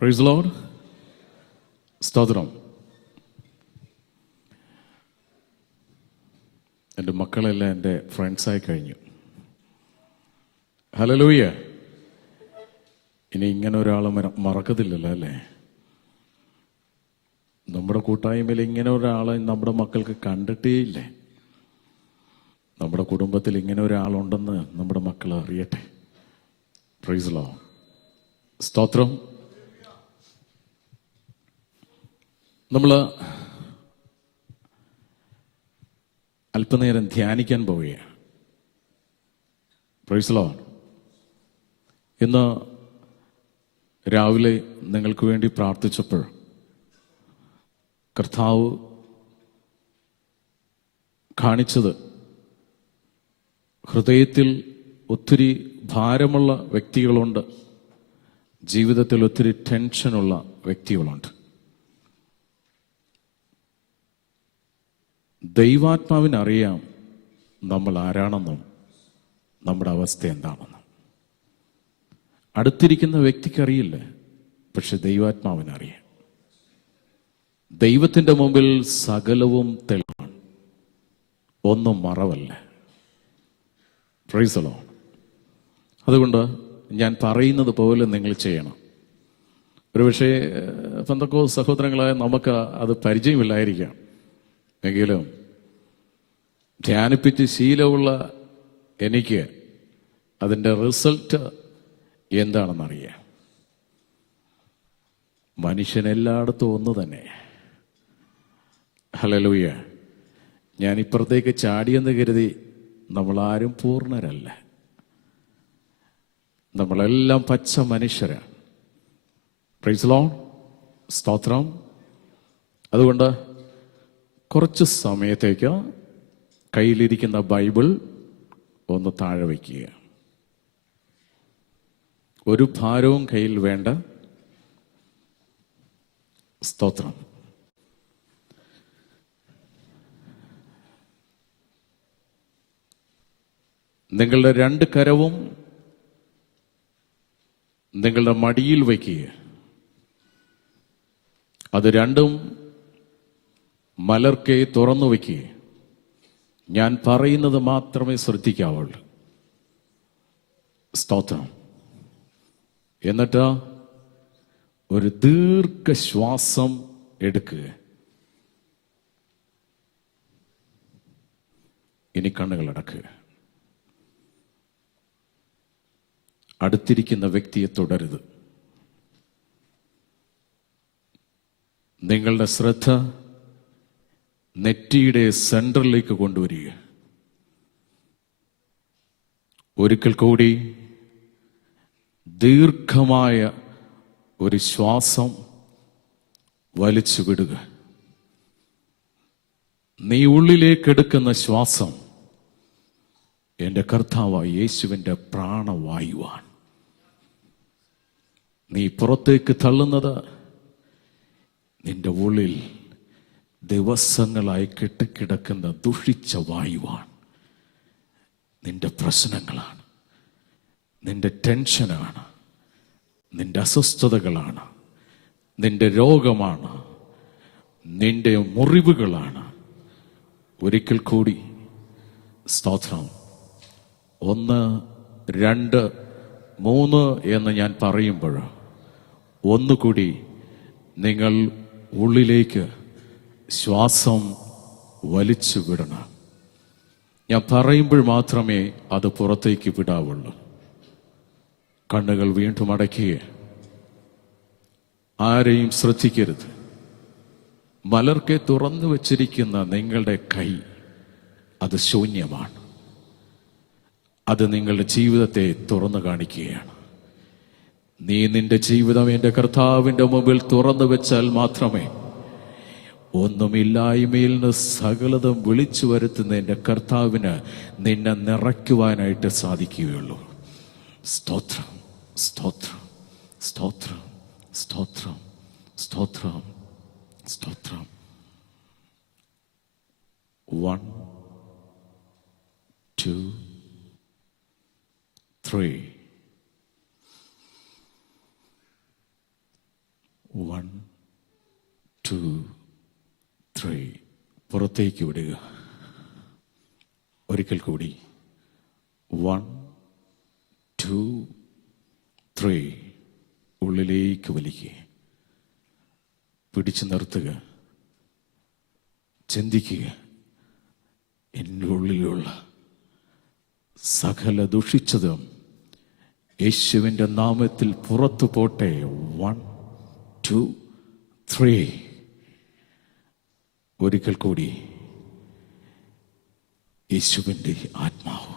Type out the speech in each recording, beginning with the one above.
Price the lord. സ്തോത്രം. എൻ്റെ മക്കളെല്ലാം എൻ്റെ ഫ്രണ്ട്സായി കഴിഞ്ഞു. ഹല്ലേലൂയ. ഇനി ഇങ്ങനെ ഒരാളെ മറക്കത്തില്ലല്ലോ അല്ലേ? നമ്മുടെ കൂട്ടായ്മയിൽ ഇങ്ങനെ ഒരാളെ നമ്മുടെ മക്കൾക്ക് കണ്ടിട്ടേ ഇല്ലേ. നമ്മുടെ കുടുംബത്തിൽ ഇങ്ങനെ ഒരാളുണ്ടെന്ന് നമ്മുടെ മക്കൾ അറിയട്ടെ. Price the lord. സ്തോത്രം. നമ്മൾ അല്പനേരം ധ്യാനിക്കാൻ പോവുകയാണ്. Price the Lord. ഇന്ന് രാവിലെ നിങ്ങൾക്ക് വേണ്ടി പ്രാർത്ഥിച്ചപ്പോൾ കർത്താവ് കാണിച്ചത്, ഹൃദയത്തിൽ ഒത്തിരി ഭാരമുള്ള വ്യക്തികളുണ്ട്, ജീവിതത്തിൽ ഒത്തിരി ടെൻഷനുള്ള വ്യക്തികളുണ്ട്. ദൈവാത്മാവിനറിയാം നമ്മൾ ആരാണെന്നും നമ്മുടെ അവസ്ഥ എന്താണെന്നും. അടുത്തിരിക്കുന്ന വ്യക്തിക്കറിയില്ല, പക്ഷെ ദൈവാത്മാവിനറിയാം. ദൈവത്തിൻ്റെ മുമ്പിൽ സകലവും തെളിവാണ്, ഒന്നും മറവല്ല. Price the Lord. അതുകൊണ്ട് ഞാൻ പറയുന്നത് പോലെ നിങ്ങൾ ചെയ്യണം. ഒരുപക്ഷെ പെന്തക്കോസ്ത് സഹോദരങ്ങളായ നമുക്ക് അത് പരിചയമില്ലായിരിക്കാം, എങ്കിലും ധ്യാനിപ്പിച്ച് ശീലമുള്ള എനിക്ക് അതിൻ്റെ റിസൾട്ട് എന്താണെന്നറിയാം. മനുഷ്യനെല്ലായിടത്തും ഒന്ന് തന്നെ. ഹല്ലേലൂയ. ഞാൻ ഇപ്പുറത്തേക്ക് ചാടിയെന്ന് കരുതി നമ്മളാരും പൂർണ്ണരല്ല. നമ്മളെല്ലാം പച്ച മനുഷ്യരാണ്. Price the lord. സ്തോത്രം. അതുകൊണ്ട് കുറച്ച് സമയത്തേക്ക് കയ്യിലിരിക്കുന്ന ബൈബിൾ ഒന്ന് താഴെ വയ്ക്കുക. ഒരു ഭാരവും കയ്യിൽ വേണ്ട. സ്തോത്രം. നിങ്ങളുടെ രണ്ട് കരവും നിങ്ങളുടെ മടിയിൽ വയ്ക്കുക. അത് രണ്ടും മലർക്കെ തുറന്നു വയ്ക്കുക. ഞാൻ പറയുന്നത് മാത്രമേ ശ്രദ്ധിക്കാവുള്ളൂ. സ്തോത്രം. എന്നിട്ട് ഒരു ദീർഘശ്വാസം എടുക്കുക. ഇനി കണ്ണുകൾ അടക്കുക. അടുത്തിരിക്കുന്ന വ്യക്തിയെ തുടരുത്. നിങ്ങളുടെ ശ്രദ്ധ നെറ്റിയുടെ സെന്ററിലേക്ക് കൊണ്ടുവരിക. ഒരിക്കൽ കൂടി ദീർഘമായ ഒരു ശ്വാസം വലിച്ചു വിടുക. നീ ഉള്ളിലേക്കെടുക്കുന്ന ശ്വാസം എൻ്റെ കർത്താവായ യേശുവിൻ്റെ പ്രാണവായുവാണ്. നീ പുറത്തേക്ക് തള്ളുന്നത് നിന്റെ ഉള്ളിൽ ദിവസങ്ങളായി കെട്ടിക്കിടക്കുന്ന ദുഷിച്ച വായുവാണ്. നിന്റെ പ്രശ്നങ്ങളാണ്, നിന്റെ ടെൻഷനാണ്, നിന്റെ അസ്വസ്ഥതകളാണ്, നിന്റെ രോഗമാണ്, നിന്റെ മുറിവുകളാണ്. ഒരിക്കൽ കൂടി സ്തോത്രം. 1, 2, 3 എന്ന് ഞാൻ പറയുമ്പോൾ ഒന്നുകൂടി നിങ്ങൾ ഉള്ളിലേക്ക് ശ്വാസം വലിച്ചു വിടണം. ഞാൻ പറയുമ്പോൾ മാത്രമേ അത് പുറത്തേക്ക് വിടാവുള്ളൂ. കണ്ണുകൾ വീണ്ടും അടയ്ക്കുക. ആരെയും ശ്രദ്ധിക്കരുത്. മലർക്കെ തുറന്നു വച്ചിരിക്കുന്ന നിങ്ങളുടെ കൈ അത് ശൂന്യമാണ്. അത് നിങ്ങളുടെ ജീവിതത്തെ തുറന്നു കാണിക്കുകയാണ്. നീ നിന്റെ ജീവിതം എൻ്റെ കർത്താവിൻ്റെ മുമ്പിൽ തുറന്നു വെച്ചാൽ മാത്രമേ ഒന്നുമില്ലായ്മയിൽ നിന്ന് സകലതും വിളിച്ചു വരുത്തുന്ന എൻ്റെ കർത്താവിന് നിന്നെ നിറയ്ക്കുവാനായിട്ട് സാധിക്കുകയുള്ളൂ. സ്തോത്രം, സ്തോത്രം, സ്തോത്രം, സ്തോത്രം, സ്തോത്രം, സ്തോത്രം. 1, 2, 3. 1, 2, 3. പുറത്തേക്ക് വിടുക. ഒരിക്കൽ കൂടി. 1, 2, 3. ഉള്ളിലേക്ക് വലിക്കുക. പിടിച്ചു നിർത്തുക. ചിന്തിക്കുക. എൻ്റെ ഉള്ളിലുള്ള സകല ദുഷിച്ചതും യേശുവിൻ്റെ നാമത്തിൽ പുറത്തു പോട്ടെ. 1, 2, 3. ഒരിക്കൽ കൂടി. യേശുവിൻ്റെ ആത്മാവ്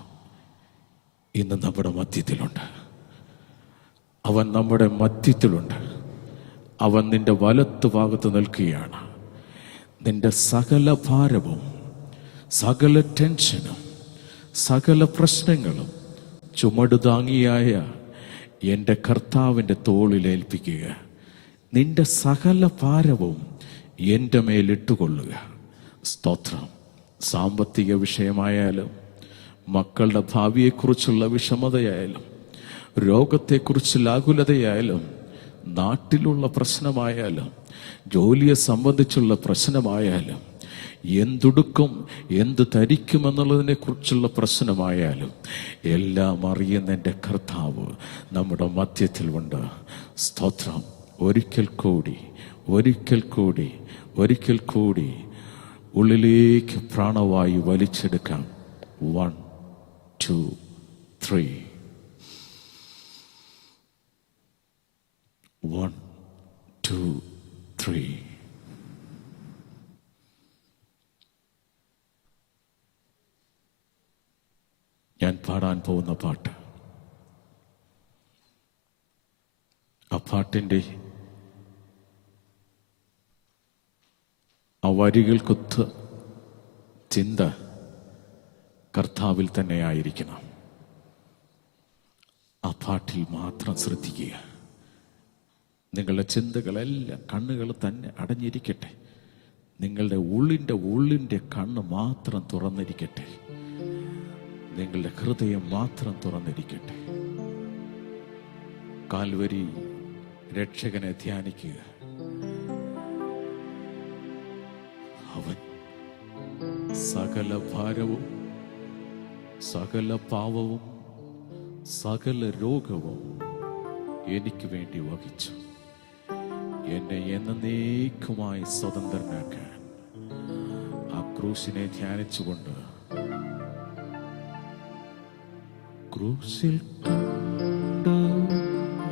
ഇന്ന് നമ്മുടെ മധ്യത്തിലുണ്ട്. അവൻ നമ്മുടെ മധ്യത്തിലുണ്ട്. അവൻ നിന്റെ വലത്ത് ഭാഗത്ത് നിൽക്കുകയാണ്. നിന്റെ സകല ഭാരവും, സകല ടെൻഷനും, സകല പ്രശ്നങ്ങളും ചുമട് താങ്ങിയായ എൻ്റെ കർത്താവിൻ്റെ തോളിലേൽപ്പിക്കുക. നിന്റെ സകല ഭാരവും എൻ്റെ മേലിട്ടുകൊള്ളുക. സ്തോത്രം. സാമ്പത്തിക വിഷയമായാലും, മക്കളുടെ ഭാവിയെക്കുറിച്ചുള്ള വിഷമതയായാലും, രോഗത്തെക്കുറിച്ചുള്ള ആകുലതയായാലും, നാട്ടിലുള്ള പ്രശ്നമായാലും, ജോലിയെ സംബന്ധിച്ചുള്ള പ്രശ്നമായാലും, എന്തുടുക്കും എന്ത് ധരിക്കുമെന്നുള്ളതിനെ കുറിച്ചുള്ള പ്രശ്നമായാലും, എല്ലാം അറിയുന്ന എൻ്റെ കർത്താവ് നമ്മുടെ മധ്യത്തിലുണ്ട്. സ്തോത്രം. ഒരിക്കൽ കൂടി, ഒരിക്കൽ കൂടി, ഒരിക്കൽ കൂടി ഉള്ളിലേക്ക് പ്രാണവായു വലിച്ചെടുക്കാം. 1, 2, 3. 1, 2, 3. ഞാൻ പാടാൻ പോകുന്ന പാട്ട്, ആ പാട്ടിൻ്റെ ആ വരികൾക്കൊത്ത് ചിന്ത കർത്താവിൽ തന്നെ ആയിരിക്കണം. ആ പാട്ടിൽ മാത്രം ശ്രദ്ധിക്കുക. നിങ്ങളുടെ ചിന്തകളെല്ലാം, കണ്ണുകൾ തന്നെ അടഞ്ഞിരിക്കട്ടെ. നിങ്ങളുടെ ഉള്ളിൻ്റെ കണ്ണ് മാത്രം തുറന്നിരിക്കട്ടെ. നിങ്ങളുടെ ഹൃദയം മാത്രം തുറന്നിരിക്കട്ടെ. കാൽവരി രക്ഷകനെ ധ്യാനിക്കുക. അവൻ സകല ഭാരവും, സകല പാവവും, സകല രോഗവും എനിക്ക് വേണ്ടി വഹിച്ചു. എന്നെ എന്നേക്കുമായി സ്വതന്ത്രനാക്കാൻ ആ ക്രൂശിനെ ധ്യാനിച്ചുകൊണ്ട്, ക്രൂശിൽ കണ്ടു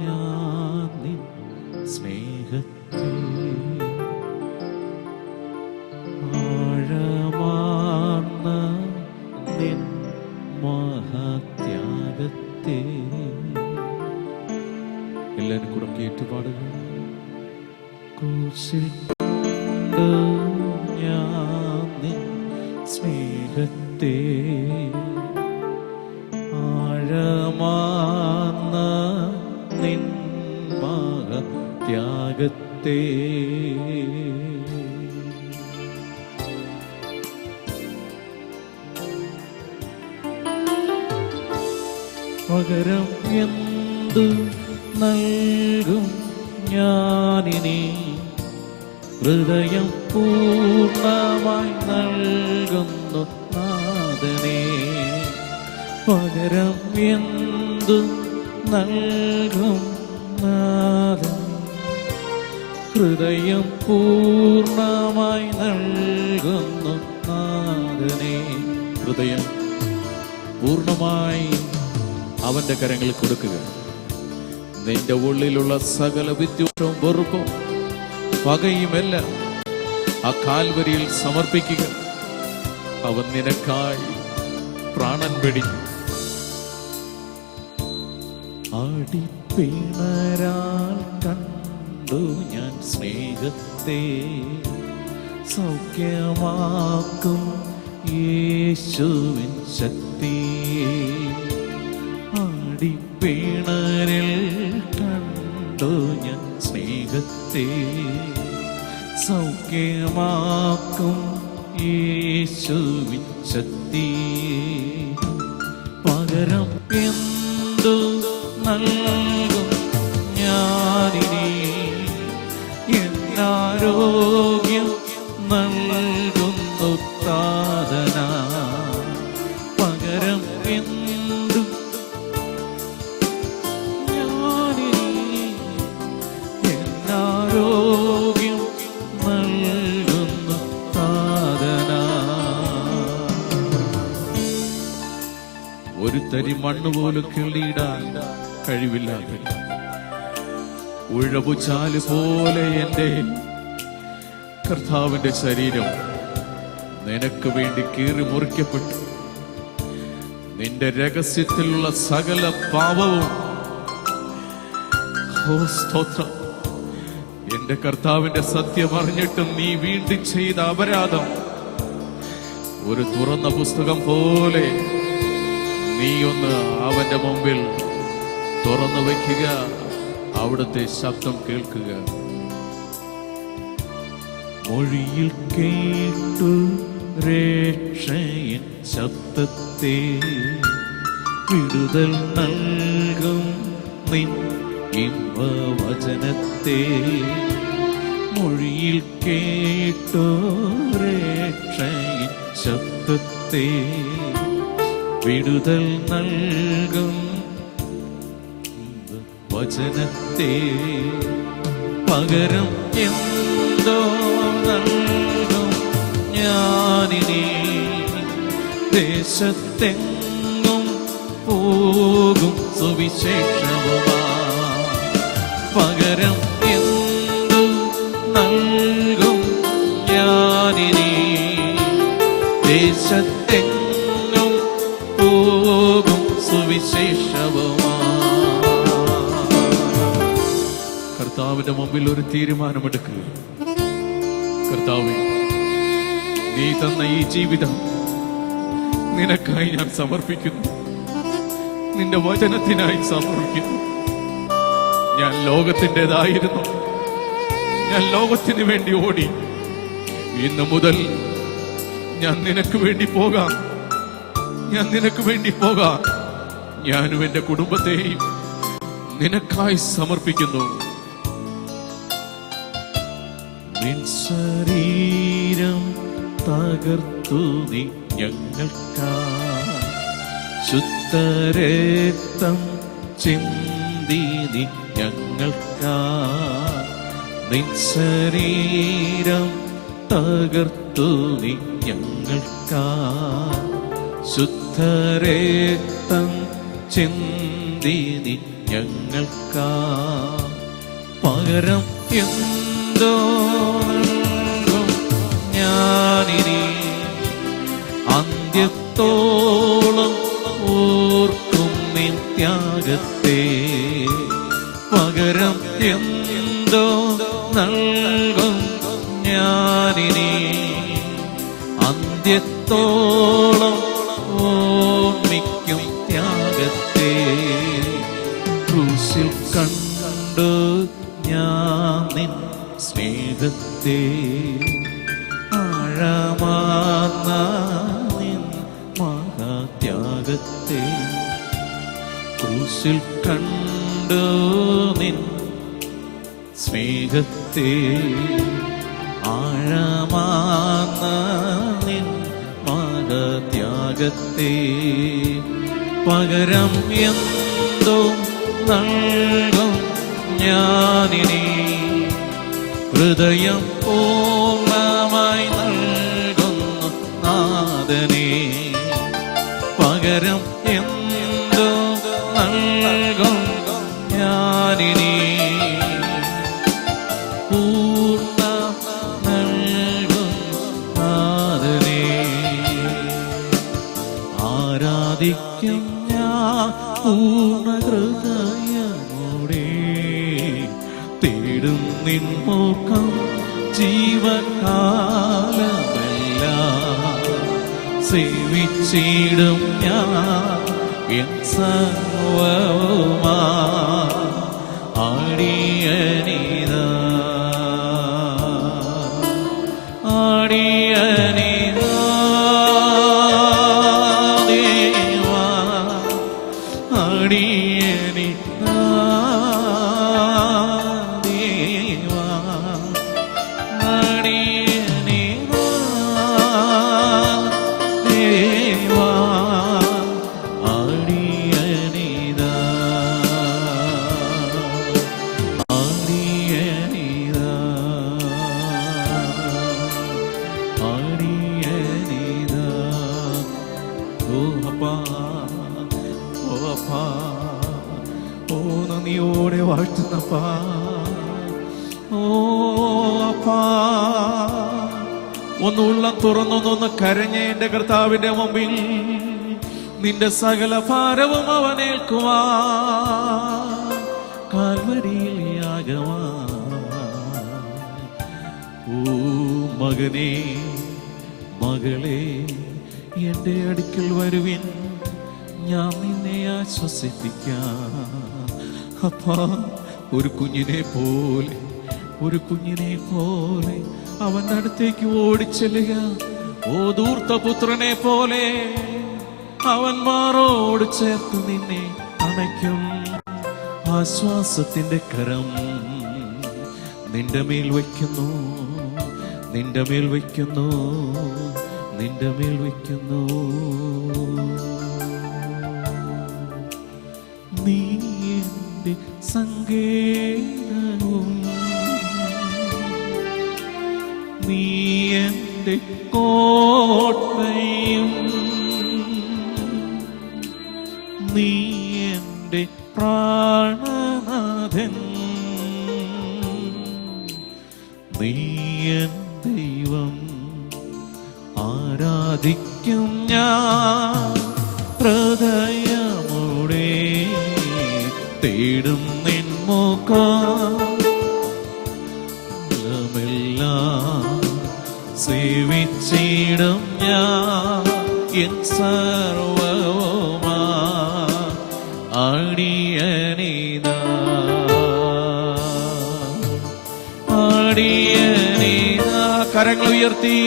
ഞാൻ നിൻ സ്നേഹത്തെ, ആഴമാർന്ന നിൻ മഹാത്യാഗത്തെ. എല്ലാവരും കൂടെ കേട്ടുപാടുക. ക്രൂശിൽ കണ്ടു ഞാൻ നിൻ സ്നേഹത്തെ, ആഴമാർന്ന നിൻ മഹാത്യാഗത്തെ. പകരം എന്തു നൽകും ഞാനിനി, ഹൃദയം പൂർണ്ണമായി നൽകുന്നു നാഥനേ. പകരം എന്തു നൽകും നാഥൻ, ഹൃദയം പൂർണ്ണമായി നൽകുന്നു നാഥനേ. ഹൃദയം പൂർണ്ണമായി അവന്റെ കരങ്ങളിൽ കൊടുക്കുക. നിന്റെ ഉള്ളിലുള്ള സകല വിദ്വേഷവും, വെറുപ്പും, പകയുമെല്ലാം ആ കാൽവരിയിൽ സമർപ്പിക്കുക. അവൻ നിനക്കായി പ്രാണൻ വെടിഞ്ഞു. അടിപ്പിണരാൽ കണ്ടു ഞാൻ സ്നേഹത്തെ, സൗഖ്യമാക്കും യേശുവിൻ ശക്തിയെ. അടിപ്പിണരിൽ കണ്ടു ഞാൻ സ്നേഹത്തെ, സൗഖ്യമാക്കും യേശുവിൻ ശക്തിയെ. പകരം എന്തു നൽകും ഞാനിനി, തരി മണ്ണ് പോലും കിള്ളിയിടാൻ കഴിവില്ലാതെ ഉഴവുചാല് പോലെ എന്റെ കർത്താവിന്റെ ശരീരം നിനക്ക് വേണ്ടി കീറി മുറിക്കപ്പെട്ടു. നിന്റെ രഹസ്യത്തിലുള്ള സകല പാപവും, ഓ സ്തോത്രം, എന്റെ കർത്താവിന്റെ സത്യം അറിഞ്ഞിട്ടും നീ വീണ്ടും ചെയ്ത അപരാധം ഒരു തുറന്ന പുസ്തകം പോലെ നീ ഒന്ന് അവന്റെ മുമ്പിൽ തുറന്നു വയ്ക്കുക, അവിടുത്തെ ശബ്ദം കേൾക്കുക. മൊഴിയിൽ കേട്ടു രക്ഷയിൻ ശബ്ദത്തെ, വിടുതൽ നൽകും നിൻ ഇമ്പവചനത്തെ. മൊഴിയിൽ കേട്ടു രക്ഷയിൻ ശബ്ദത്തെ, വിടുതൽ നൽകും വചനത്തെ. പകരം എന്തോ നൽകും ഞാനിനി, ദേശത്തെങ്ങും പോകും സുവിശേഷവുമാ. പകരം എന്തു നൽകും ഞാനിനി, ദേശത്തെങ്ങും പോകും സുവിശേഷവുമാ. കർത്താവിന്റെ മുമ്പിൽ ഒരു തീരുമാനമെടുക്കുക. കർത്താവേ, നീ തന്ന ഈ ജീവിതം നിനക്കായി ഞാൻ സമർപ്പിക്കുന്നു, നിന്റെ വചനത്തിനായി സമർപ്പിക്കുന്നു. ഞാൻ ലോകത്തിൻ്റെതായിരുന്നു, ഞാൻ ലോകത്തിന് വേണ്ടി ഓടി. ഇന്നു മുതൽ ഞാൻ നിനക്ക് വേണ്ടി പോകാം, ഞാൻ നിനക്ക് വേണ്ടി പോകാം. ഞാനും എന്റെ കുടുംബത്തെയും നിനക്കായി സമർപ്പിക്കുന്നു. നിൻ ശരീരം തകർത്തു നീ ഞങ്ങൾക്കായി, ശുദ്ധരക്തം ചിന്തി നീ ഞങ്ങൾക്കായി. നിൻ ശരീരം തകർത്തു നീ ഞങ്ങൾക്കായി, ശുദ്ധരക്തം ചിന്തി നീ ഞങ്ങൾക്കായി. പകരം എന്തോ നൽകും ഞാനിനി, അന്ത്യത്തോളം ഓർക്കും നിൻ ത്യാഗത്തെ. പകരം എന്തോ നൽകും ഞാനിനി, അന്ത്യത്തോളം ഓർമ്മിക്കും ത്യാഗത്തെ. ക്രൂശിൽ കണ്ടു ഞാൻ നിൻ സ്നേഹത്തെ, ആഴമാർന്ന നിൻ മഹാത്യാഗത്തെ. ക്രൂശിൽ കണ്ടു നിൻ സ്നേഹത്തെ, ആഴമാർന്ന നിൻ മഹാത്യാഗത്തെ. പകരം എന്തോ നൽകും ഞാനിനി, ഹൃദയം പൂർണ്ണമായി നൽകുന്നു നാഥനേ. പകരം എന്തോ നൽകും ഞാനിനി, പൂർണ്ണ നൽകും നാഥനേ. ആരാധിക്കും ഞാൻ പൂർണ്ണ ഹൃദയമോടെ, തേടും നിൻ മുഖം ജീവകാലമെല്ലാം. സേവിച്ചിടും ഞാൻ എൻ സർവ്വവുമാ, ആടിയനിതാ ആടിയനിതാ ദേവാ, ആടിയനിതാ ദേവാ, ആടിയനിതാ ദേവാ, ആടിയനിതാ. ഒന്ന് ഉള്ളം തുറന്നൊന്നൊന്ന് കരഞ്ഞ എന്റെ കർത്താവിന്റെ മുമ്പിൽ നിന്റെ സകല ഭാരവും അവനേൽക്കുവാ കാൽവരിയിൽ യാഗമാ. ഓ മകനേ മകളെ, എന്റെ അടുക്കൽ വരുവിൻ, ഞാൻ നിന്നെ ആശ്വസിപ്പിക്കാം. അപ്പാ, ഒരു കുഞ്ഞിനെ പോലെ അവന്റെ അടുത്തേക്ക് ഓടിച്ചെല്ലുക. ഓ ധൂർത്തപുത്രനെ പോലെ അവൻ മാറോട് ചേർത്ത് നിന്നെ അണയ്ക്കും. ആശ്വാസത്തിന്റെ കരം നിന്റെ മേൽ വയ്ക്കുന്നു, നിന്റെ മേൽ വയ്ക്കുന്നു, നിന്റെ മേൽ വയ്ക്കുന്നു. നീ എന്റെ സങ്കേതവും നീ എന്റെ കോട്ടയും നീ എന്റെ പ്രാണനാഥൻ, നീ എൻ ദൈവം. ആരാധിക്കും ഞാൻ ഹൃദയമോടെ, തേടും നിൻ മുഖം. സേവിച്ചിടും ഞാൻ എൻ സർവ്വവുമാ അടിയനിതാ, അടിയനിതാ. കരങ്ങൾ ഉയർത്തി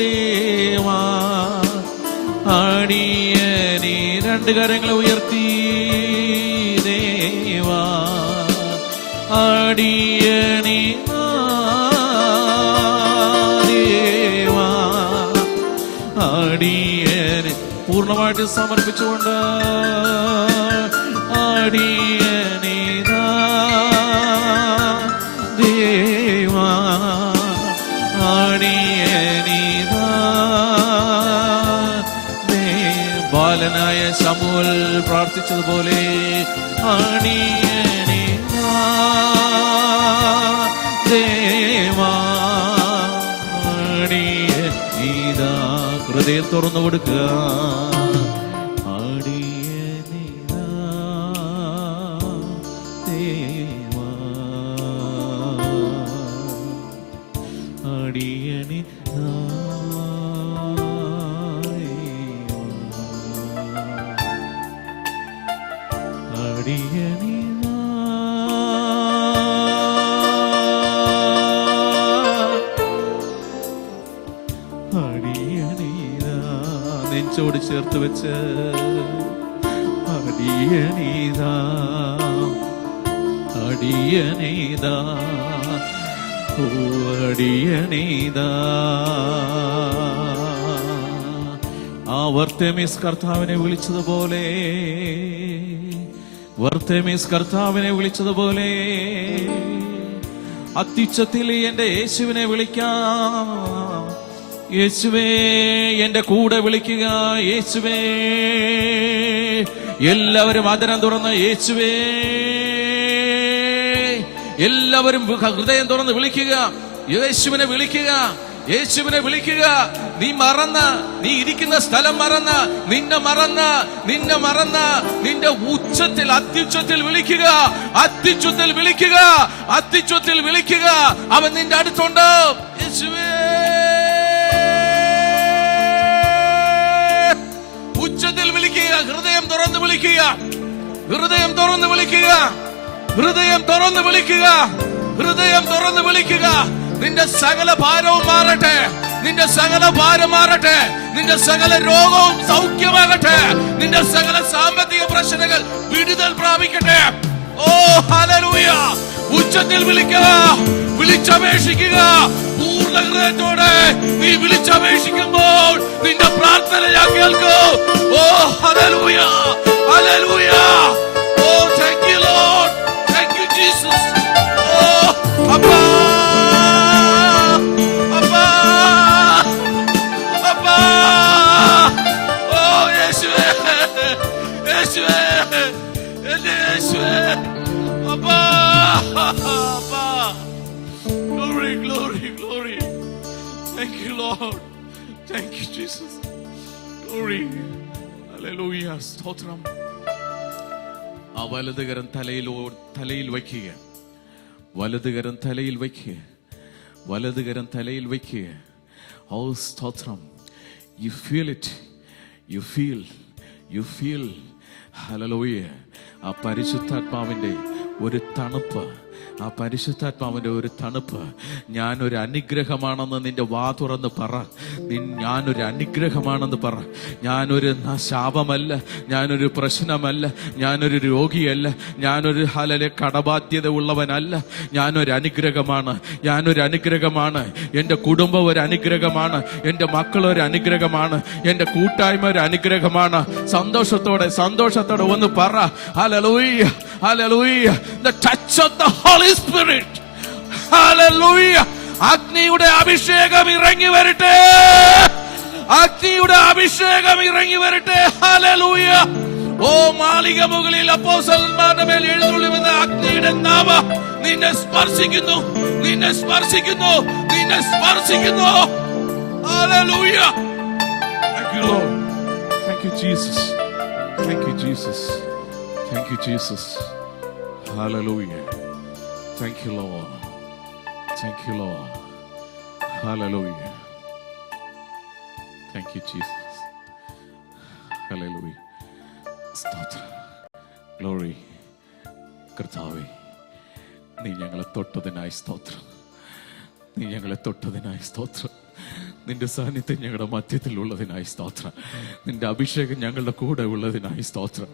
ദേവാ, അടിയനി. രണ്ട് കരങ്ങൾ ഉയർത്തി ദേവാ, അടിയനി. പൂർണ്ണമായിട്ട് സമർപ്പിച്ചുകൊണ്ട് അടിയനിതാ ദേവാ, അടിയനിതാ. ബാലനായ ശമൂവേൽ പ്രാർത്ഥിച്ചതുപോലെ അടിയനിതാ ദേവാ, അടിയനിതാ. ഹൃദയം തുറന്നു കൊടുക്കുക. അടിയനിതാ ദേവാ, അടിയനിതാ അടിയനിതാ. നെഞ്ചോട് ചേർത്ത് വെച്ച് അടിയനിതാ, അടിയനിതാ, ഓ അടിയനിതാ. ആ വർത്തേമീസ് കർത്താവിനെ വിളിച്ചതുപോലെ, വർത്തേമീസ് കർത്താവിനെ വിളിച്ചതുപോലെ അത്യുച്ചത്തിൽ എന്റെ യേശുവിനെ വിളിക്കാം. യേശുവേ, എന്റെ കൂടെ വിളിക്കുക. യേശുവേ, എല്ലാവരും ആദരം തുറന്ന് യേശുവേ, എല്ലാവരും ഹൃദയം തുറന്ന് വിളിക്കുക. യേശുവിനെ വിളിക്കുക, യേശുവിനെ വിളിക്കുക. നീ മറന്ന്, നീ ഇരിക്കുന്ന സ്ഥലം മറന്ന്, നിന്നെ മറന്ന് നിന്റെ ഉച്ചത്തിൽ അത്യുച്ചത്തിൽ വിളിക്കുക, അത്യുച്ചത്തിൽ വിളിക്കുക, അത്യുച്ചത്തിൽ വിളിക്കുക. അവൻ നിന്റെ അടുത്തുണ്ട്. യേശുവേ, ഉച്ചത്തിൽ വിളിക്കുക. ഹൃദയം തുറന്ന് വിളിക്കുക, ഹൃദയം തുറന്ന് വിളിക്കുക, ഹൃദയം തുറന്ന് വിളിക്കുക, ഹൃദയം തുറന്ന് വിളിക്കുക. നിന്റെ സകല ഭാരവും മാറട്ടെ, നിന്റെ സകല ഭാരം മാറട്ടെ, നിന്റെ സകല രോഗവും സൗഖ്യമാകട്ടെ, നിന്റെ സകല സാമ്പത്തിക പ്രശ്നങ്ങൾ വിടുതൽ പ്രാപിക്കട്ടെ. ഓ ഹല്ലേലൂയ. ഉച്ചത്തിൽ വിളിക്കുക, വിളിച്ചപേക്ഷിക്കുക. പൂർണ്ണ ഹൃദയത്തോടെ നീ വിളിച്ചപേക്ഷിക്കുമ്പോൾ നിന്റെ പ്രാർത്ഥന ഞാൻ കേൾക്കും. Oh hallelujah, hallelujah. Oh thank you lord, thank you Jesus. Oh അപ്പാ, അപ്പാ, അപ്പാ. ഓ യേശുവേ, യേശുവേ, എന്റെ യേശുവേ. അപ്പാ, അപ്പാ. Glory, glory, glory. Thank Lord. Thank you, Jesus. Glory. Hallelujah. സ്തോത്രം. ആ വലതുകരം തലയിൽ വയ്ക്കുക. വലതുകരം തലയിൽ വയ്ക്കുക. വലതുകരം തലയിൽ വയ്ക്കുക. ഓ സ്തോത്രം. You feel it. You feel. Hallelujah. ആ പരിശുദ്ധാത്മാവിന്റെ ഒരു തണുപ്പ്, ആ പരിശുദ്ധാത്മാവിന്റെ ഒരു തണുപ്പ്. ഞാനൊരു അനുഗ്രഹമാണെന്ന് നിന്റെ വാ തുറന്ന് പറ. ഞാനൊരു അനുഗ്രഹമാണെന്ന് പറ. ഞാനൊരു ശാപമല്ല, ഞാനൊരു പ്രശ്നമല്ല, ഞാനൊരു രോഗിയല്ല, ഞാനൊരു കടബാധ്യത ഉള്ളവനല്ല. ഞാനൊരു അനുഗ്രഹമാണ്. ഞാനൊരു അനുഗ്രഹമാണ്. എൻ്റെ കുടുംബം ഒരു അനുഗ്രഹമാണ്. എൻ്റെ മക്കൾ ഒരു അനുഗ്രഹമാണ്. എൻ്റെ കൂട്ടായ്മ ഒരു അനുഗ്രഹമാണ്. സന്തോഷത്തോടെ ഒന്ന് പറ. Hallelujah. Hallelujah. The touch of the Holy Spirit. Hallelujah. അഗ്നിയുടെ അഭിഷേകം ഇറങ്ങി വരട്ടെ. അഗ്നിയുടെ അഭിഷേകം ഇറങ്ങി വരട്ടെ. Hallelujah. ഓ മാളിക മുകളിൽ അപ്പോസ്തലന്മാരുടെ മേൽ എഴുന്നള്ളി വന്ന അഗ്നിയുടെ നാമ നിന്നെ സ്പർശിക്കുന്നു, നിന്നെ സ്പർശിക്കുന്നു, നിന്നെ സ്പർശിക്കുന്നു. Hallelujah. Thank you, Lord. Thank you, Jesus. Thank you, Jesus. Thank you, Jesus. Hallelujah. Thank you, Lord. Thank you, Lord. Hallelujah. Thank you, Jesus. Hallelujah. സ്തോത്രം. Glory. കർത്താവേ, നീ ഞങ്ങളെ തൊട്ടതിനായി സ്തോത്രം. നീ ഞങ്ങളെ തൊട്ടതിനായി സ്തോത്രം. നിന്റെ സാന്നിധ്യം ഞങ്ങളുടെ മധ്യത്തിൽ ഉള്ളതിനായി സ്തോത്രം. നിന്റെ അഭിഷേകം ഞങ്ങളുടെ കൂടെ ഉള്ളതിനായി സ്തോത്രം.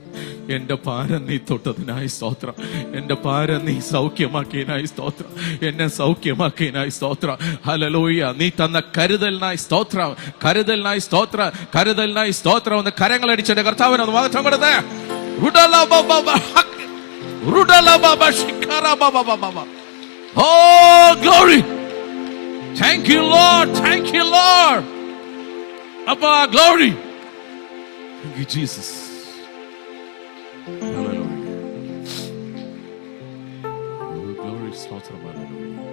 എന്റെ ഭാരം നീ തൊട്ടതിനായി സ്തോത്രം. എന്റെ ഭാരം നീ സൗഖ്യമാക്കിയതിനായി സ്തോത്രം. എന്നെ സൗഖ്യമാക്കിയതിനായി സ്തോത്രം. ഹല്ലേലൂയ. നീ തന്ന കരുതലിനായി സ്തോത്രം. കരുതലിനായി സ്തോത്രം. കരുതലിനായി സ്തോത്രം. ഒന്ന് കരങ്ങളടിച്ചെന്റെ കർത്താവിനെ ഒന്ന് മഹത്വം കൊടുത്തേ. Oh, glory. Thank you, Lord. Thank you, Lord. Abba, glory. Thank you, Jesus. Hallelujah. Oh, glory. Slaughter. Hallelujah.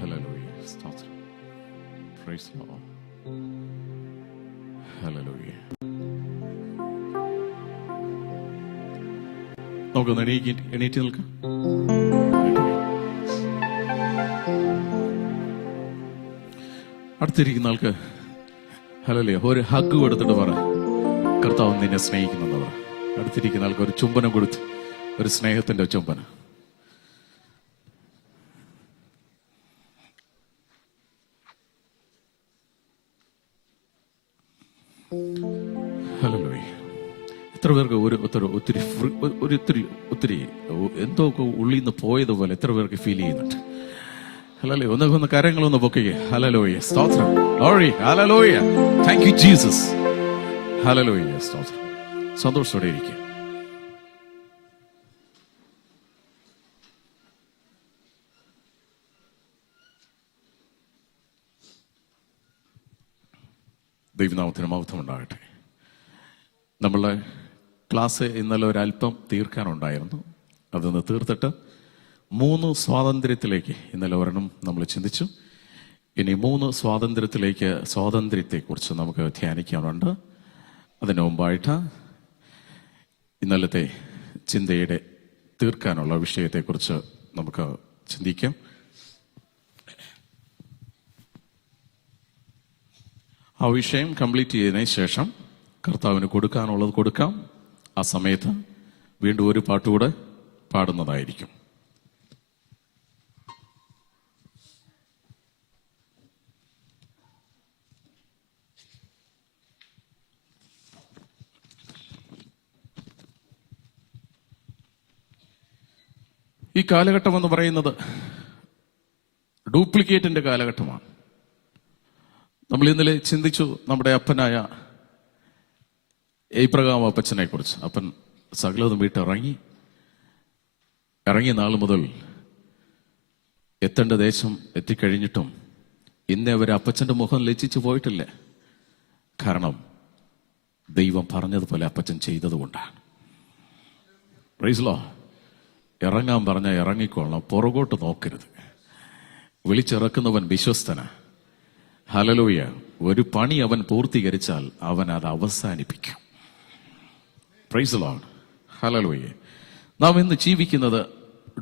Hallelujah. Slaughter. Praise the Lord. Hallelujah. നമുക്കൊന്ന് എണീറ്റ് നിൽക്കാം. അടുത്തിരിക്കുന്ന ആൾക്ക് ഹല്ലേലൂയ ഒരു ഹഗ് കൊടുത്തിട്ട് പറ, കർത്താവ് നിന്നെ സ്നേഹിക്കുന്നെന്ന് പറ. അടുത്തിരിക്കുന്ന ആൾക്ക് ഒരു ചുംബനം കൊടുത്ത്, ഒരു സ്നേഹത്തിന്റെ ചുംബനം. ഹല്ലേലൂയ. എത്ര പേർക്ക് ഒത്തിരി എന്തോ ഉള്ളിൽ നിന്ന് പോയതുപോലെ എത്ര പേർക്ക് ഫീൽ ചെയ്യുന്നുണ്ട്? ഹല്ലേലൂയ. ഒന്ന് കരങ്ങളൊന്ന് പൊക്കിക്കേ. ഹല്ലേലൂയ. സ്തോത്രം. Glory. Hallelujah. Thank you, Jesus. Hallelujah. സ്തോത്രം. സന്തോഷത്തോടെ ഇരിക്കുക. ദൈവനാമത്തിന് മഹത്വം ഉണ്ടാകട്ടെ. നമ്മളെ ക്ലാസ് ഇന്നലെ ഒരല്പം തീർക്കാനുണ്ടായിരുന്നു. അതൊന്ന് തീർത്തിട്ട് 3 സ്വാതന്ത്ര്യത്തിലേക്ക് ഇന്നലെ ഒരെണ്ണം നമ്മൾ ചിന്തിച്ചു. ഇനി 3 സ്വാതന്ത്ര്യത്തെക്കുറിച്ച് നമുക്ക് ധ്യാനിക്കാനുണ്ട്. അതിനു മുമ്പായിട്ട് ഇന്നലത്തെ ചിന്തയുടെ തീർക്കാനുള്ള വിഷയത്തെക്കുറിച്ച് നമുക്ക് ചിന്തിക്കാം. ആ വിഷയം കംപ്ലീറ്റ് ചെയ്തതിനു ശേഷം കർത്താവിന് കൊടുക്കാനുള്ളത് കൊടുക്കാം. ആ സമയത്ത് വീണ്ടും ഒരു പാട്ടുകൂടെ പാടുന്നതായിരിക്കും. ഈ കാലഘട്ടം എന്ന് പറയുന്നത് ഡ്യൂപ്ലിക്കേറ്റിന്റെ കാലഘട്ടമാണ്. നമ്മൾ ഇന്നലെ ചിന്തിച്ചു നമ്മുടെ അപ്പനായ എബ്രഹാം അപ്പച്ചനെ കുറിച്ച്. അപ്പൻ സകലതും ഇറങ്ങിയ നാൾ മുതൽ എത്തേണ്ട ദേശം എത്തിക്കഴിഞ്ഞിട്ടും ഇന്നേ വരെ അപ്പച്ചന്റെ മുഖം ലജ്ജിച്ചു പോയിട്ടില്ല. കാരണം ദൈവം പറഞ്ഞതുപോലെ അപ്പച്ചൻ ചെയ്തതുകൊണ്ടാണ്. Praise the lord. ഇറങ്ങാൻ പറഞ്ഞാൽ ഇറങ്ങിക്കൊള്ളണം, പുറകോട്ട് നോക്കരുത്. വിളിച്ചിറക്കുന്നവൻ വിശ്വസ്തനാ. ഹല്ലേലൂയ. ഒരു പണി അവൻ പൂർത്തീകരിച്ചാൽ അവൻ അത് അവസാനിപ്പിക്കും. Praise the lord. ഹല്ലേലൂയ. നാം ഇന്ന് ജീവിക്കുന്നത്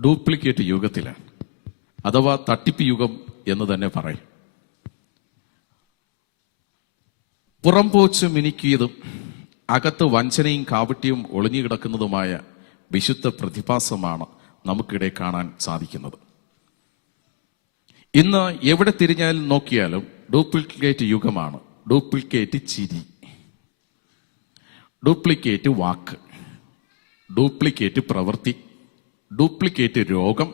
ഡ്യൂപ്ലിക്കേറ്റ് യുഗത്തിലാണ്, അഥവാ തട്ടിപ്പ് യുഗം എന്ന് തന്നെ പറയും. പുറംപോച്ച് മിനുക്കിയതും അകത്ത് വഞ്ചനയും കാപട്യവും ഒളിഞ്ഞു കിടക്കുന്നതുമായ വിശുദ്ധ പ്രതിഭാസമാണ് നമുക്കിടെ കാണാൻ സാധിക്കുന്നത്. ഇന്ന് എവിടെ തിരിഞ്ഞാലും നോക്കിയാലും ഡ്യൂപ്ലിക്കേറ്റ് യുഗമാണ്. ഡ്യൂപ്ലിക്കേറ്റ് ചിരി, ഡ്യൂപ്ലിക്കേറ്റ് വാക്ക്, ഡ്യൂപ്ലിക്കേറ്റ് പ്രവൃത്തി, ഡ്യൂപ്ലിക്കേറ്റ് രോഗം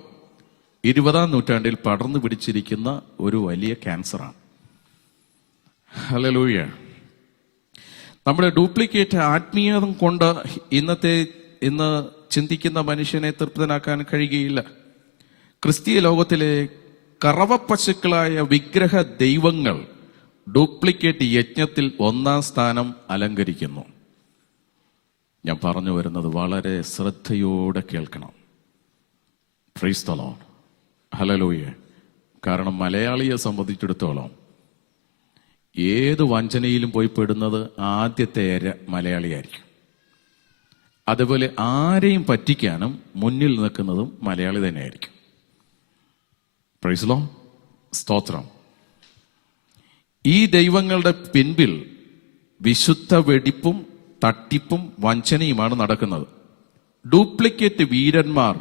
20-ാം നൂറ്റാണ്ടിൽ പടർന്നു പിടിച്ചിരിക്കുന്ന ഒരു വലിയ ക്യാൻസറാണ്. ഹല്ലേലൂയ. നമ്മുടെ ഡ്യൂപ്ലിക്കേറ്റ് ആത്മീയത കൊണ്ട് ഇന്ന് ചിന്തിക്കുന്ന മനുഷ്യനെ തൃപ്തനാക്കാൻ കഴിയുകയില്ല. ക്രിസ്തീയ ലോകത്തിലെ കറവപ്പശുക്കളായ വിഗ്രഹ ദൈവങ്ങൾ ഡ്യൂപ്ലിക്കേറ്റ് യജ്ഞത്തിൽ 1-ാം സ്ഥാനം അലങ്കരിക്കുന്നു. ഞാൻ പറഞ്ഞു വരുന്നത് വളരെ ശ്രദ്ധയോടെ കേൾക്കണം. Price the lord. ഹല്ലേലൂയ. കാരണം മലയാളിയെ സംബന്ധിച്ചിടത്തോളം ഏത് വഞ്ചനയിലും പോയി പെടുന്നത് ആദ്യത്തെ മലയാളിയായിരിക്കും. അതുപോലെ ആരെയും പറ്റിക്കാനും മുന്നിൽ നിൽക്കുന്നതും മലയാളി തന്നെയായിരിക്കും. Price the lord. സ്തോത്രം. ഈ ദൈവങ്ങളുടെ പിൻപിൽ വിശുദ്ധ വെടിപ്പും തട്ടിപ്പും വഞ്ചനയുമാണ് നടക്കുന്നത്. ഡ്യൂപ്ലിക്കേറ്റ് വീരന്മാർ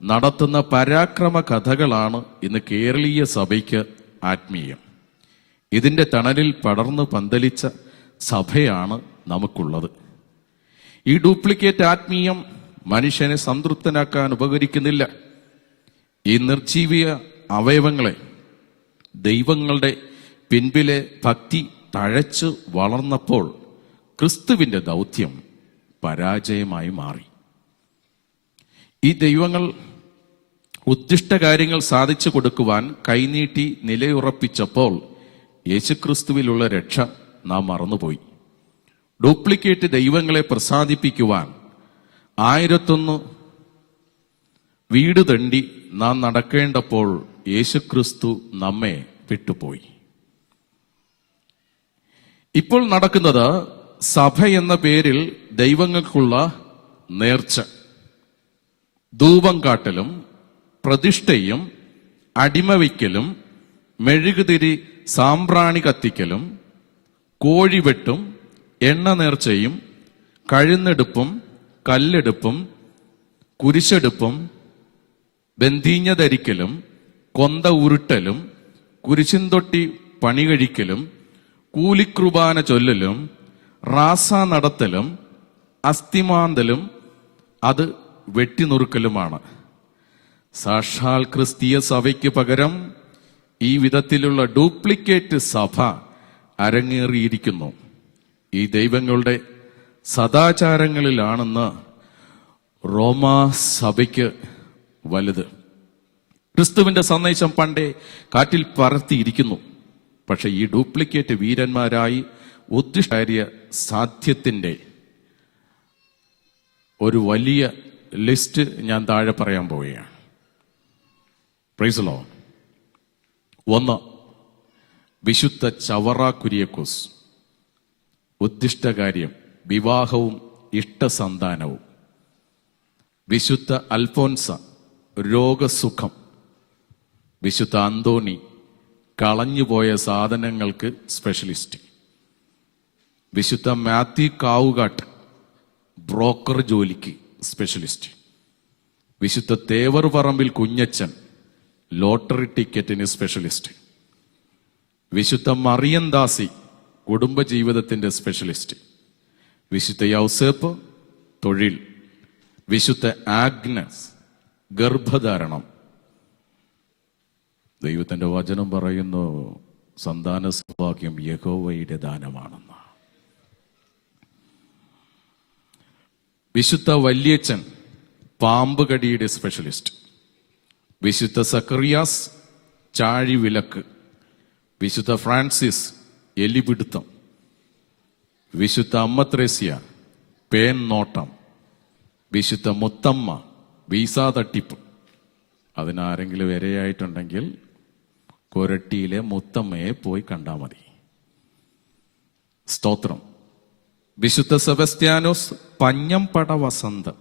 നടത്തുന്ന പരാക്രമ കഥകളാണ് ഇന്ന് കേരളീയ സഭയ്ക്ക് ആത്മീയം. ഇതിന്റെ തണലിൽ പടർന്നു പന്തലിച്ച സഭയാണ് നമുക്കുള്ളത്. ഈ ഡ്യൂപ്ലിക്കേറ്റ് ആത്മീയം മനുഷ്യനെ സംതൃപ്തനാക്കാൻ ഉപകരിക്കുന്നില്ല. ഈ നിർജീവിയ അവയവങ്ങളെ ദൈവങ്ങളുടെ പിൻപിലെ ഭക്തി തഴച്ചു വളർന്നപ്പോൾ ക്രിസ്തുവിന്റെ ദൗത്യം പരാജയമായി മാറി. ഈ ദൈവങ്ങൾ ഉദ്ദിഷ്ട കാര്യങ്ങൾ സാധിച്ചു കൊടുക്കുവാൻ കൈനീട്ടി നിലയുറപ്പിച്ചപ്പോൾ യേശുക്രിസ്തുവിലുള്ള രക്ഷ നാം മറന്നുപോയി. ഡ്യൂപ്ലിക്കേറ്റ് ദൈവങ്ങളെ പ്രസാദിപ്പിക്കുവാൻ 1001 വീട് തണ്ടി നാം നടക്കേണ്ടപ്പോൾ യേശുക്രിസ്തു നമ്മെ വിട്ടുപോയി. ഇപ്പോൾ നടക്കുന്നത് സഭ എന്ന പേരിൽ ദൈവങ്ങൾക്കുള്ള നേർച്ച, ധൂപം കാട്ടലും പ്രതിഷ്ഠയും അടിമവയ്ക്കലും മെഴുകുതിരി സാമ്പ്രാണി കത്തിക്കലും കോഴിവെട്ടും എണ്ണ നേർച്ചയും കഴുന്നെടുപ്പും കല്ലെടുപ്പും കുരിശെടുപ്പും ബന്ധീഞ്ഞ ധരിക്കലും കൊന്ത ഉരുട്ടലും കുരിശിൻതൊട്ടി പണികഴിക്കലും കൂലിക്കുർബാന ചൊല്ലലും റാസ നടത്തലും അസ്ഥിമാന്തലും അത് വെട്ടിനുറുക്കലുമാണ്. സാക്ഷാൽ ക്രിസ്തീയ സഭയ്ക്ക് പകരം ഈ വിധത്തിലുള്ള ഡ്യൂപ്ലിക്കേറ്റ് സഭ അരങ്ങേറിയിരിക്കുന്നു. ഈ ദൈവങ്ങളുടെ സദാചാരങ്ങളിലാണെന്ന് റോമാ സഭയ്ക്ക് വലുത്. ക്രിസ്തുവിന്റെ സന്ദേശം പണ്ടേ കാറ്റിൽ പറത്തിയിരിക്കുന്നു. പക്ഷെ ഈ ഡ്യൂപ്ലിക്കേറ്റ് വീരന്മാരായി ഉദ്ദിഷ്ട സാധ്യത്തിന്റെ ഒരു വലിയ ലിസ്റ്റ് ഞാൻ താഴെ പറയാൻ പോവുകയാണ്. Price the Lord. 1. വിശുദ്ധ ചവറ കുര്യക്കോസ്. ഉദ്ദിഷ്ടകാര്യം വിവാഹവും ഇഷ്ടസന്താനവും. വിശുദ്ധ അൽഫോൻസ രോഗസുഖം. വിശുദ്ധ അന്തോണി കളഞ്ഞുപോയ സാധനങ്ങൾക്ക് സ്പെഷ്യലിസ്റ്റ്. വിശുദ്ധ മാത്യു കാവുകാട്ട് ബ്രോക്കർ ജോലിക്ക് സ്പെഷ്യലിസ്റ്റ്. വിശുദ്ധ തേവർ പറമ്പിൽ കുഞ്ഞച്ചൻ ലോട്ടറി ടിക്കറ്റിന് സ്പെഷ്യലിസ്റ്റ്. വിശുദ്ധ മറിയന്ദാസി കുടുംബജീവിതത്തിന്റെ സ്പെഷ്യലിസ്റ്റ്. വിശുദ്ധ യൗസേപ്പ് തൊഴിൽ. വിശുദ്ധ ആഗ്നസ് ഗർഭധാരണം. ദൈവത്തിന്റെ വചനം പറയുന്നു സന്താന സൗഭാഗ്യം യഹോവയുടെ ദാനമാണെന്ന്. വിശുദ്ധ വല്യച്ചൻ പാമ്പ് കടിയുടെ സ്പെഷ്യലിസ്റ്റ്. വിശുദ്ധ സക്കറിയാസ് ചാഴിവിലക്ക്. വിശുദ്ധ ഫ്രാൻസിസ് എലിപിടുത്തം. വിശുദ്ധ അമ്മ ത്രേസ്യ പേൻ നോട്ടം. വിശുദ്ധ മുത്തമ്മ വീസ തട്ടിപ്പ്. അതിനാരെങ്കിലും ഇരയായിട്ടുണ്ടെങ്കിൽ കൊരട്ടിയിലെ മുത്തമ്മയെ പോയി കണ്ടാൽ മതി. സ്തോത്രം. വിശുദ്ധ സെബസ്ത്യാനോസ് പഞ്ഞംപട വസന്തം,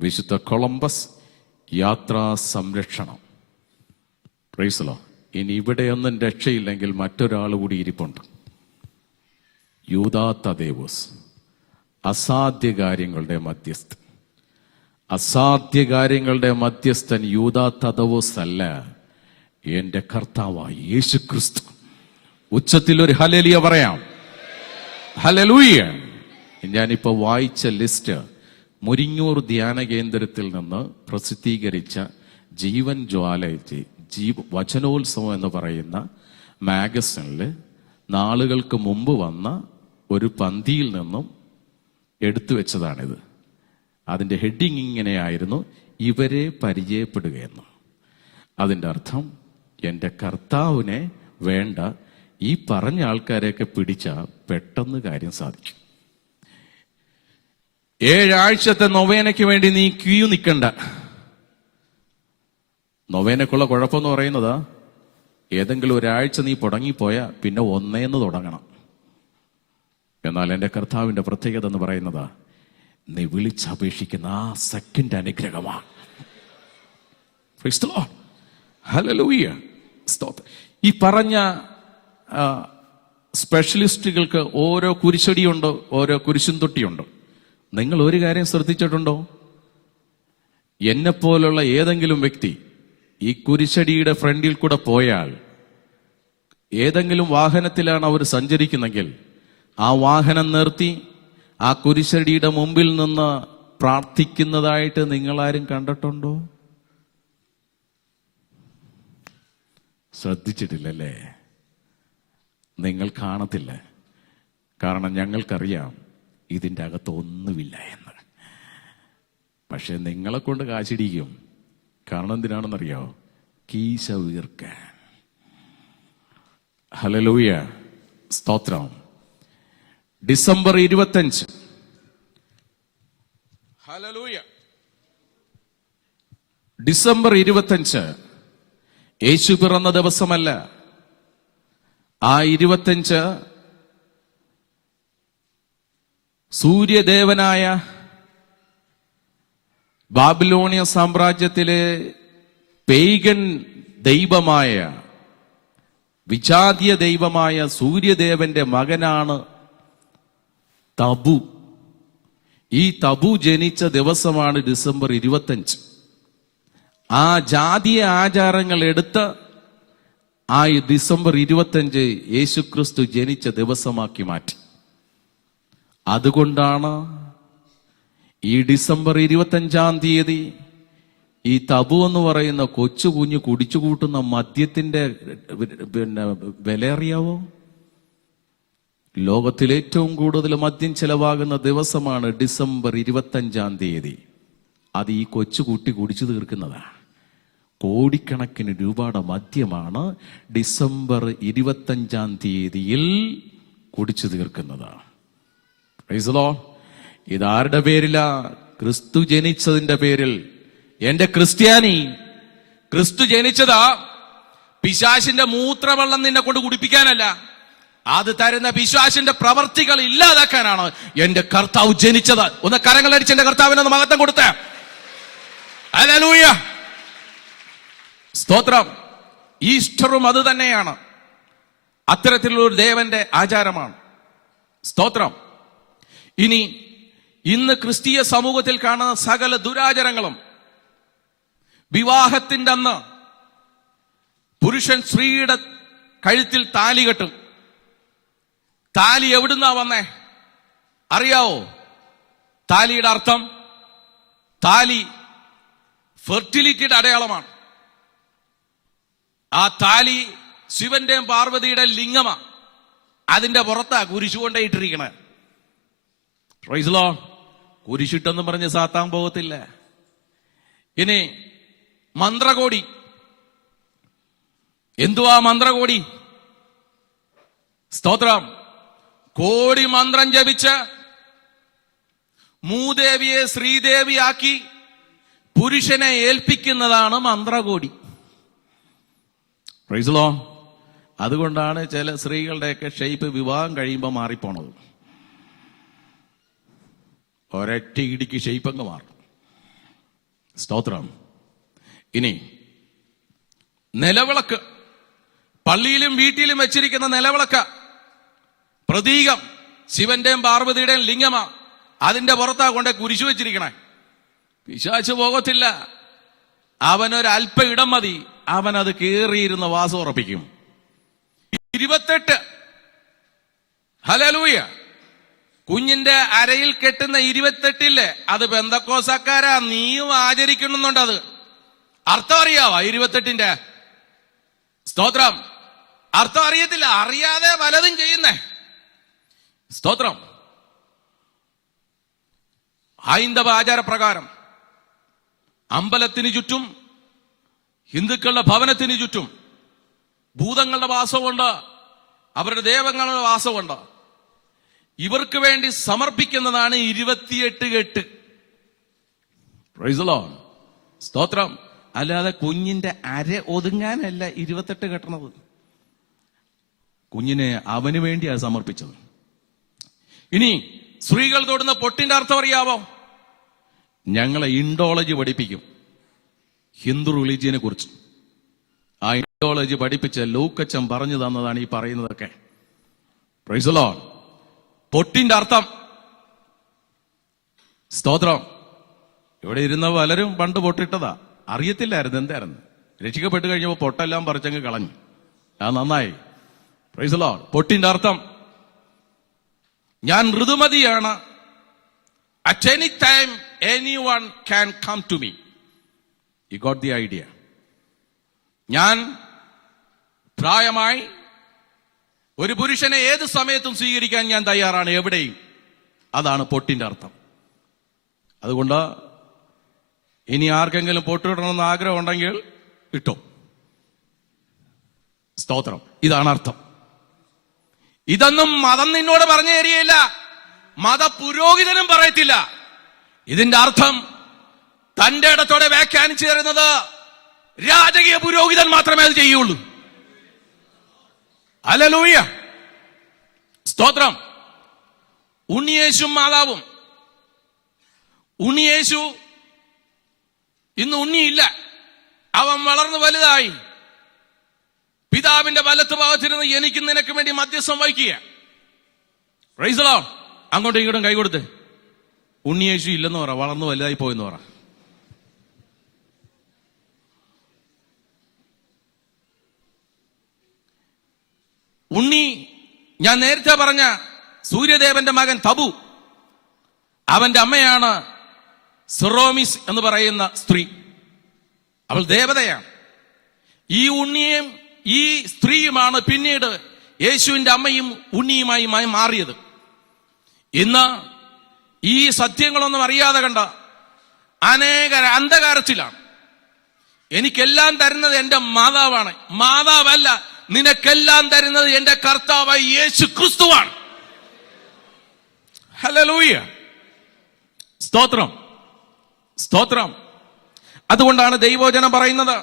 വിശുദ്ധ കൊളംബസ് യാത്രാ സംരക്ഷണം. Price the Lord. ഇനി ഇവിടെയൊന്നും രക്ഷയില്ലെങ്കിൽ മറ്റൊരാൾ കൂടി ഇരിപ്പുണ്ട്. യൂദാ തദേവൂസ്, അസാധ്യ കാര്യങ്ങളുടെ മധ്യസ്ഥൻ. അസാധ്യ കാര്യങ്ങളുടെ മധ്യസ്ഥൻ യൂദാ തദേവൂസ് അല്ല, എന്റെ കർത്താവായ യേശു ക്രിസ്തു. ഉച്ചത്തിൽ ഒരു ഹല്ലേലൂയ പറയാം. ഹല്ലേലൂയ. ഞാനിപ്പോ വായിച്ച ലിസ്റ്റ് മുരിങ്ങൂർ ധ്യാന കേന്ദ്രത്തിൽ നിന്ന് പ്രസിദ്ധീകരിച്ച ജീവൻ ജ്വാല വചനോത്സവം എന്ന് പറയുന്ന മാഗസിനിൽ നാളുകൾക്ക് മുമ്പ് വന്ന ഒരു പന്തിയിൽ നിന്നും എടുത്തു വെച്ചതാണിത്. അതിന്റെ ഹെഡിങ് ഇങ്ങനെയായിരുന്നു, ഇവരെ പരിചയപ്പെടുകയെന്ന്. അതിന്റെ അർത്ഥം എന്റെ കർത്താവിനെ വേണ്ട ഈ പറഞ്ഞ ആൾക്കാരെയൊക്കെ പിടിച്ച പെട്ടെന്ന് കാര്യം സാധിക്കും. 7 ആഴ്ചത്തെ നൊവേനയ്ക്ക് വേണ്ടി നീ ക്യൂ നിൽക്കണ്ട. നൊവേനക്കുള്ള കുഴപ്പമെന്ന് പറയുന്നത്, ഏതെങ്കിലും ഒരാഴ്ച നീ തുടങ്ങിപ്പോയാൽ പിന്നെ ഒന്നേന്ന് തുടങ്ങണം. എന്നാൽ എൻ്റെ കർത്താവിന്റെ പ്രത്യേകത എന്ന് പറയുന്നത്, നീ വിളിച്ചപേക്ഷിക്കുന്ന ആ സെക്കൻഡ് അനുഗ്രഹമാണ്. ഹല്ലേലൂയ. സ്തോത്രം. ഈ പറഞ്ഞ സ്പെഷ്യലിസ്റ്റുകൾക്ക് ഓരോ കുരിശടിയുണ്ട്, ഓരോ കുരിശും തൊട്ടിയുണ്ട്. നിങ്ങൾ ഒരു കാര്യം ശ്രദ്ധിച്ചിട്ടുണ്ടോ? എന്നെപ്പോലുള്ള ഏതെങ്കിലും വ്യക്തി ഈ കുരിശടിയുടെ ഫ്രണ്ടിൽ കൂടെ പോയാൽ, ഏതെങ്കിലും വാഹനത്തിലാണ് അവർ സഞ്ചരിക്കുന്നെങ്കിൽ ആ വാഹനം നിർത്തി ആ കുരിശടിയുടെ മുമ്പിൽ നിന്ന് പ്രാർത്ഥിക്കുന്നതായിട്ട് നിങ്ങളാരും കണ്ടിട്ടുണ്ടോ? ശ്രദ്ധിച്ചിട്ടില്ലല്ലേ? നിങ്ങൾ കാണത്തില്ല. കാരണം ഞങ്ങൾക്കറിയാം ഇതിൻ്റെ അകത്ത് ഒന്നുമില്ല എന്ന്. പക്ഷെ നിങ്ങളെ കൊണ്ട് കാശിടിക്കും. കാരണം എന്തിനാണെന്നറിയോ? കീശ വീർക്കാൻ. ഹല്ലേലൂയ. സ്തോത്രം. ഡിസംബർ 25. ഹല്ലേലൂയ. ഡിസംബർ 25 യേശു പിറന്ന ദിവസമല്ല. ആ 25 സൂര്യദേവനായ ബാബിലോണിയ സാമ്രാജ്യത്തിലെ പെയ്ഗൻ ദൈവമായ, വിജാതീയ ദൈവമായ സൂര്യദേവന്റെ മകനാണ് തബു. ഈ തബു ജനിച്ച ദിവസമാണ് ഡിസംബർ 25. ആ ജാതീയ ആചാരങ്ങൾ എടുത്ത് ആ ഡിസംബർ 25 യേശുക്രിസ്തു ജനിച്ച ദിവസമാക്കി മാറ്റി. അതുകൊണ്ടാണ് ഈ ഡിസംബർ 25 തീയതി ഈ തബു എന്ന് പറയുന്ന കൊച്ചു കുഞ്ഞ് കുടിച്ചു കൂട്ടുന്ന മദ്യത്തിന്റെ വില അറിയാവോ? ലോകത്തിൽ ഏറ്റവും കൂടുതൽ മദ്യം ചെലവാകുന്ന ദിവസമാണ് ഡിസംബർ 25 തീയതി. അത് ഈ കൊച്ചു കുട്ടി കുടിച്ചു തീർക്കുന്നതാണ്. കോടിക്കണക്കിന് രൂപയുടെ മദ്യമാണ് ഡിസംബർ 25 തീയതിയിൽ കുടിച്ചു തീർക്കുന്നത്. Praise the lord. ഇതാരുടെ പേരില? ക്രിസ്തു ജനിച്ചതിന്റെ പേരിൽ. എന്റെ ക്രിസ്ത്യാനി, ക്രിസ്തു ജനിച്ചതാ പിശാചിന്റെ മൂത്രവെള്ളം നിന്നെ കൊണ്ട് കുടിപ്പിക്കാനല്ല, അത് തരുന്ന പിശാചിന്റെ പ്രവർത്തികൾ ഇല്ലാതാക്കാനാണ് എന്റെ കർത്താവ് ജനിച്ചത്. ഒന്ന് കരങ്ങളടിച്ച് എന്റെ കർത്താവിനൊന്ന് മഹത്വം കൊടുത്തേ. ഹല്ലേലൂയ. സ്തോത്രം. ഈസ്റ്ററും അത് തന്നെയാണ്. അത്തരത്തിലുള്ള ഒരു ദേവന്റെ ആചാരമാണ്. സ്തോത്രം. ഇനി ഇന്ന് ക്രിസ്തീയ സമൂഹത്തിൽ കാണുന്ന സകല ദുരാചാരങ്ങളും, വിവാഹത്തിന്റെ അന്ന് പുരുഷൻ സ്ത്രീയുടെ കഴുത്തിൽ താലി കെട്ടും. താലി എവിടുന്നാ വന്നേ അറിയാവോ? താലിയുടെ അർത്ഥം, താലി ഫെർട്ടിലിറ്റിയുടെ അടയാളമാണ്. ആ താലി ശിവന്റെയും പാർവതിയുടെ ലിംഗമാ. അതിന്റെ പുറത്താ കുരിശു കൊണ്ടേയിട്ടിരിക്കണേ. Praise the lord. കുരിശിട്ടെന്നും പറഞ്ഞ് സാത്താൻ പോകത്തില്ല. ഇനി മന്ത്രകോടി. എന്തുവാ മന്ത്രകോടി? സ്തോത്രം. കോടി മന്ത്രം ജപിച്ച് മൂദേവിയെ ശ്രീദേവിയാക്കി പുരുഷനെ ഏൽപ്പിക്കുന്നതാണ് മന്ത്രകോടി. Praise the lord. അതുകൊണ്ടാണ് ചില സ്ത്രീകളുടെയൊക്കെ ഷേപ്പ് വിവാഹം കഴിയുമ്പോൾ മാറിപ്പോണത്. ഒരൊറ്റ ഇടിക്ക് ഷേപ്പ് അങ്ങ് മാറും. സ്തോത്രം. ഇനി നിലവിളക്ക്, പള്ളിയിലും വീട്ടിലും വെച്ചിരിക്കുന്ന നിലവിളക്ക് പ്രതീകം ശിവന്റെയും പാർവതിയുടെയും ലിംഗമാ. അതിന്റെ പുറത്താ കൊണ്ട് കുരിശു വെച്ചിരിക്കണേ. പിശാച് പോകത്തില്ല. അവനൊരല്പ ഇടം മതി, അവനത് കേറിയിരുന്ന വാസം ഉറപ്പിക്കും. 28 ഹല്ലേലൂയ. കുഞ്ഞിന്റെ അരയിൽ കെട്ടുന്ന 28 അത് പെന്തക്കോസക്കാരാ, നീയും ആചരിക്കണമെന്നുണ്ടത്. അർത്ഥം അറിയാവാ 28? സ്തോത്രം. അർത്ഥം അറിയത്തില്ല, അറിയാതെ പലതും ചെയ്യുന്നേ. സ്തോത്രം. ഹൈന്ദവ ആചാരപ്രകാരം അമ്പലത്തിന് ചുറ്റും, ഹിന്ദുക്കളുടെ ഭവനത്തിന് ചുറ്റും ഭൂതങ്ങളുടെ വാസമുണ്ട്, അവരുടെ ദേവങ്ങളുടെ വാസമുണ്ട്. ഇവർക്ക് വേണ്ടി സമർപ്പിക്കുന്നതാണ് 28 കെട്ട്. Price the lord. സ്തോത്രം. അല്ലാതെ കുഞ്ഞിന്റെ അര ഒതുങ്ങാനല്ല 28 കെട്ടണത്. കുഞ്ഞിനെ അവന് വേണ്ടിയാണ് സമർപ്പിച്ചത്. ഇനി സ്ത്രീകൾ തൊടുന്ന പൊട്ടിന്റെ അർത്ഥം അറിയാവോ? ഞങ്ങളെ ഇൻഡോളജി പഠിപ്പിക്കും, ഹിന്ദു റിലീജിയനെ കുറിച്ച്. ആ ഇൻഡോളജി പഠിപ്പിച്ച ലൂക്കച്ചൻ പറഞ്ഞു തന്നതാണ് ഈ പറയുന്നതൊക്കെ. Price the Lord. പൊട്ടിന്റെ അർത്ഥം, സ്തോത്രം. ഇവിടെ ഇരുന്ന പലരും പണ്ട് പൊട്ടിട്ടതാ, അറിയത്തില്ലായിരുന്നു എന്തായിരുന്നു. രക്ഷിക്കപ്പെട്ട് കഴിഞ്ഞപ്പോൾ പൊട്ടെല്ലാം പറിച്ചങ്ങ് കളഞ്ഞു. അത് നന്നായി. Price the Lord. പൊട്ടിന്റെ അർത്ഥം, ഞാൻ ഋതുമതിയാണ്. At any time anyone can come to me. You got the idea. ഞാൻ പ്രായമായി ഒരു പുരുഷനെ ഏത് സമയത്തും സ്വീകരിക്കാൻ ഞാൻ തയ്യാറാണ്, എവിടെയും. അതാണ് പൊട്ടിന്റെ അർത്ഥം. അതുകൊണ്ട് ഇനി ആർക്കെങ്കിലും പൊട്ടിടണമെന്ന് ആഗ്രഹം ഉണ്ടെങ്കിൽ ഇട്ടോ. സ്തോത്രം. ഇതാണ് അർത്ഥം. ഇതൊന്നും മതം നിന്നോട് പറഞ്ഞു തരികയില്ല, മതപുരോഹിതനും പറയത്തില്ല. ഇതിന്റെ അർത്ഥം തന്റെ ഇടത്തോടെ വ്യാഖ്യാനിച്ചു തരുന്നത് രാജകീയ പുരോഹിതൻ മാത്രമേ അത് ചെയ്യുള്ളൂ. ഹല്ലേലൂയ. സ്തോത്രം. ഉണ്ണിയേശും മാതാവും. ഉണ്ണിയേശു ഇന്ന് ഉണ്ണിയില്ല, അവൻ വളർന്നു വലുതായി. പിതാവിന്റെ വലത്ത് ഭാഗത്തിരുന്ന് എനിക്കും നിനക്കും വേണ്ടി മധ്യസ്ഥം വഹിക്കുക. Price the Lord. അങ്ങോട്ടും ഇങ്ങോട്ടും കൈ കൊടുത്ത് ഉണ്ണിയേശു ഇല്ലെന്ന് പറ, വളർന്നു വലുതായി പോയെന്ന് പറ. ഉണ്ണി, ഞാൻ നേരത്തെ പറഞ്ഞ സൂര്യദേവന്റെ മകൻ തബു, അവന്റെ അമ്മയാണ് സെറോമിസ് എന്ന് പറയുന്ന സ്ത്രീ. അവൾ ദേവതയാണ്. ഈ ഉണ്ണിയും ഈ സ്ത്രീയുമാണ് പിന്നീട് യേശുവിന്റെ അമ്മയും ഉണ്ണിയുമായി മാറിയത്. ഇന്ന് ഈ സത്യങ്ങളൊന്നും അറിയാതെ കണ്ട അനേകർ അന്ധകാരത്തിലാണ്. എനിക്കെല്ലാം തരുന്നത് എന്റെ മാതാവാണ്. മാതാവല്ല, നിനക്കെല്ലാം തരുന്നത് എന്റെ കർത്താവായ യേശു ക്രിസ്തുവാണ്. ഹല്ലേലൂയ. സ്തോത്രം. സ്തോത്രം. അതുകൊണ്ടാണ് ദൈവവചനം പറയുന്നത്,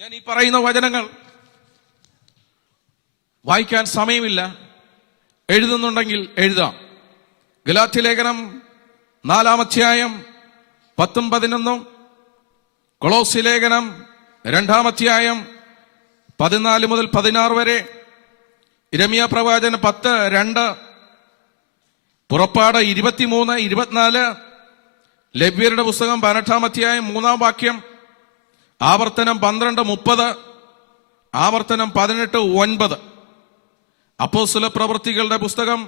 ഞാൻ ഈ പറയുന്ന വചനങ്ങൾ വായിക്കാൻ സമയമില്ല, എഴുതുന്നുണ്ടെങ്കിൽ എഴുതാം. ഗലാത്യലേഖനം 4-ാം അധ്യായം 10-11, കൊളോസ്യ ലേഖനം 2-ാം അധ്യായം 14 മുതൽ 16 വരെ, യിരെമ്യാ പ്രവാചകൻ 10:2, പുറപ്പാട് 23-24, ലേവ്യരുടെ പുസ്തകം 18-ാം അധ്യായം 3-ാം വാക്യം, ആവർത്തനം 12:30, ആവർത്തനം 18:9, അപ്പോസ്തല പ്രവൃത്തികളുടെ പുസ്തകം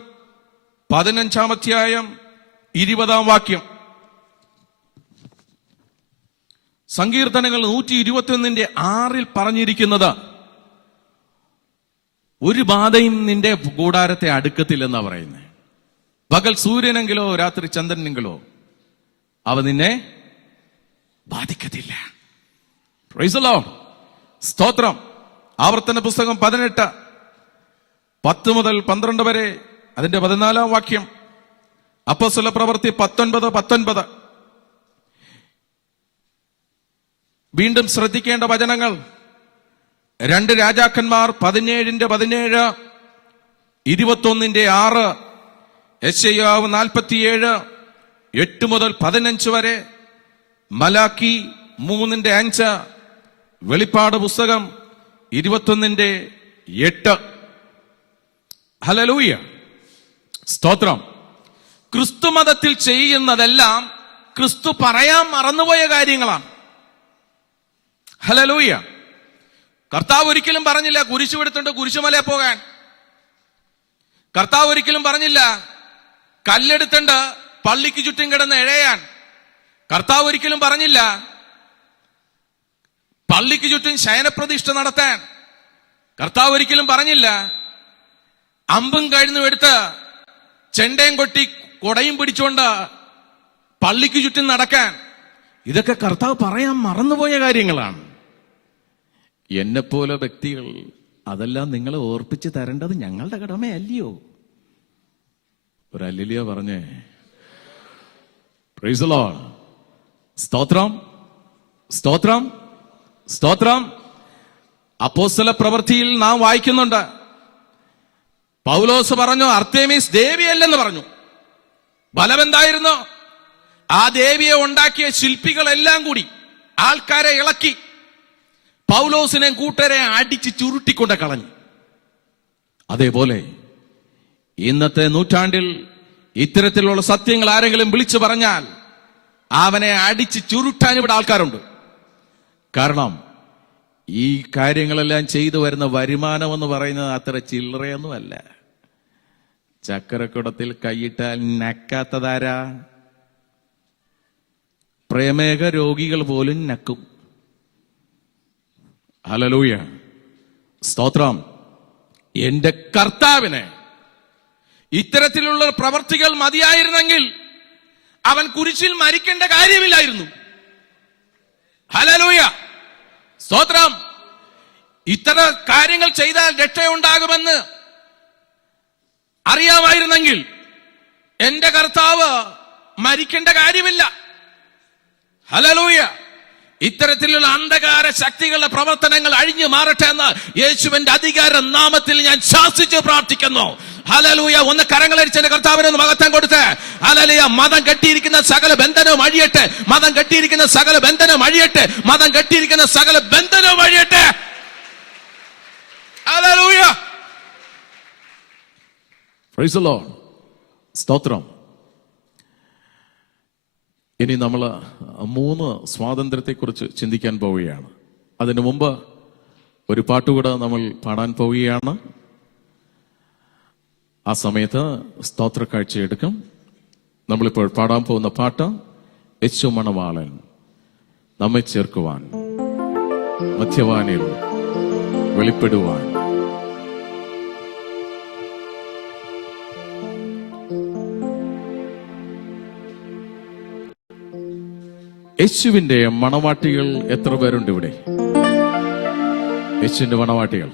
15-ാം അധ്യായം 20-ാം വാക്യം, സങ്കീർത്തനങ്ങൾ 121-6 പറഞ്ഞിരിക്കുന്നത്, ഒരു ബാധയും നിന്റെ കൂടാരത്തെ അടുക്കത്തില്ലെന്നാ പറയുന്നത്. പകൽ സൂര്യനെങ്കിലോ രാത്രി ചന്ദ്രനെങ്കിലോ അവ നിന്നെ ബാധിക്കത്തില്ല. Price the lord. സ്തോത്രം. ആവർത്തന പുസ്തകം 18, 10 മുതൽ 12 വരെ, അതിന്റെ 14-ാം വാക്യം, അപ്പോസ്തല പ്രവൃത്തി 19:19, വീണ്ടും ശ്രദ്ധിക്കേണ്ട വചനങ്ങൾ 2 രാജാക്കന്മാർ 17:17, 21:6, യെശയ്യാവ് 47, 8 മുതൽ 15 വരെ, മലാക്കി 3:5, വെളിപ്പാട് പുസ്തകം 21:8. ഹല്ലേലൂയ, സ്തോത്രം. ക്രിസ്തു മതത്തിൽ ചെയ്യുന്നതെല്ലാം ക്രിസ്തു പറയാൻ മറന്നുപോയ കാര്യങ്ങളാണ്. ഹല്ലേലൂയ. കർത്താവ് ഒരിക്കലും പറഞ്ഞില്ല കുരിശു എടുത്തുകൊണ്ട് കുരിശുമലയിൽ പോകാൻ. കർത്താവ് ഒരിക്കലും പറഞ്ഞില്ല കല്ലെടുത്തുണ്ട് പള്ളിക്ക് ചുറ്റും കിടന്ന് എഴയാൻ. കർത്താവ് ഒരിക്കലും പറഞ്ഞില്ല പള്ളിക്ക് ചുറ്റും ശയനപ്രതിഷ്ഠ നടത്താൻ. കർത്താവ് ഒരിക്കലും പറഞ്ഞില്ല അമ്പും കഴിഞ്ഞും എടുത്ത് ചെണ്ടയും കൊട്ടി കൊടയും പിടിച്ചുകൊണ്ട് പള്ളിക്ക് ചുറ്റും നടക്കാൻ. ഇതൊക്കെ കർത്താവ് പറയാൻ മറന്നുപോയ കാര്യങ്ങളാണ്. എന്നെപ്പോലെ വ്യക്തികൾ അതെല്ലാം നിങ്ങളെ ഓർപ്പിച്ച് തരേണ്ടത് ഞങ്ങളുടെ കടമയല്ലയോ? ഒരു ഹല്ലേലൂയ പറഞ്ഞേ. Price the lord. സ്തോത്രം, സ്തോത്രം, സ്തോത്രം. അപ്പോസ്തല പ്രവൃത്തിയിൽ നാം വായിക്കുന്നുണ്ട്, പൗലോസ് പറഞ്ഞു അർത്തേമീസ് ദേവിയല്ലെന്ന് പറഞ്ഞു. ബലമെന്തായിരുന്നു? ആ ദേവിയെ ഉണ്ടാക്കിയ ശില്പികളെല്ലാം കൂടി ആൾക്കാരെ ഇളക്കി പൗലോസിനെ കൂട്ടരെ അടിച്ച് ചുരുട്ടിക്കൊണ്ട് കളഞ്ഞു. അതേപോലെ ഇന്നത്തെ നൂറ്റാണ്ടിൽ ഇത്തരത്തിലുള്ള സത്യങ്ങൾ ആരെങ്കിലും വിളിച്ചു പറഞ്ഞാൽ അവനെ അടിച്ച് ചുരുട്ടാൻ ഇവിടെ ആൾക്കാരുണ്ട്. കാരണം ഈ കാര്യങ്ങളെല്ലാം ചെയ്തു വരുന്ന വരുമാനം എന്ന് പറയുന്നത് അത്ര ചില്ലറയൊന്നുമല്ല. ചക്കരക്കുടത്തിൽ കൈയിട്ടാൽ നക്കാത്തതാരാ? പ്രമേഹ രോഗികൾ പോലും നക്കും. ഹല്ലേലൂയ, സ്തോത്രം. എന്റെ കർത്താവിന് ഇത്തരത്തിലുള്ള പ്രവർത്തികൾ മതിയായിരുന്നെങ്കിൽ അവൻ കുരിശിൽ മരിക്കേണ്ട കാര്യമില്ലായിരുന്നു. ഹല്ലേലൂയ, സ്തോത്രം. ഇത്തരം കാര്യങ്ങൾ ചെയ്താൽ രക്ഷയുണ്ടാകുമെന്ന് അറിയാമായിരുന്നെങ്കിൽ എന്റെ കർത്താവ് മരിക്കേണ്ട കാര്യമില്ല. ഹല്ലേലൂയ. ഇത്തരത്തിലുള്ള അന്ധകാര ശക്തികളുടെ പ്രവർത്തനങ്ങൾ അഴിഞ്ഞു മാറട്ടെ എന്ന് യേശുവിന്റെ അധികാര നാമത്തിൽ ഞാൻ ശാസിച്ച് പ്രാർത്ഥിക്കുന്നു. ഹല്ലേലൂയ. ഒന്ന് കരങ്ങളടിച്ച് എന്റെ കർത്താവിനെ ഒന്ന് മഹത്വം കൊടുത്ത് ഹല്ലേലൂയ. മതം കെട്ടിയിരിക്കുന്ന സകല ബന്ധനവും അഴിയട്ടെ. മതം കെട്ടിയിരിക്കുന്ന സകല ബന്ധനവും അഴിയട്ടെ. മതം കെട്ടിയിരിക്കുന്ന സകല ബന്ധനവും അഴിയട്ടെ. ഹല്ലേലൂയ. Price the lord. സ്തോത്രം. ഇനി നമ്മൾ 3 സ്വാതന്ത്ര്യത്തെക്കുറിച്ച് ചിന്തിക്കാൻ പോവുകയാണ്. അതിനു മുമ്പ് ഒരു പാട്ടുകൂടെ നമ്മൾ പാടാൻ പോവുകയാണ്. ആ സമയത്ത് സ്തോത്ര കാഴ്ചയെടുക്കും. നമ്മളിപ്പോൾ പാടാൻ പോകുന്ന പാട്ട് യേശു മണവാളൻ നമ്മെ ചേർക്കുവാൻ മധ്യവാനിൽ വെളിപ്പെടുവാൻ. യേശുവിന്റെ മണവാട്ടികൾ എത്ര പേരുണ്ട് ഇവിടെ? യേശുവിന്റെ മണവാട്ടികൾ.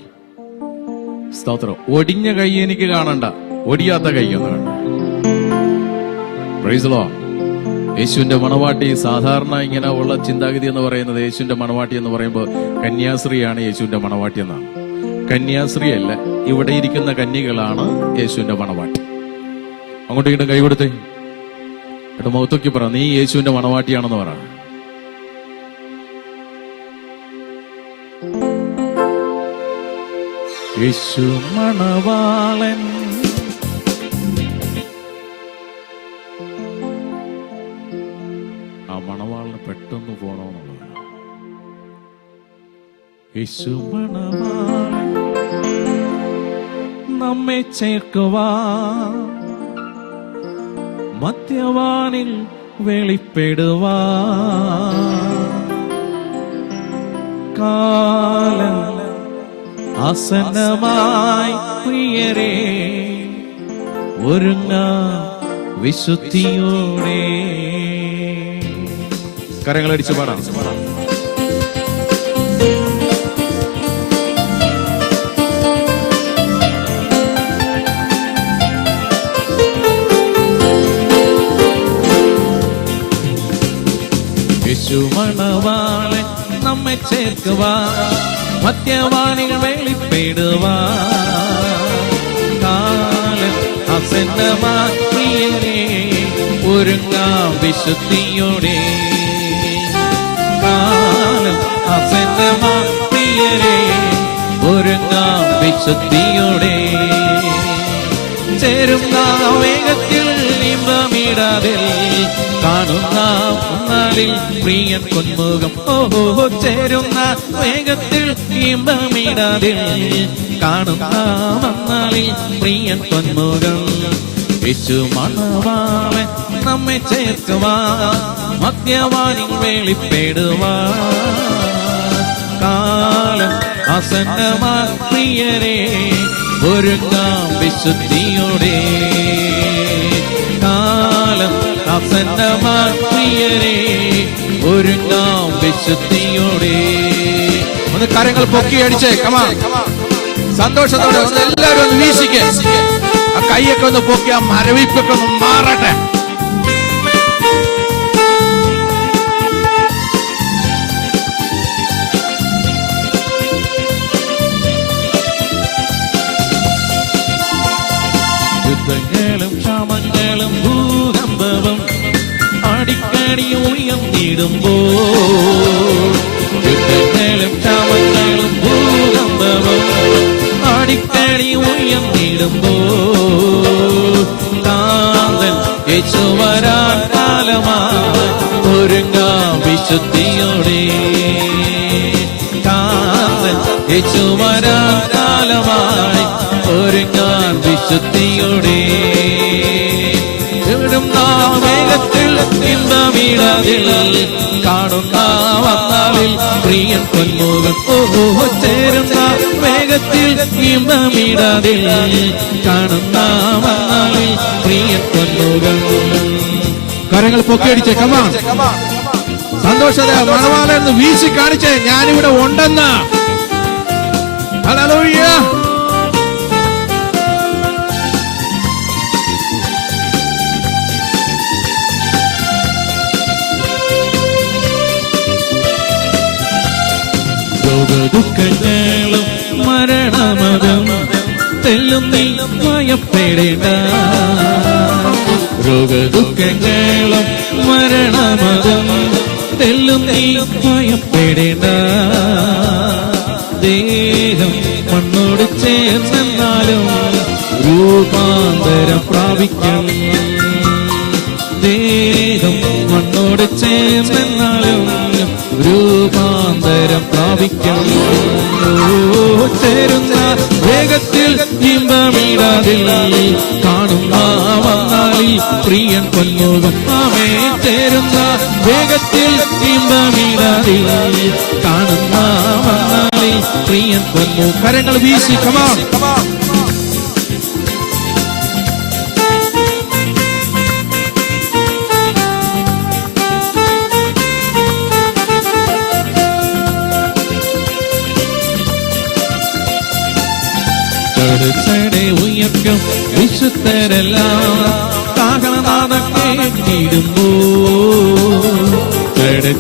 സ്തോത്രം. ഒടിഞ്ഞ കൈ എനിക്ക് കാണണ്ട, ഒടിയാത്ത കൈ ഒന്ന് കാണണ്ട. Price the Lord. യേശുവിന്റെ മണവാട്ടി സാധാരണ ഇങ്ങനെ ഉള്ള ചിന്താഗതി എന്ന് പറയുന്നത് യേശുവിന്റെ മണവാട്ടി എന്ന് പറയുമ്പോൾ കന്യാസ്ത്രീയാണ് യേശുവിന്റെ മണവാട്ടി എന്നാണ്. കന്യാസ്ത്രീ അല്ല, ഇവിടെ ഇരിക്കുന്ന കന്യകളാണ് യേശുവിന്റെ മണവാട്ടി. അങ്ങോട്ടും ഇങ്ങോട്ടും കൈ കൊടുത്തേ. എന്റെ മുഖത്തൊക്കെ പറ, നീ യേശുവിന്റെ മണവാട്ടിയാണെന്ന് പറ. യേശു മണവാളൻ ആ മണവാളിന് പെട്ടെന്ന് പോണമെന്നുള്ളത്. യേശു മണവാളൻ നമ്മെ ചേർക്കുവാൻ മധ്യവാനിൽ വെളിപ്പെടുവാൻ കാലം ആസന്നമായി പ്രിയരേ ഒരുങ്ങ വിശുദ്ധിയോടെ. കരങ്ങളടിച്ച് പാടാം. യേശു മണവാളൻ നമ്മെ ചേർക്കുവാൻ മദ്യപാനികൾ വെളിപ്പെടുവാൻ കാലം ആസന്നമായി പ്രിയരേ ഒരുങ്ങാം വിശുദ്ധിയോടെ കാലം ആസന്നമായി പ്രിയരേ ഒരുങ്ങാം വിശുദ്ധിയോടെ ചേരുന്ന വേഗത്തിൽ ഇമ്പമിടാതെ കാണുന്ന നാളിൽ പ്രിയൻ പൊന്മുഖം ഓഹോ ചേരുന്ന വേഗത്തിൽ ഇമ്പമിടാതെ കാണുന്ന നാളിൽ പ്രിയൻ പൊന്മുഖം യേശു മണവാളൻ നമ്മെ ചേർക്കുവാൻ മദ്യപാനികൾ വെളിപ്പെടുവാൻ കാലം ആസന്നമായി പ്രിയരേ ഒരുങ്ങാം വിശുദ്ധിയോടെ കാലം ആസന്നമായി പ്രിയരേ ഒരുങ്ങാം വിശുദ്ധിയോടെ. ഒന്ന് കരങ്ങൾ പൊക്കി അടിച്ചേ, കമാ സന്തോഷത്തോടെ ഒന്ന് എല്ലാവരും ഒന്ന് വീശിക്കേ. ആ കൈയൊക്കെ ഒന്ന് പൊക്കി ആ മരവിപ്പൊക്കെ ഒന്ന് മാറട്ടെ. യുദ്ധങ്ങളും ക്ഷാമങ്ങളും ഭൂകമ്പവും അടിക്കടി ഉയർന്നിടുമ്പോൾ യുദ്ധങ്ങളും ക്ഷാമങ്ങളും ഭൂകമ്പവും അടിക്കടി ഉയർന്നിടുമ്പോൾ കാന്തൻ യേശു വരാൻ കാലമായി ഒരുങ്ങാം വിശുദ്ധിയോടെ കാന്തൻ യേശു വരാൻ കാലമായി ഒരുങ്ങാൻ വിശുദ്ധിയോടെ വേഗത്തിൽ ഇമ്പമിടാതിൽ കാണുന്ന വന്നാളിൽ പ്രിയൻ പൊന്മുഖം ഓഹോ ചേരുന്ന വേഗത്തിൽ ഇമ്പമിടാതിൽ കാണുന്ന വന്നാളിൽ പ്രിയൻ പൊന്മുഖം. കരങ്ങൾ പൊക്കിയടിച്ചേ, കമാ സന്തോഷത മണവാളെന്ന് വീശി കാണിച്ചേ, ഞാനിവിടെ ഉണ്ടെന്ന്. ഹല്ലേലൂയ. ദുഃഖങ്ങളും മരണമതും തെല്ലും നീ ഭയപ്പെടേണ്ട രോഗദുഃഖങ്ങളും മരണമതും തെല്ലും നീ ഭയപ്പെടേണ്ട ദേഹം മണ്ണോട് ചേർന്നാലും രൂപാന്തരം പ്രാപിക്കും ദേഹം മണ്ണോട് ചേർന്നാലും രൂപാന്തരം പ്രാപിക്കും ചേരുന്ന വേഗത്തിൽ ഇമ്പമിടാതിൽ കാണുന്ന വന്നാളിൽ പ്രിയൻ പൊന്മുഖം ആമേ ചേരുന്ന വേഗത്തിൽ ഇമ്പമിടാതിൽ കാണുന്ന വന്നാളിൽ പ്രിയൻ പൊന്മുഖം. കരങ്ങൾ വീശി കമാ ചടെ ഉയർക്കും വിശുദ്ധരെല്ലാം കാഹളനാദം കേട്ടിടുമ്പോൾ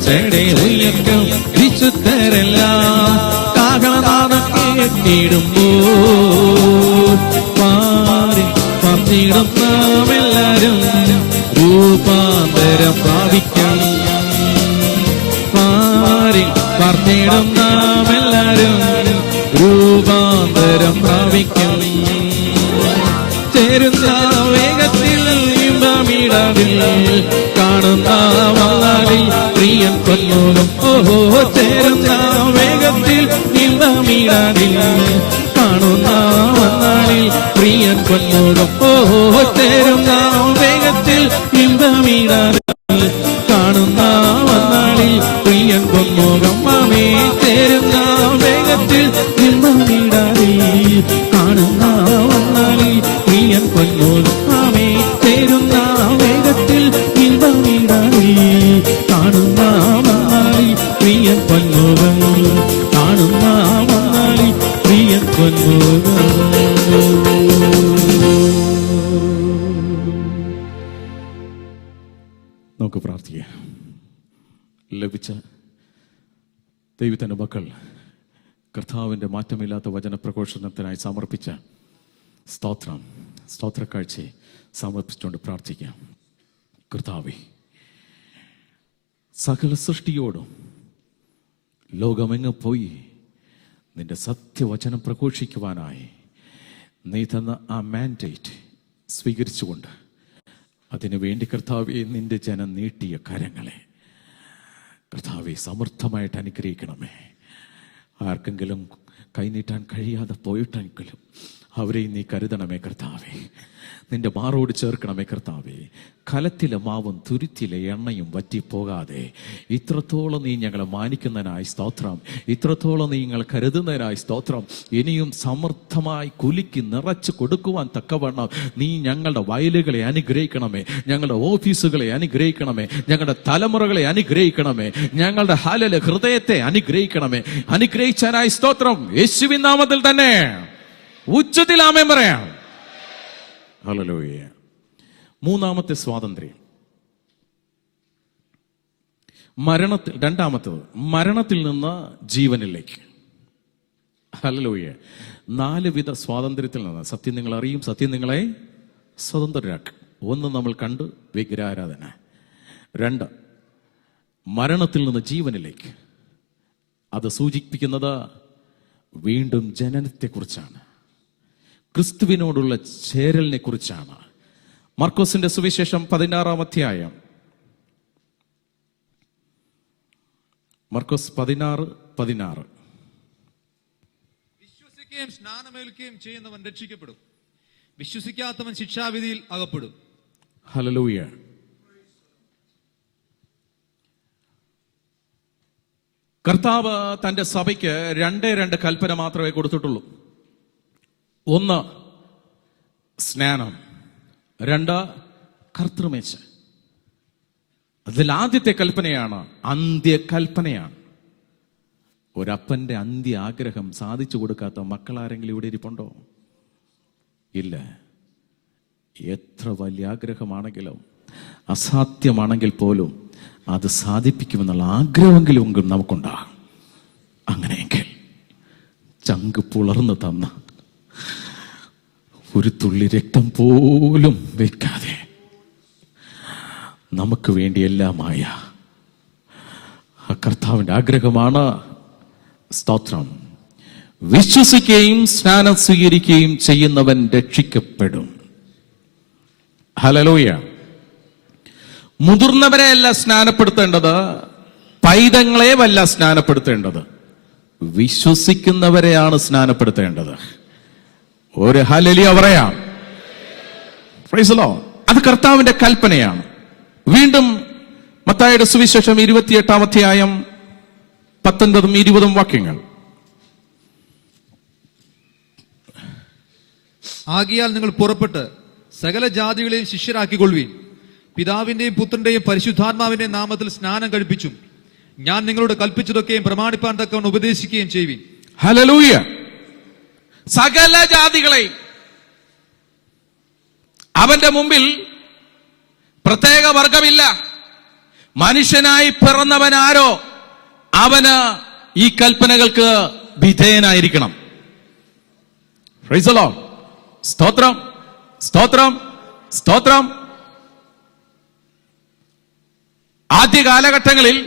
ചടെ ഉയർക്കും വിശുദ്ധരെല്ലാം കാഹളനാദം കേട്ടിടുമ്പോൾ പാടി പത്തിടും നാം എല്ലാരും രൂപാന്തരം പ്രാപിക്കും പാടി പത്തിടും നാം എല്ലാരും രൂപാന്തരം പ്രാപിക്കും ചേരുന്ന വേഗത്തിൽ ഇമ്പമിടാതിൽ കാണുന്ന വന്നാളിൽ പ്രിയൻ പൊന്മുഖം ഓഹോ ചേരുന്ന വേഗത്തിൽ ഇമ്പമിടാതിൽ കാണുന്ന വന്നാളിൽ പ്രിയൻ പൊന്മുഖം ഓഹോ ചേരുന്ന വേഗത്തിൽ ഇമ്പമിടാതിൽ കാണുന്ന വന്നാളിൽ പ്രിയൻ പൊന്മുഖം മാമേ ചേരുന്ന വേഗത്തിൽ കാണുന്ന വന്നാളിൽ പ്രിയൻ പൊന്മുഖം മാമേ ചേരുന്ന വേഗത്തിൽ കാണുന്ന വന്നാളിൽ പ്രിയൻ പൊന്മുഖം കാണുന്ന വന്നാളിൽ പ്രിയൻ പൊന്മുഖം. നമുക്ക് പ്രാർത്ഥിക്കാം. ലഭിച്ച ദൈവത്തിൻ്റെ മക്കൾ കർത്താവിൻ്റെ മാറ്റമില്ലാത്ത വചനപ്രഘോഷണത്തിനായി സമർപ്പിച്ച സ്തോത്രക്കാഴ്ചയെ സമർപ്പിച്ചുകൊണ്ട് പ്രാർത്ഥിക്കാം. കർത്താവേ, സകല സൃഷ്ടിയോടും ലോകമെങ്ങ് പോയി നിന്റെ സത്യവചനം പ്രഘോഷിക്കുവാനായി നീ തന്ന ആ മാൻഡേറ്റ് സ്വീകരിച്ചുകൊണ്ട് അതിനു വേണ്ടി കർത്താവെ നിന്റെ ജനം നീട്ടിയ കരങ്ങളെ കർത്താവെ സമൃദ്ധമായിട്ട് അനുഗ്രഹിക്കണമേ. ആർക്കെങ്കിലും കൈനീട്ടാൻ കഴിയാതെ പോയിട്ടെങ്കിലും അവരെയും നീ കരുതണമേ കർത്താവേ. നിന്റെ മാറോട് ചേർക്കണമേ കർത്താവേ. കലത്തിലെ മാവും തുരുത്തിലെ എണ്ണയും വറ്റിപ്പോകാതെ ഇത്രത്തോളം നീ ഞങ്ങളെ മാനിക്കുന്നതിനായി സ്തോത്രം. ഇത്രത്തോളം നീ ഞങ്ങൾ കരുതുന്നതിനായി സ്തോത്രം. ഇനിയും സമൃദ്ധമായി കുലുക്കി നിറച്ച് കൊടുക്കുവാൻ തക്കവണ്ണം നീ ഞങ്ങളുടെ വയലുകളെ അനുഗ്രഹിക്കണമേ, ഞങ്ങളുടെ ഓഫീസുകളെ അനുഗ്രഹിക്കണമേ, ഞങ്ങളുടെ തലമുറകളെ അനുഗ്രഹിക്കണമേ, ഞങ്ങളുടെ ഹൃദയത്തെ അനുഗ്രഹിക്കണമേ. അനുഗ്രഹിച്ചതിനായി സ്തോത്രം. യേശുവിൻ നാമത്തിൽ തന്നെ ഉച്ചത്തിൽ ആമേൻ പറയാം. ഹല്ലേലൂയ. മൂന്നാമത്തെ സ്വാതന്ത്ര്യം, രണ്ടാമത്തത് മരണത്തിൽ നിന്ന് ജീവനിലേക്ക്. ഹല്ലേലൂയ. 4 വിധ സ്വാതന്ത്ര്യത്തിൽ നിന്ന് സത്യം നിങ്ങൾ അറിയും, സത്യം നിങ്ങളെ സ്വതന്ത്രരാക്കും. 1 നമ്മൾ കണ്ടു, വിഗ്രഹാരാധന. 2 മരണത്തിൽ നിന്ന് ജീവനിലേക്ക്. അത് സൂചിപ്പിക്കുന്നത് വീണ്ടും ജനനത്തെക്കുറിച്ചാണ്, ക്രിസ്തുവിനോടുള്ള ചേരലിനെ കുറിച്ചാണ്. മർക്കോസിന്റെ സുവിശേഷം 16-ാം അധ്യായം, മർക്കോസ് 16:16. വിശ്വസിക്കുകയും സ്നാനമേൽക്കുകയും ചെയ്യുന്നവൻ രക്ഷിക്കപ്പെടും, വിശ്വസിക്കാത്തവൻ ശിക്ഷാവിധിയിൽ അകപ്പെടും. ഹല്ലേലൂയ. കർത്താവ് തന്റെ സഭയ്ക്ക് 2 കൽപ്പന മാത്രമേ കൊടുത്തിട്ടുള്ളൂ. 1 സ്നാനം, 2 കർത്തൃമേശ. അതിൽ ആദ്യത്തെ കൽപ്പനയാണ് അന്ത്യകൽപ്പനയാണ്. ഒരപ്പന്റെ അന്ത്യ ആഗ്രഹം സാധിച്ചു കൊടുക്കാത്ത മക്കളാരെങ്കിലും ഇവിടെ ഇരിപ്പുണ്ടോ? ഇല്ല. എത്ര വലിയ ആഗ്രഹമാണെങ്കിലും അസാധ്യമാണെങ്കിൽ പോലും അത് സാധിപ്പിക്കുമെന്നുള്ള ആഗ്രഹമെങ്കിലും നമുക്കുണ്ടാകും. അങ്ങനെയെങ്കിൽ ചങ്ക് പുളർന്നു തന്ന ഒരു തുള്ളി രക്തം പോലും വെക്കാതെ നമുക്ക് വേണ്ടി എല്ലാമായ ആ കർത്താവിന്റെ ആഗ്രഹമാണ് സ്തോത്രം. വിശ്വസിക്കുകയും സ്നാനം സ്വീകരിക്കുകയും ചെയ്യുന്നവൻ രക്ഷിക്കപ്പെടും. ഹല്ലേലൂയ. മുതിർന്നവരെയല്ല സ്നാനപ്പെടുത്തേണ്ടത്, പൈതങ്ങളെയല്ല സ്നാനപ്പെടുത്തേണ്ടത്, വിശ്വസിക്കുന്നവരെയാണ് സ്നാനപ്പെടുത്തേണ്ടത്. ഒരു ഹല്ലേലൂയ പറയാം. Price the Lord. അത് കർത്താവിന്റെ കൽപ്പനയാണ്. വീണ്ടും മത്തായിയുടെ സുവിശേഷം 28-ാം അധ്യായം 19-20 വാക്യങ്ങൾ. ആകയാൽ നിങ്ങൾ പുറപ്പെട്ട് സകല ജാതികളെയും ശിഷ്യരാക്കിക്കൊള്ളുവീൻ, പിതാവിന്റെയും പുത്രന്റെയും പരിശുദ്ധാത്മാവിന്റെയും നാമത്തിൽ സ്നാനം കഴിപ്പിച്ചും ഞാൻ നിങ്ങളോട് കൽപ്പിച്ചതൊക്കെയും പ്രമാണിപ്പാൻ തക്കവണ്ണം ഉപദേശിക്കുകയും ചെയ്യുവീൻ. ഹല്ലേലൂയ. സകല ജാതികളെയും അവന്റെ മുമ്പിൽ പ്രത്യേക വർഗമില്ല. മനുഷ്യനായി പിറന്നവനാരോ അവന് ഈ കൽപ്പനകൾക്ക് വിധേയനായിരിക്കണം. Praise the lord. സ്തോത്രം, സ്തോത്രം, സ്തോത്രം. ആദ്യ കാലഘട്ടങ്ങളിൽ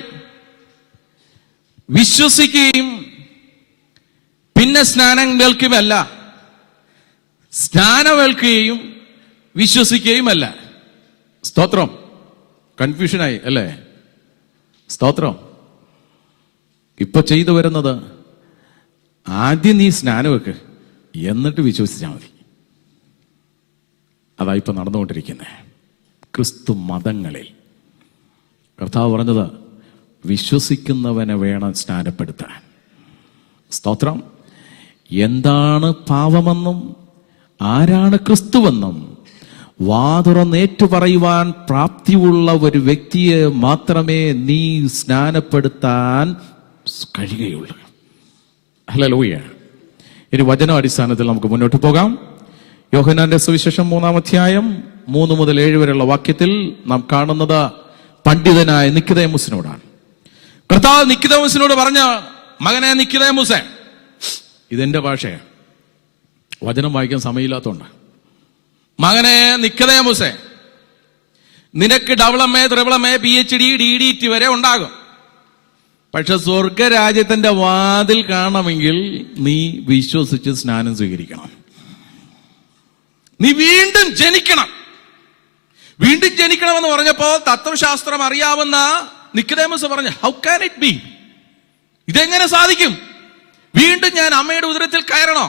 വിശ്വസിക്കുകയും പിന്നെ സ്നാനം കേൾക്കുകയുമല്ല, സ്നാനമേൽക്കുകയും വിശ്വസിക്കുകയുമല്ല. സ്തോത്രം. കൺഫ്യൂഷനായി അല്ലേ? സ്തോത്രം. ഇപ്പൊ ചെയ്തു വരുന്നത് ആദ്യം നീ സ്നാനം വെക്ക്, എന്നിട്ട് വിശ്വസിച്ചാൽ മതി. അതാ ഇപ്പൊ നടന്നുകൊണ്ടിരിക്കുന്നത് ക്രിസ്തു മതങ്ങളിൽ. കർത്താവ് പറഞ്ഞത് വിശ്വസിക്കുന്നവനെ വേണം സ്നാനപ്പെടുത്താൻ. സ്തോത്രം. എന്താണ് പാപമെന്നും ആരാണ് ക്രിസ്തുവെന്നും വാതുറന്നേറ്റു പറയുവാൻ പ്രാപ്തിയുള്ള ഒരു വ്യക്തിയെ മാത്രമേ നീ സ്നാനപ്പെടുത്താൻ കഴിയുകയുള്ളൂ. ഹല്ലേലൂയ. ഇനി വചനാടിസ്ഥാനത്തിൽ നമുക്ക് മുന്നോട്ട് പോകാം. യോഹന്നാന്റെ സുവിശേഷം 3-ാം അധ്യായം 3 മുതൽ 7 വരെയുള്ള വാക്യത്തിൽ നാം കാണുന്നത് പണ്ഡിതനായ നിക്കോദേമോസിനോടാണ്. കർത്താവ് നിക്കോദേമോസിനോട് പറഞ്ഞ മകനെ നിക്കോദേമോസേ, ഇതെന്റെ ഭാഷയാണ്, വചനം വായിക്കാൻ സമയമില്ലാത്തതുകൊണ്ട്. മകനെ നിക്കോദേമോസേ, നിനക്ക് ഡബിളമേ ത്രിപിളമേ PhD DDT വരെ ഉണ്ടാകും. പക്ഷെ സ്വർഗരാജ്യത്തിന്റെ വാതിൽ കാണണമെങ്കിൽ നീ വിശ്വസിച്ച് സ്നാനം സ്വീകരിക്കണം. നീ വീണ്ടും ജനിക്കണം. വീണ്ടും ജനിക്കണമെന്ന് പറഞ്ഞപ്പോ തത്വശാസ്ത്രം അറിയാവുന്ന നിക്കോദേമോസ് പറഞ്ഞു, ഹൗ കാൻ ഇറ്റ് ബി? ഇതെങ്ങനെ സാധിക്കും? വീണ്ടും ഞാൻ അമ്മയുടെ ഉദരത്തിൽ കയറണോ?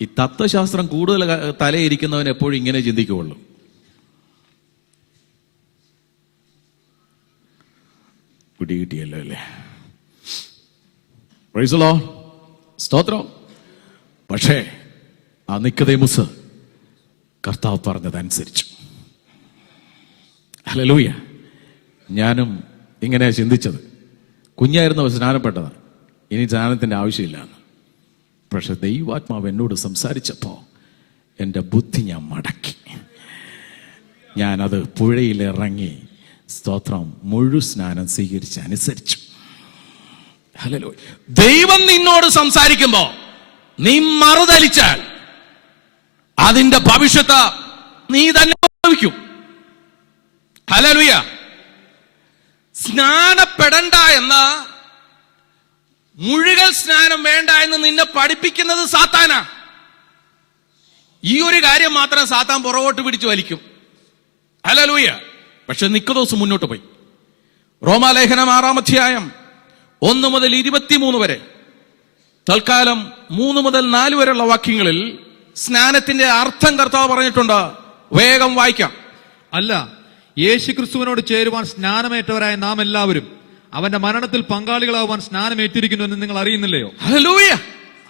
ഈ തത്വശാസ്ത്രം കൂടുതൽ തലയിരിക്കുന്നവൻ എപ്പോഴും ഇങ്ങനെ ചിന്തിക്കുകയുള്ളൂ. പിടികിട്ടിയല്ലോ അല്ലേ? പ്രൈസ് ദി ലോർഡ്, സ്തോത്രം. പക്ഷേ ആ നിക്കോദേമോസ് കർത്താവ് പറഞ്ഞതനുസരിച്ചു. ഹല്ലേലൂയ. ഞാനും ഇങ്ങനെ ചിന്തിച്ചത്, കുഞ്ഞായിരുന്നവർ സ്നാനപ്പെട്ടത്, ഇനി സ്നാനത്തിന്റെ ആവശ്യമില്ല. പക്ഷെ ദൈവാത്മാവ് എന്നോട് സംസാരിച്ചപ്പോ എൻ്റെ ബുദ്ധി ഞാൻ മടക്കി. ഞാനത് പുഴയിലിറങ്ങി, സ്തോത്രം, മുഴു സ്നാനം സ്വീകരിച്ച് അനുസരിച്ചു. ഹല്ലേലൂയ. ദൈവം നിന്നോട് സംസാരിക്കുമ്പോ നീ മറുതലിച്ചാൽ അതിന്റെ ഭവിഷ്യത്ത് നീ തന്നെ അനുഭവിക്കും. ഹല്ലേലൂയ. സ്നാനപ്പെടണ്ട എന്ന്, മുഴുകൽ സ്നാനം വേണ്ട എന്ന് നിന്നെ പഠിപ്പിക്കുന്നത് സാത്താനാ. ഈ ഒരു കാര്യം മാത്രം സാത്താൻ പുറകോട്ട് പിടിച്ചു വലിക്കും. ഹല്ലേലൂയ. പക്ഷെ നിക്കോദോസ് മുന്നോട്ട് പോയി. റോമാലേഖനം 6-ാം അധ്യായം 1 മുതൽ 23 വരെ, തൽക്കാലം 3 മുതൽ 4 വരെയുള്ള വാക്യങ്ങളിൽ സ്നാനത്തിന്റെ അർത്ഥം കർത്താവ് പറഞ്ഞിട്ടുണ്ട്. വേഗം വായിക്കാം. അല്ല, യേശുക്രിസ്തുവിനോട് ചേരുവാൻ സ്നാനമേറ്റവരായ നാം എല്ലാവരും അവന്റെ മരണത്തിൽ പങ്കാളികളാവാൻ സ്നാനമേറ്റിരിക്കുന്നു എന്ന് നിങ്ങൾ അറിയുന്നില്ലയോ? ഹല്ലേലൂയ.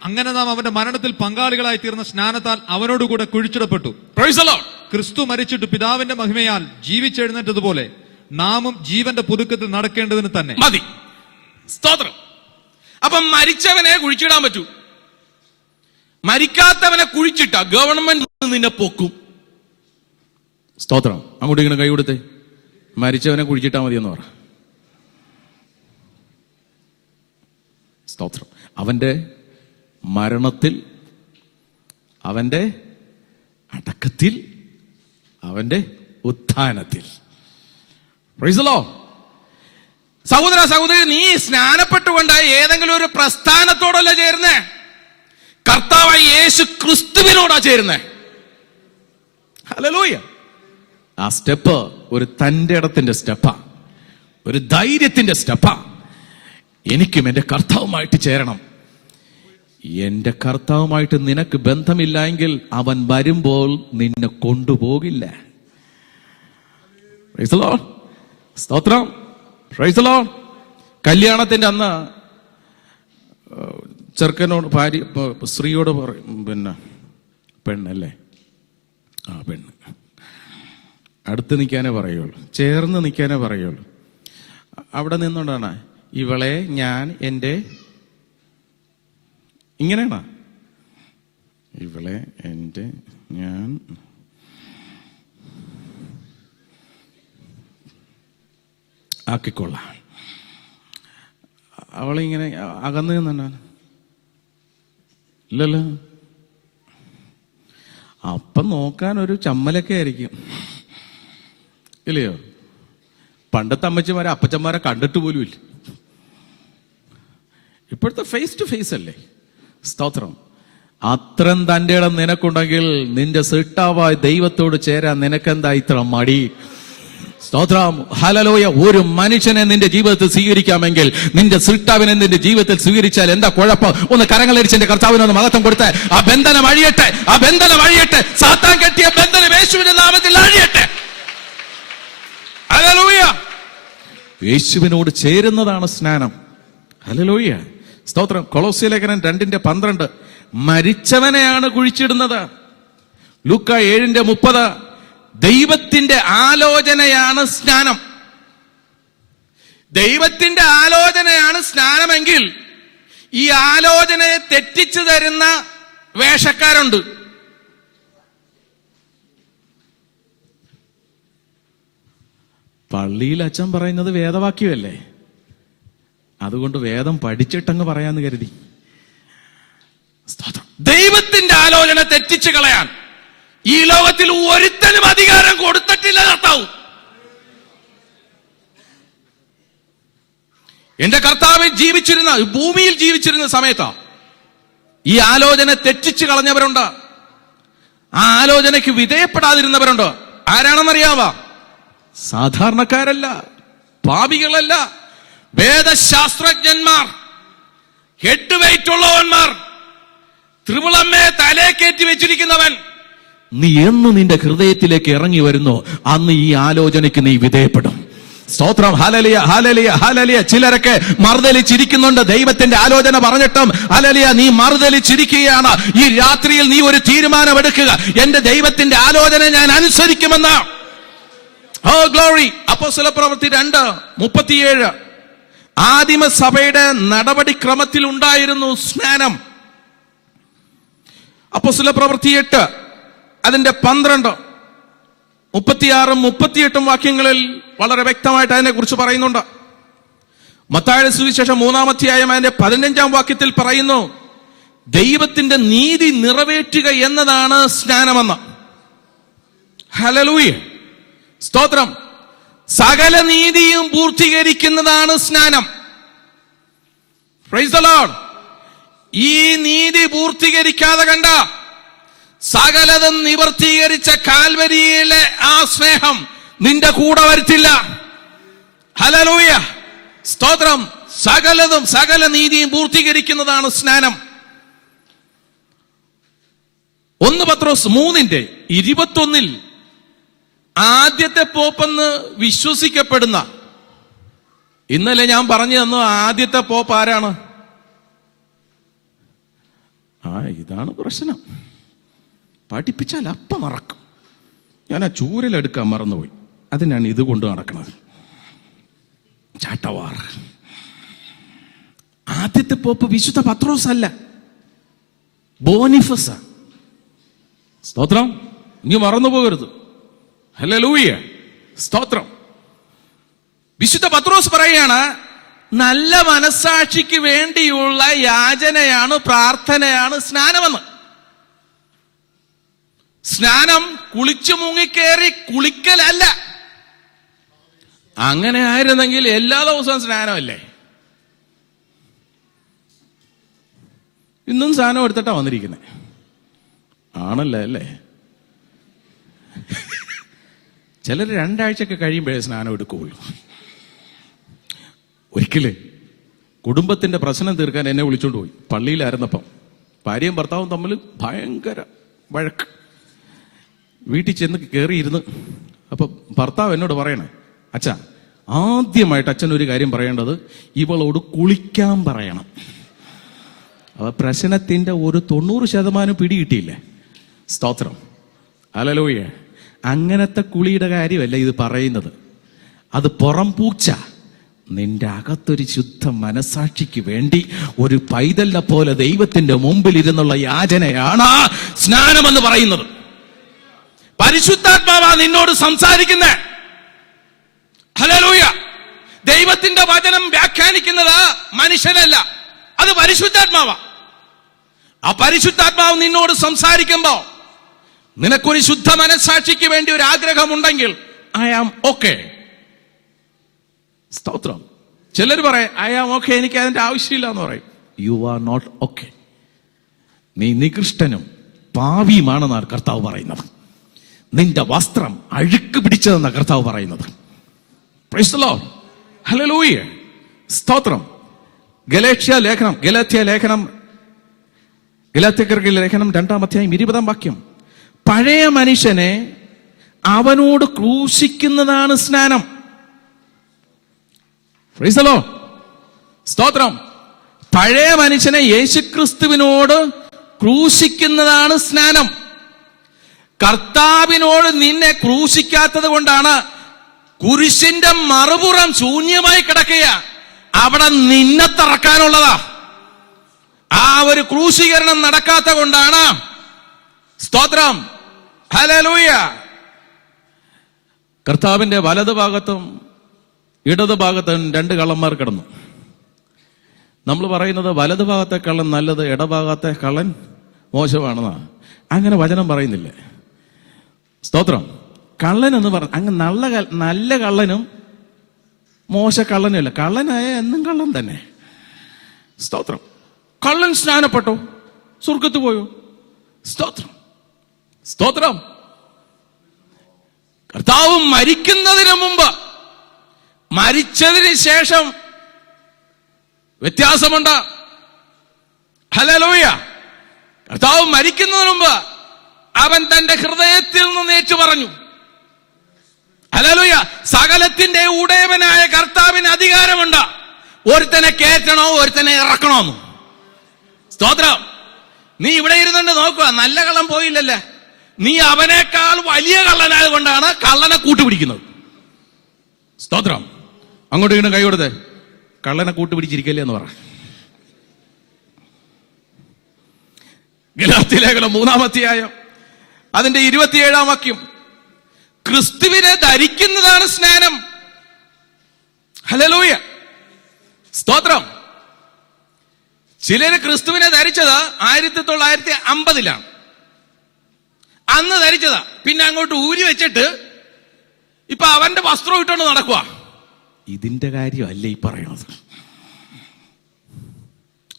അങ്ങനെ നാം അവന്റെ മരണത്തിൽ പങ്കാളികളായി തീർന്ന സ്നാനത്താൽ അവനോടുകൂടെ കുഴിച്ചിടപ്പെട്ടു. Price the lord. ക്രിസ്തു മരിച്ചിട്ട് പിതാവിന്റെ മഹിമയാൽ ജീവിച്ചെഴുന്നേറ്റതുപോലെ നാമും ജീവന്റെ പുതുക്കത്തിൽ നടക്കേണ്ടതിന് തന്നെ. മതി. സ്തോത്രം. അപ്പം മരിച്ചവനെ കുഴിച്ചിടാൻ പറ്റൂ. മരിക്കാത്തവനെ കുഴിച്ചിട്ട ഗവൺമെന്റ് നിന്നെ പൊക്കും. സ്തോത്രം. അങ്ങോട്ട് ഇങ്ങനെ കൈ കൊടുത്തേ. മരിച്ചവനെ കുഴിച്ചിട്ടാ മതി എന്ന് പറ. സ്തോത്രം. അവന്റെ മരണത്തിൽ, അവന്റെ അടക്കത്തിൽ, അവന്റെ ഉത്ഥാനത്തിൽ. Price the Lord. സഹോദര സഹോദരി, നീ സ്നാനപ്പെട്ടുകൊണ്ട് ഏതെങ്കിലും ഒരു പ്രസ്ഥാനത്തോടല്ല ചേരുന്നേ, കർത്താവായ യേശു ക്രിസ്തുവിനോടാ ചേരുന്നേ. ഹല്ലേലൂയ. ആ സ്റ്റെപ്പ് ഒരു തന്റെ ഇടത്തിന്റെ സ്റ്റെപ്പാ, ഒരു ധൈര്യത്തിന്റെ സ്റ്റെപ്പാ. എനിക്കും എന്റെ കർത്താവുമായിട്ട് ചേരണം. എന്റെ കർത്താവുമായിട്ട് നിനക്ക് ബന്ധമില്ലെങ്കിൽ അവൻ വരുമ്പോൾ നിന്നെ കൊണ്ടുപോകില്ല. Praise the lord. സ്തോത്രം. Praise the lord. കല്യാണത്തിന്റെ അന്ന് ചെറുക്കനോട്, ഭാര്യ, സ്ത്രീയോട് പറയും, പിന്നെ പെണ്ണല്ലേ, ആ പെണ്ണ് അടുത്ത് നിൽക്കാനേ പറയുള്ളൂ, ചേർന്ന് നിൽക്കാനേ പറയുള്ളൂ. അവിടെ നിന്നുകൊണ്ടാണ് ഇവളെ ഞാൻ എൻ്റെ, ഇങ്ങനെയാണോ, ഇവളെ എൻ്റെ ഞാൻ ആക്കിക്കൊള്ളാം. അവളിങ്ങനെ അകന്നു നിന്നാണ്. ഇല്ലല്ലോ, അപ്പം നോക്കാൻ ഒരു ചമ്മലൊക്കെ ആയിരിക്കും, ഇല്ലയോ? പണ്ടത്തെ അമ്മച്ചിമാരെ അപ്പച്ചന്മാരെ കണ്ടിട്ട് പോലും ഇല്ല. ഇപ്പോഴത്തെ ഫേസ് ടു ഫേസ് അല്ലേ? സ്തോത്രം. അത്രയും തന്റെ ഇടം നിനക്കുണ്ടെങ്കിൽ നിന്റെ സൃഷ്ടാവായ ദൈവത്തോട് ചേരാൻ നിനക്കെന്താ ഇത്ര മടി? സ്തോത്രം. ഹല്ലേലൂയ. ഒരു മനുഷ്യനെ നിന്റെ ജീവിതത്തിൽ സ്വീകരിക്കാമെങ്കിൽ നിന്റെ സൃഷ്ടാവിനെ നിന്റെ ജീവിതത്തിൽ സ്വീകരിച്ചാൽ എന്താ കുഴപ്പം? ഒന്ന് കരങ്ങളടിച്ച് എന്റെ കർത്താവിനൊന്ന് മഹത്വം കൊടുത്ത് ആ ബന്ധനം അഴിയട്ടെ, ആ ബന്ധനം അഴിയട്ടെ. സാത്താൻ കെട്ടിയ ബന്ധനം യേശുവിന്റെ നാമത്തിൽ അഴിയട്ടെ. ഹല്ലേലൂയ. യേശുവിനോട് ചേരുന്നതാണ് സ്നാനം. ഹല്ലേലൂയ. സ്തോത്രം. കൊളോസ്യ ലേഖനം 2:12 മരിച്ചവനെയാണ് കുഴിച്ചിടുന്നത്. ലൂക്ക 7:30 ദൈവത്തിന്റെ ആലോചനയാണ് സ്നാനം. ദൈവത്തിന്റെ ആലോചനയാണ് സ്നാനമെങ്കിൽ ഈ ആലോചനയെ തെറ്റിച്ചു തരുന്ന വേഷക്കാരുണ്ട്. പള്ളിയിൽ അച്ഛൻ പറയുന്നത് വേദവാക്യമല്ലേ? അതുകൊണ്ട് വേദം പഠിച്ചിട്ടങ്ങ് പറയാന്ന് കരുതി. സ്തോത്രം. ദൈവത്തിന്റെ ആലോചന തെറ്റിച്ചു കളയാൻ ഈ ലോകത്തിൽ ഒരുത്തനും അധികാരം കൊടുത്തിട്ടില്ല കർത്താവ്. എന്റെ കർത്താവ് ഭൂമിയിൽ ജീവിച്ചിരുന്ന സമയത്താ ഈ ആലോചന തെറ്റിച്ചു കളഞ്ഞവരുണ്ട്. ആ ആലോചനയ്ക്ക് വിധേയപ്പെടാതിരുന്നവരുണ്ട്. ആരാണെന്നറിയാവാ? സാധാരണക്കാരല്ല, പാപികളല്ല, വേദശാസ്ത്രജ്ഞന്മാർ, ഹെഡ് വെയിറ്റ് ഉള്ളവന്മാർ, ത്രിപുളമ്മയെ തലേ കയറ്റി വെച്ചിരിക്കുന്നവൻ. നീ എന്ന് നിന്റെ ഹൃദയത്തിലേക്ക് ഇറങ്ങി വരുന്നു, അന്ന് ഈ ആലോചനയ്ക്ക് നീ വിധേയപ്പെടും. സ്തോത്രം. Hallelujah, hallelujah, hallelujah. ചിലരൊക്കെ മറുതലിച്ചിരിക്കുന്നുണ്ട്. ദൈവത്തിന്റെ ആലോചന പറഞ്ഞിട്ടും ഹല്ലേലൂയ നീ മറുതലിച്ചിരിക്കുകയാണ്. ഈ രാത്രിയിൽ നീ ഒരു തീരുമാനമെടുക്കുക, എന്റെ ദൈവത്തിന്റെ ആലോചന ഞാൻ അനുസരിക്കുമെന്ന്. ഓ ഗ്ലോറി. അപ്പോസ്തലപ്രവൃത്തി 2:37. ആദിമസഭയുടെ നടപടിക്രമത്തിൽ ഉണ്ടായിരുന്നു സ്നാനം. അപ്പോസ്തലപ്രവൃത്തി 8 അതിന്റെ 12, 36, 38 വാക്യങ്ങളിൽ വളരെ വ്യക്തമായിട്ട് അതിനെ കുറിച്ച് പറയുന്നുണ്ട്. മത്തായിയുടെ സുവിശേഷം 3-ാം അധ്യായം അതിന്റെ 15-ാം വാക്യത്തിൽ പറയുന്നു, ദൈവത്തിന്റെ നീതി നിറവേറ്റുക എന്നതാണ് സ്നാനമെന്ന്. ഹല്ലേലൂയ, സ്തോത്രം. സകല നീതിയും പൂർത്തീകരിക്കുന്നതാണ് സ്നാനം. Price the Lord. ഈ നീതി പൂർത്തീകരിക്കാതെ കണ്ട സകലതും നിവർത്തീകരിച്ച കാൽവരിയിലെ ആ സ്നേഹം നിന്റെ കൂടെ വരുത്തില്ല. ഹല്ലേലൂയ, സ്തോത്രം. സകല നീതിയും പൂർത്തീകരിക്കുന്നതാണ് സ്നാനം. 1 പത്രോസ് 3:21 ആദ്യത്തെ പോപ്പെന്ന് വിശ്വസിക്കപ്പെടുന്ന, ഇന്നലെ ഞാൻ പറഞ്ഞു തന്നു ആദ്യത്തെ പോപ്പ് ആരാണ്? ഇതാണ് പ്രശ്നം. പഠിപ്പിച്ചാൽ അപ്പം മറക്കും. ഞാൻ ആ ചൂരലെടുക്കാൻ മറന്നുപോയി, അതിനാണ് ഇത് കൊണ്ട് നടക്കുന്നത്. ചാട്ടവാർ. ആദ്യത്തെ പോപ്പ് വിശുദ്ധ പത്രോസ് അല്ല, ബോണിഫസ്. സ്തോത്രം. ഇനി മറന്നു പോകരുത്. ഹല്ലേലൂയ, സ്തോത്രം. വിശുദ്ധ പത്രോസ് പറയാണ്, നല്ല മനസ്സാക്ഷിക്ക് വേണ്ടിയുള്ള യാചനയാണ്, പ്രാർത്ഥനയാണ് സ്നാനമെന്ന്. സ്നാനം കുളിച്ചു മുങ്ങിക്കേറി കുളിക്കലല്ല. അങ്ങനെ ആയിരുന്നെങ്കിൽ എല്ലാ ദിവസവും സ്നാനമല്ലേ? ഇന്നും സ്നാനം എടുത്തിട്ടാ വന്നിരിക്കുന്നത്. ആണല്ലേ അല്ലേ? ചിലർ 2 ആഴ്ചയൊക്കെ കഴിയുമ്പോഴേ സ്നാനം എടുക്കുകയുള്ളൂ. ഒരിക്കലേ കുടുംബത്തിന്റെ പ്രശ്നം തീർക്കാൻ എന്നെ വിളിച്ചോണ്ട് പോയി. പള്ളിയിലായിരുന്നപ്പം ഭാര്യയും ഭർത്താവും തമ്മിൽ ഭയങ്കര വഴക്ക്. വീട്ടിൽ ചെന്ന് കയറിയിരുന്ന് അപ്പൊ ഭർത്താവ് എന്നോട് പറയണേ, അച്ഛാ ആദ്യമായിട്ട് അച്ഛൻ ഒരു കാര്യം പറയേണ്ടത് ഇവളോട് കുളിക്കാൻ പറയണം. അപ്പൊ പ്രശ്നത്തിന്റെ ഒരു 90% പിടികിട്ടിയില്ലേ? സ്തോത്രം. ഹല്ലേലൂയ. അങ്ങനത്തെ കുളിയുടെ കാര്യമല്ല ഇത് പറയുന്നത്. അത് പുറം പൂച്ച. നിന്റെ അകത്തൊരു ശുദ്ധ മനസാക്ഷിക്ക് വേണ്ടി ഒരു പൈതലിനെ പോലെ ദൈവത്തിന്റെ മുമ്പിൽ ഇരുന്നുള്ള യാചനയാണ് സ്നാനമെന്ന് പറയുന്നത്. പരിശുദ്ധാത്മാവാ നിന്നോട് സംസാരിക്കുന്നേ. ഹല്ലേലൂയ. ദൈവത്തിന്റെ വചനം വ്യാഖ്യാനിക്കുന്നത് മനുഷ്യനല്ല, അത് പരിശുദ്ധാത്മാവാ. ആ പരിശുദ്ധാത്മാവ് നിന്നോട് സംസാരിക്കുമ്പോ നിനക്കൊരു ശുദ്ധ മനസാക്ഷിക്ക് വേണ്ടി ഒരു ആഗ്രഹമുണ്ടെങ്കിൽ ഐ ആം ഓക്കെ. സ്തോത്രം. ചിലർ പറയും ഐ ആം ഓക്കെ, എനിക്ക് അതിന്റെ ആവശ്യമില്ല എന്ന് പറയും. You are not okay. നീ നികൃഷ്ടനും പാവിയുമാണെന്നാണ് കർത്താവ് പറയുന്നത്. നിന്റെ വസ്ത്രം അഴുക്ക് പിടിച്ചതെന്ന കർത്താവ് പറയുന്നത്. Price the lord. ഹല്ലേലൂയ, സ്തോത്രം. ഗലാത്യ ലേഖനം 2-ാം അധ്യായം 20-ാം വാക്യം, പഴയ മനുഷ്യനെ അവനോട് ക്രൂശിക്കുന്നതാണ് സ്നാനം. പ്രൈസ് ദി ലോർഡ്, സ്തോത്രം. പഴയ മനുഷ്യനെ യേശുക്രിസ്തുവിനോട് ക്രൂശിക്കുന്നതാണ് സ്നാനം. കർത്താവിനോട് നിന്നെ ക്രൂശിക്കാത്തത് കൊണ്ടാണ് കുരിശിന്റെ മറുപുറം ശൂന്യമായി കിടക്കുക. അവിടെ നിന്നെ തറക്കാനുള്ളതാ. ആ ഒരു ക്രൂശീകരണം നടക്കാത്ത കൊണ്ടാണ്. സ്തോത്രം. ഹല്ലേലൂയ. കർത്താവിന്റെ വലതു ഭാഗത്തും ഇടതു ഭാഗത്തും 2 കള്ളന്മാർ കിടന്നു. നമ്മൾ പറയുന്നത് വലതു ഭാഗത്തെ കള്ളൻ നല്ലത്, ഇടഭാഗത്തെ കള്ളൻ മോശമാണെന്നാ. അങ്ങനെ വചനം പറയുന്നില്ലേ? സ്തോത്രം. കള്ളൻ എന്ന് പറഞ്ഞ അങ്ങ് നല്ല കള്ളനും മോശ കള്ളനും ഇല്ല. കള്ളനായ എന്നും കള്ളൻ തന്നെ. സ്തോത്രം. കള്ളൻ സ്നാനപ്പെട്ടോ, സ്വർഗത്ത് പോയോ? സ്തോത്രം, സ്തോത്രം. കർത്താവ് മരിക്കുന്നതിന് മുമ്പ് മരിച്ചതിന് ശേഷം വ്യത്യാസമുണ്ട്. ഹല്ലേലൂയ. കർത്താവ് മരിക്കുന്നതിന് മുമ്പ് അവൻ തന്റെ ഹൃദയത്തിൽ നിന്ന് ഏറ്റു പറഞ്ഞു. ഹല്ലേലൂയ. സകലത്തിന്റെ ഉടയവനായ കർത്താവിന് അധികാരമുണ്ട് ഒരുത്തനെ കയറ്റണോ ഒരുത്തനെ ഇറക്കണോന്ന്. സ്തോത്രം. നീ ഇവിടെ ഇരുന്നുകൊണ്ട് നോക്കുക, നല്ല കള്ളൻ പോയില്ലല്ലേ, നീ അവനേക്കാൾ വലിയ കള്ളനായത് കൊണ്ടാണ് കള്ളനെ കൂട്ടുപിടിക്കുന്നത്. സ്തോത്രം. അങ്ങോട്ട് ഇങ്ങനെ കൈ കൊടുത്തേ, കള്ളനെ കൂട്ടുപിടിച്ചിരിക്കല്ലേ എന്ന് പറ. ഗലാത്യലേഖനം 3-ാം അധ്യായം അതിന്റെ 27-ാം വാക്യം, ക്രിസ്തുവിനെ ധരിക്കുന്നതാണ് സ്നാനം. ഹല്ലേലൂയ. സ്തോത്രം. ചിലര് ക്രിസ്തുവിനെ ധരിച്ചത് 1950-ലാണ്. അന്ന് ധരിച്ചതാ. പിന്നെ അങ്ങോട്ട് ഊരി വെച്ചിട്ട് ഇപ്പൊ അവന്റെ വസ്ത്രം ഇട്ടുകൊണ്ട് നടക്കുക. ഇതിന്റെ കാര്യമല്ല ഈ പറയുന്നത്.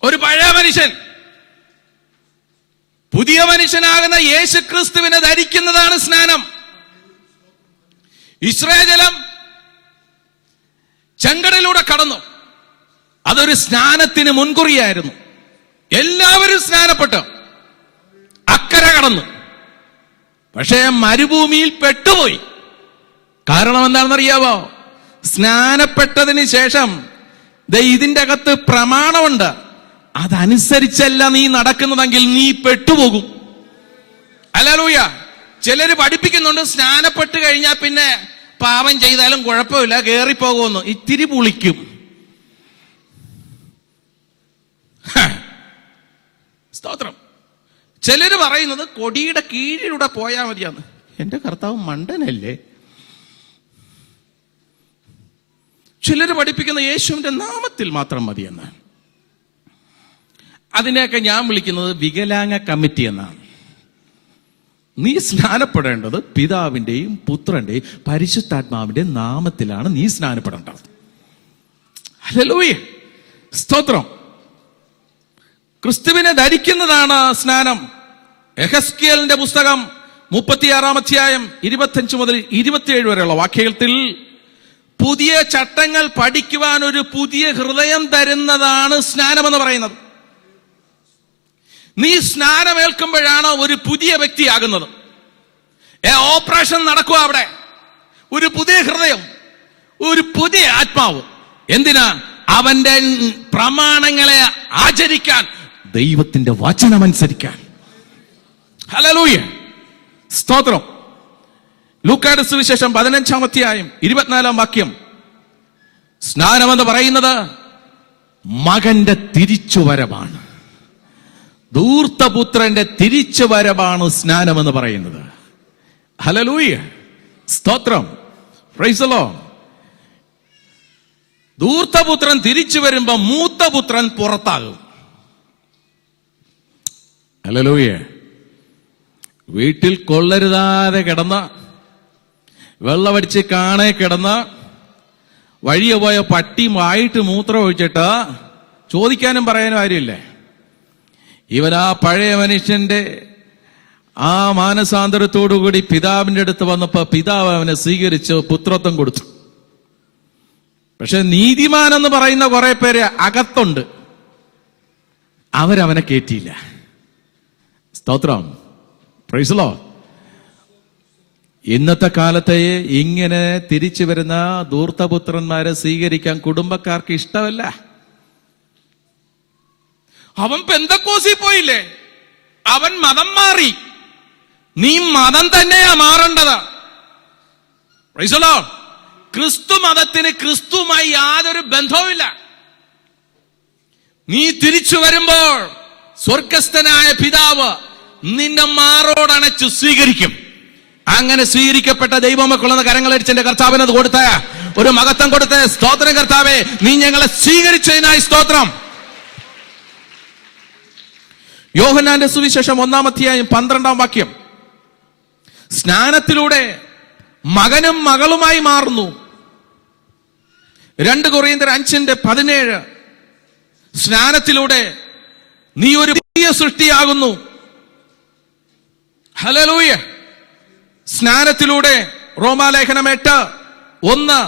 ഒരു പഴയ മനുഷ്യൻ പുതിയ മനുഷ്യനാകുന്ന യേശു ക്രിസ്തുവിനെ ധരിക്കുന്നതാണ് സ്നാനം. ഇസ്രായേൽ ജലം ചെങ്കടലിലൂടെ കടന്നു. അതൊരു സ്നാനത്തിന് മുൻകുറിയായിരുന്നു. എല്ലാവരും സ്നാനപ്പെട്ടു അക്കരെ കടന്നു. പക്ഷേ മരുഭൂമിയിൽ പെട്ടുപോയി. കാരണം എന്താണെന്നറിയാവോ? സ്നാനപ്പെട്ടതിന് ശേഷം ഇതിന്റെ അകത്ത് പ്രമാണമുണ്ട്. അതനുസരിച്ചല്ല നീ നടക്കുന്നതെങ്കിൽ നീ പെട്ടുപോകും. ഹല്ലേലൂയ. ചിലര് പഠിപ്പിക്കുന്നുണ്ട് സ്നാനപ്പെട്ട് കഴിഞ്ഞാൽ പിന്നെ പാപം ചെയ്താലും കുഴപ്പമില്ല, കേറിപ്പോകുമെന്ന്. ഇത്തിരി പുളിക്കും. സ്തോത്രം. ചിലര് പറയുന്നത് കൊടിയുടെ കീഴിലൂടെ പോയാൽ മതിയാന്ന്. എന്റെ കർത്താവ് മണ്ടനല്ലേ? ചിലര് പഠിപ്പിക്കുന്ന യേശുവിന്റെ നാമത്തിൽ മാത്രം മതിയെന്ന്. അതിനെയൊക്കെ ഞാൻ വിളിക്കുന്നത് വികലാംഗ കമ്മിറ്റി എന്നാണ്. നീ സ്നാനപ്പെടേണ്ടത് പിതാവിന്റെയും പുത്രന്റെയും പരിശുദ്ധാത്മാവിന്റെ നാമത്തിലാണ് നീ സ്നാനപ്പെടേണ്ടത്. ഹല്ലേലൂയ. സ്തോത്രം. ക്രിസ്തുവിനെ ധരിക്കുന്നതാണ് സ്നാനം. യെഹെസ്കേലിന്റെ പുസ്തകം 36-ാം അധ്യായം 25 മുതൽ 27 വരെയുള്ള വാക്യത്തിൽ പുതിയ ചട്ടങ്ങൾ പഠിക്കുവാൻ ഒരു പുതിയ ഹൃദയം തരുന്നതാണ് സ്നാനം എന്ന് പറയുന്നത്. നീ സ്നാനമേൽക്കുമ്പോഴാണ് ഒരു പുതിയ വ്യക്തിയാകുന്നത്. ഓപ്പറേഷൻ നടക്കുക അവിടെ. ഒരു പുതിയ ഹൃദയം, ഒരു പുതിയ ആത്മാവ്. എന്തിനാ? അവന്റെ പ്രമാണങ്ങളെ ആചരിക്കാൻ, ദൈവത്തിന്റെ വചനമനുസരിക്കാൻ. ഹല്ലേലൂയ. സ്തോത്രം. ലൂക്കായുടെ സുവിശേഷം 15-ാം അധ്യായം 24-ാം വാക്യം, സ്നാനമെന്ന് പറയുന്നത് മകന്റെ തിരിച്ചുവരവാണ്. ധൂർത്തപുത്രന്റെ തിരിച്ചുവരവാണ് സ്നാനമെന്ന് പറയുന്നത്. ഹല്ലേലൂയ. സ്തോത്രം. Praise the Lord. ധൂർത്തപുത്രൻ തിരിച്ചു വരുമ്പോ മൂത്തപുത്രൻ പുറത്താകും. ഹല്ലേലൂയ. വീട്ടിൽ കൊള്ളരുതാതെ കിടന്ന, വെള്ളമടിച്ച് കാണേ കിടന്ന, വഴിയെ പോയ പട്ടി വായിട്ട് മൂത്രം ഒഴിച്ചിട്ട് ചോദിക്കാനും പറയാനും ആരുമില്ലേ? ഇവൻ ആ പഴയ മനുഷ്യന്റെ ആ മാനസാന്തരത്തോടുകൂടി പിതാവിന്റെ അടുത്ത് വന്നപ്പോ പിതാവ് അവനെ സ്വീകരിച്ച് പുത്രത്വം കൊടുത്തു. പക്ഷെ നീതിമാൻ എന്ന് പറയുന്ന കുറെ പേര് അകത്തുണ്ട്, അവരവനെ കേറ്റിയില്ല. സ്തോത്രം. Praise the Lord. ഇന്നത്തെ കാലത്തെ ഇങ്ങനെ തിരിച്ചു വരുന്ന ധൂർത്തപുത്രന്മാരെ സ്വീകരിക്കാൻ കുടുംബക്കാർക്ക് ഇഷ്ടമല്ല. അവൻ പെന്തക്കോസിൽ പോയില്ലേ, അവൻ മതം മാറി. നീ മതം തന്നെയാ മാറേണ്ടത്. Praise the lord. ക്രിസ്തു മതത്തിന് ക്രിസ്തുവുമായി യാതൊരു ബന്ധവുമില്ല. നീ തിരിച്ചു വരുമ്പോൾ സ്വർഗസ്ഥനായ പിതാവ് നിന്റെ മാറോടണച്ചു സ്വീകരിക്കും. അങ്ങനെ സ്വീകരിക്കപ്പെട്ട ദൈവമക്കളെന്ന് കരങ്ങളടിച്ച് എന്റെ കർത്താവിനത് കൊടുത്ത ഒരു മഹത്വം കൊടുത്ത സ്തോത്രം. കർത്താവേ, നീ ഞങ്ങളെ സ്വീകരിച്ചതിനായി സ്തോത്രം. യോഹന്നാന്റെ സുവിശേഷം 1-ാം അധ്യായം 12-ാം വാക്യം. സ്നാനത്തിലൂടെ മകനും മകളുമായി മാറുന്നു. 2 കൊറിന്ത്യർ 5:17 സ്നാനത്തിലൂടെ നീ ഒരു പുതിയ സൃഷ്ടിയാകുന്നു. ഹല്ലേലൂയ. സ്നാനത്തിലൂടെ റോമാലേഖനം 8:1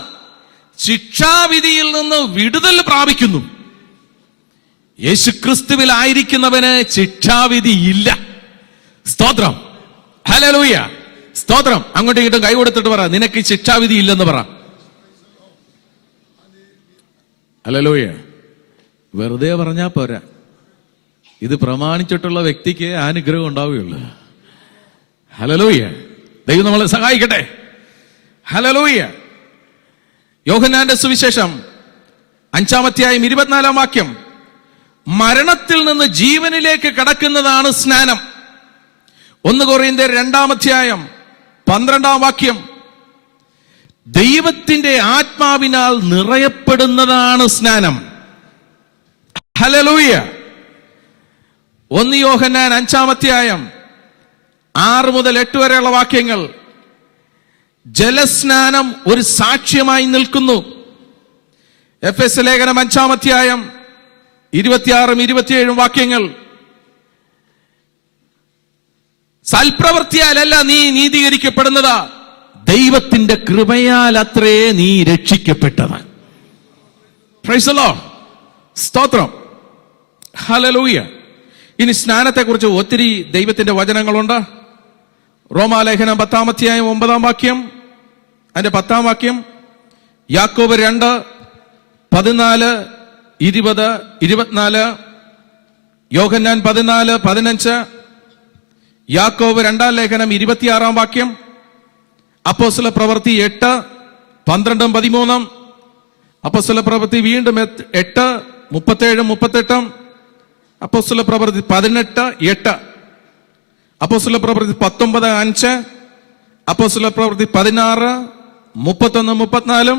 ശിക്ഷാവിധിയിൽ നിന്ന് വിടുതൽ പ്രാപിക്കുന്നു. യേശുക്രിസ്തുവിൽ ആയിരിക്കുന്നവന് ശിക്ഷാവിധി ഇല്ല. സ്തോത്രം. ഹല്ലേലൂയ. സ്തോത്രം. അങ്ങോട്ടും ഇങ്ങോട്ടും കൈ കൊടുത്തിട്ട് പറ, നിനക്ക് ശിക്ഷാവിധി ഇല്ലെന്ന് പറ. ഹല്ലേലൂയ. വെറുതെ പറഞ്ഞാ പോരാ, ഇത് പ്രമാണിച്ചിട്ടുള്ള വ്യക്തിക്ക് അനുഗ്രഹം ഉണ്ടാവുകയുള്ളൂ. ഹല്ലേലൂയ. ദൈവം നമ്മളെ സഹായിക്കട്ടെ. ഹല്ലേലൂയ. യോഹന്നാന്റെ സുവിശേഷം 5-ാം അധ്യായം 24-ാം വാക്യം. മരണത്തിൽ നിന്ന് ജീവനിലേക്ക് കടക്കുന്നതാണ് സ്നാനം. 1 കൊറിന്ത്യർ 2-ാം അധ്യായം 12-ാം വാക്യം. ദൈവത്തിന്റെ ആത്മാവിനാൽ നിറയപ്പെടുന്നതാണ് സ്നാനം. ഹല്ലേലൂയ. 1 യോഹന്നാൻ 5-ാം അധ്യായം 6 മുതൽ 8 വരെയുള്ള വാക്യങ്ങൾ. ജലസ്നാനം ഒരു സാക്ഷ്യമായി നിൽക്കുന്നു. എഫെസ് ലേഖനം 5-ാം അധ്യായം 26-27 വാക്യങ്ങൾ. സൽപ്രവൃത്തിയാലല്ല നീ നീതീകരിക്കപ്പെടുന്നത്, ദൈവത്തിന്റെ കൃപയാൽ അത്രേ നീ രക്ഷിക്കപ്പെട്ടത്. Praise the lord. സ്തോത്രം. ഹല്ലേലൂയ. ഇനി സ്നാനത്തെക്കുറിച്ച് ഒത്തിരി ദൈവത്തിന്റെ വചനങ്ങളുണ്ട്. റോമാലേഖനം 10-ാം അധ്യായം 9-ാം വാക്യം, അതിന്റെ 10-ാം വാക്യം. യാക്കോബ് 2:14, 20, 24. യോഹന്നാൻ 14:15. യാക്കോബ് 2-ാം ലേഖനം 26-ാം വാക്യം. അപ്പോസ്തല പ്രവൃത്തി 8:12, 13. അപ്പോസ്തല പ്രവൃത്തി വീണ്ടും 8:37, 38. അപ്പോസ്തല പ്രവൃത്തി 18:8. അപ്പോസ്തല പ്രവൃത്തി 19:5. അപ്പോസ്തല പ്രവൃത്തി 16, 31, 34.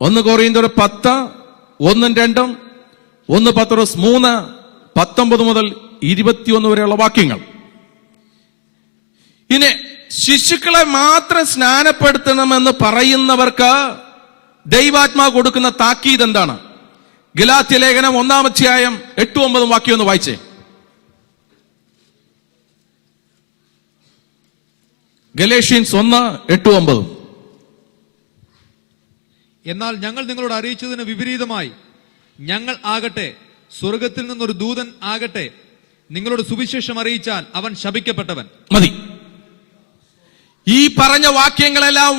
1 കൊറിന്ത്യർ 10, 1-2. 1 പത്രോസ് 3, 19 മുതൽ 21 വരെയുള്ള വാക്യങ്ങൾ. ഇനി ശിശുക്കളെ മാത്രം സ്നാനപ്പെടുത്തണമെന്ന് പറയുന്നവർക്ക് ദൈവാത്മാവ് കൊടുക്കുന്ന താക്കീത് എന്താണ്? ഗലാത്യ ലേഖനം 1-ാം അധ്യായം 8-9 വാക്യം ഒന്ന് വായിച്ചേ. ഗലേഷ്യൻസ് 1:8-9. എന്നാൽ ഞങ്ങൾ നിങ്ങളോട് അറിയിച്ചതിന് വിപരീതമായി ഞങ്ങൾ ആകട്ടെ, സ്വർഗത്തിൽ നിന്നൊരു ദൂതൻ ആകട്ടെ, നിങ്ങളോട് സുവിശേഷം അറിയിച്ചാൽ അവൻ ശപിക്കപ്പെട്ടവൻ. മതി. ഈ പറഞ്ഞ വാക്യങ്ങളെല്ലാം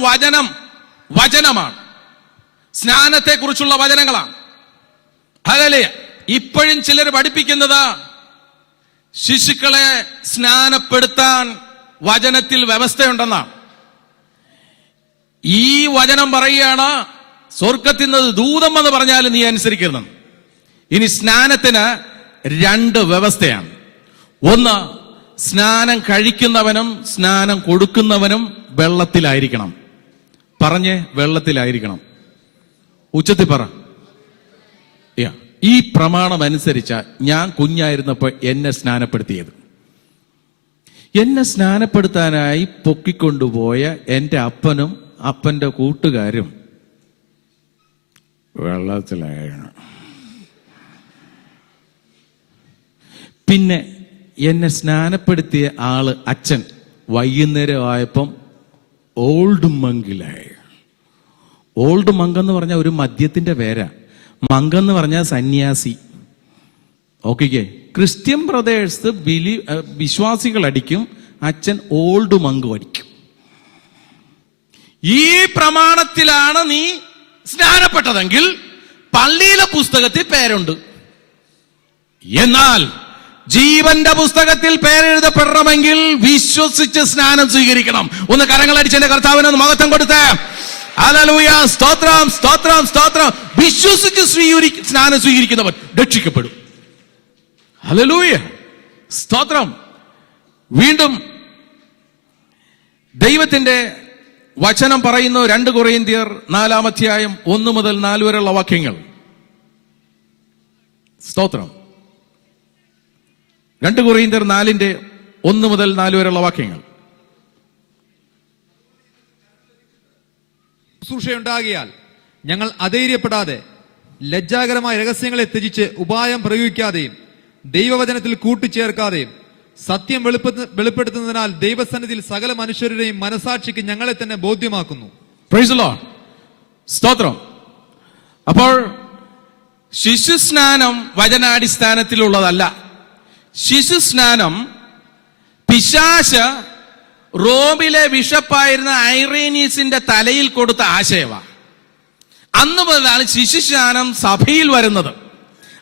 വചനമാണ്. സ്നാനത്തെക്കുറിച്ചുള്ള വചനങ്ങളാണ്. ഹല്ലേലൂയ. ഇപ്പോഴും ചിലർ പഠിപ്പിക്കുന്നത് ശിശുക്കളെ സ്നാനപ്പെടുത്താൻ വചനത്തിൽ വ്യവസ്ഥയുണ്ടെന്നാണ്. ഈ വചനം പറയുകയാണ്, സ്വർഗത്തിൽ നിന്ന് ദൂതം എന്ന് പറഞ്ഞാലും നീ അനുസരിക്കണം. ഇനി സ്നാനത്തിന് 2 വ്യവസ്ഥയാണ്. ഒന്ന്, സ്നാനം കഴിക്കുന്നവനും സ്നാനം കൊടുക്കുന്നവനും വെള്ളത്തിലായിരിക്കണം. പറഞ്ഞേ, വെള്ളത്തിലായിരിക്കണം. ഉച്ചത്തിൽ പറ. ഈ പ്രമാണം അനുസരിച്ച ഞാൻ കുഞ്ഞായിരുന്നപ്പോൾ എന്നെ സ്നാനപ്പെടുത്തിയത്. എന്നെ സ്നാനപ്പെടുത്താനായി പൊക്കിക്കൊണ്ടുപോയ എൻ്റെ അപ്പനും അപ്പന്റെ കൂട്ടുകാരും വെള്ളത്തിലായിരുന്നു. പിന്നെ എന്നെ സ്നാനപ്പെടുത്തിയ ആള് അച്ഛൻ വൈകുന്നേരം ആയപ്പം ഓൾഡ് മങ്കിലായി. ഓൾഡ് മങ്ക് എന്ന് പറഞ്ഞാൽ ഒരു മദ്യത്തിന്റെ പേരാ. മങ്കെന്ന് പറഞ്ഞാൽ സന്യാസി. ഓക്കെ, ക്രിസ്ത്യൻ ബ്രദേഴ്സ് വിശ്വാസികൾ അടിക്കും, അച്ഛൻ ഓൾഡ് മങ്ക് അടിക്കും. ഈ പ്രമാണത്തിലാണ് നീ സ്നാനപ്പെട്ടതെങ്കിൽ പള്ളിയിലെ പുസ്തകത്തിൽ പേരുണ്ട്. എന്നാൽ ജീവന്റെ പുസ്തകത്തിൽ പേരെഴുതപ്പെടണമെങ്കിൽ വിശ്വസിച്ച് സ്നാനം സ്വീകരിക്കണം. ഒന്ന് കരങ്ങളടിച്ച് എന്റെ കർത്താവിന് മഹത്വം കൊടുത്തേ. ഹല്ലേലൂയ. സ്തോത്രം, സ്തോത്രം, സ്തോത്രം. വിശ്വസിച്ച് സ്നാനം സ്വീകരിക്കുന്നവൻ രക്ഷിക്കപ്പെടും. ഹല്ലേലൂയ. സ്തോത്രം. വീണ്ടും ദൈവത്തിന്റെ വചനം പറയുന്നു. 2 കൊറിന്ത്യർ 4-ാം അധ്യായം 1 മുതൽ 4 വരെയുള്ള വാക്യങ്ങൾ. സ്തോത്രം. 2 കൊരിന്ത്യർ 4:1-4 വരെയുള്ള വാക്യങ്ങൾ. ശുശ്രൂഷയുണ്ടാകിയാൽ ഞങ്ങൾ അധൈര്യപ്പെടാതെ ലജ്ജാകരമായ രഹസ്യങ്ങളെ ത്യജിച്ച് ഉപായം പ്രയോഗിക്കാതെയും ദൈവവചനത്തിൽ കൂട്ടിച്ചേർക്കാതെയും സത്യം വെളിപ്പെടുത്തുന്നതിനാൽ ദൈവസന്നിധിയിൽ സകല മനുഷ്യരുടെയും മനസാക്ഷിക്ക് ഞങ്ങളെ തന്നെ ബോധ്യമാക്കുന്നു. Price the lord. സ്തോത്രം. അപ്പോൾ ശിശുസ്നാനം വചനാടിസ്ഥാനത്തിലുള്ളതല്ല. ശിശുസ്നാനം പിശാച് റോമിലെ ബിഷപ്പായിരുന്ന ഐറേനിയസിന്റെ തലയിൽ കൊടുത്ത ആശയമാണ്. അന്ന് മുതലാണ് ശിശുസ്നാനം സഭയിൽ വരുന്നത്.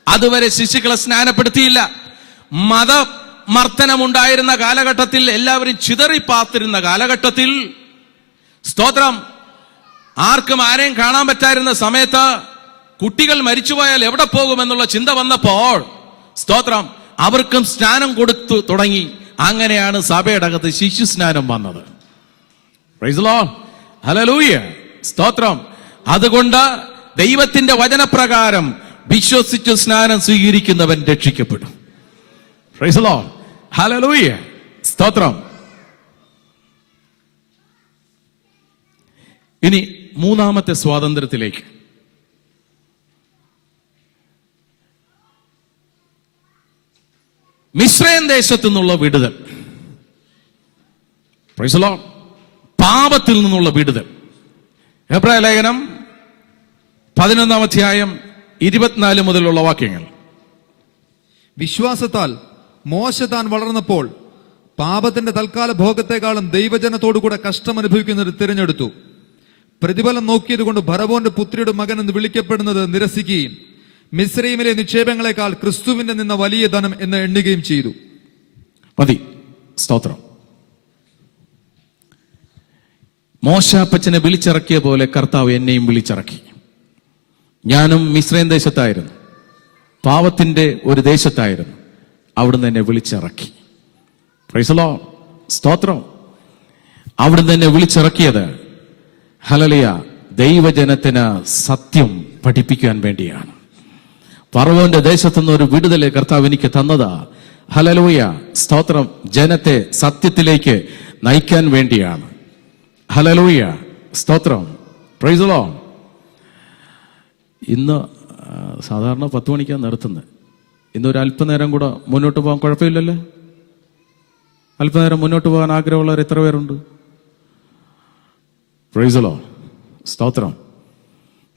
അതുവരെ ശിശുക്കളെ സ്നാനപ്പെടുത്തിയില്ല. മതമർദ്ദനമുണ്ടായിരുന്ന കാലഘട്ടത്തിൽ, എല്ലാവരും ചിതറിപ്പാത്തിരുന്ന കാലഘട്ടത്തിൽ, സ്തോത്രം, ആർക്കും ആരെയും കാണാൻ പറ്റായിരുന്ന സമയത്ത് കുട്ടികൾ മരിച്ചുപോയാൽ എവിടെ പോകുമെന്നുള്ള ചിന്ത വന്നപ്പോൾ, സ്തോത്രം, അവർക്കും സ്നാനം കൊടുത്തു തുടങ്ങി. അങ്ങനെയാണ് സഭയുടെ അകത്ത് ശിശു സ്നാനം വന്നത്. Praise the lord. ഹല്ലേലൂയ. സ്തോത്രം. അതുകൊണ്ട് ദൈവത്തിന്റെ വചനപ്രകാരം വിശ്വസിച്ച് സ്നാനം സ്വീകരിക്കുന്നവൻ രക്ഷിക്കപ്പെടും. Praise the lord. ഹല്ലേലൂയ. സ്തോത്രം. ഇനി മൂന്നാമത്തെ സ്വാതന്ത്ര്യത്തിലേക്ക്. മിസ്രയീം ദേശത്തു നിന്നുള്ള വിടുതൽ. Praise the lord. പാപത്തിൽ നിന്നുള്ള വിടുതൽ. എബ്രായ ലേഖനം 11-ാം അധ്യായം 24 മുതലുള്ള വാക്യങ്ങൾ. വിശ്വാസത്താൽ മോശ താൻ വളർന്നപ്പോൾ പാപത്തിന്റെ തൽക്കാല ഭോഗത്തെക്കാളും ദൈവജനത്തോടുകൂടെ കഷ്ടം അനുഭവിക്കുന്നത് തിരഞ്ഞെടുത്തു. പ്രതിഫലം നോക്കിയത് കൊണ്ട് ഫറവോന്റെ പുത്രിയുടെ മകൻ എന്ന് വിളിക്കപ്പെടുന്നത് നിരസിക്കുകയും മിസ്രയീമിലെ നിക്ഷേപങ്ങളെക്കാൾ ക്രിസ്തുവിന്റെ നിന്ന വലിയ ധനം എന്ന് എണ്ണുകയും ചെയ്തു. മതി. സ്തോത്രം. മോശാപ്പച്ചനെ വിളിച്ചിറക്കിയ പോലെ കർത്താവ് എന്നെയും വിളിച്ചിറക്കി. ഞാനും മിസ്രയീം ദേശത്തായിരുന്നു, പാവത്തിന്റെ ഒരു ദേശത്തായിരുന്നു. അവിടുന്ന് എന്നെ വിളിച്ചിറക്കി. Price the lord. സ്തോത്രം. അവിടുന്ന് എന്നെ വിളിച്ചിറക്കിയത്, ഹല്ലേലൂയ, ദൈവജനത്തിന് സത്യം പഠിപ്പിക്കാൻ വേണ്ടിയാണ്. ഫറവോന്റെ ദേശത്തുനിന്ന് ഒരു വിടുതല് കർത്താവ് എനിക്ക് തന്നതാ. ഹല്ലേലൂയ. സ്തോത്രം. ജനത്തെ സത്യത്തിലേക്ക് നയിക്കാൻ വേണ്ടിയാണ്. ഹല്ലേലൂയ. സ്തോത്രം. Praise the Lord. ഇന്ന് സാധാരണ 10 മണിക്കാണ് നിർത്തുന്നത്. ഇന്നൊരു അല്പനേരം കൂടെ മുന്നോട്ട് പോകാൻ കുഴപ്പമില്ലല്ലോ? അല്പനേരം മുന്നോട്ട് പോകാൻ ആഗ്രഹമുള്ളവർ എത്ര പേരുണ്ട്? Price the lord. സ്തോത്രം.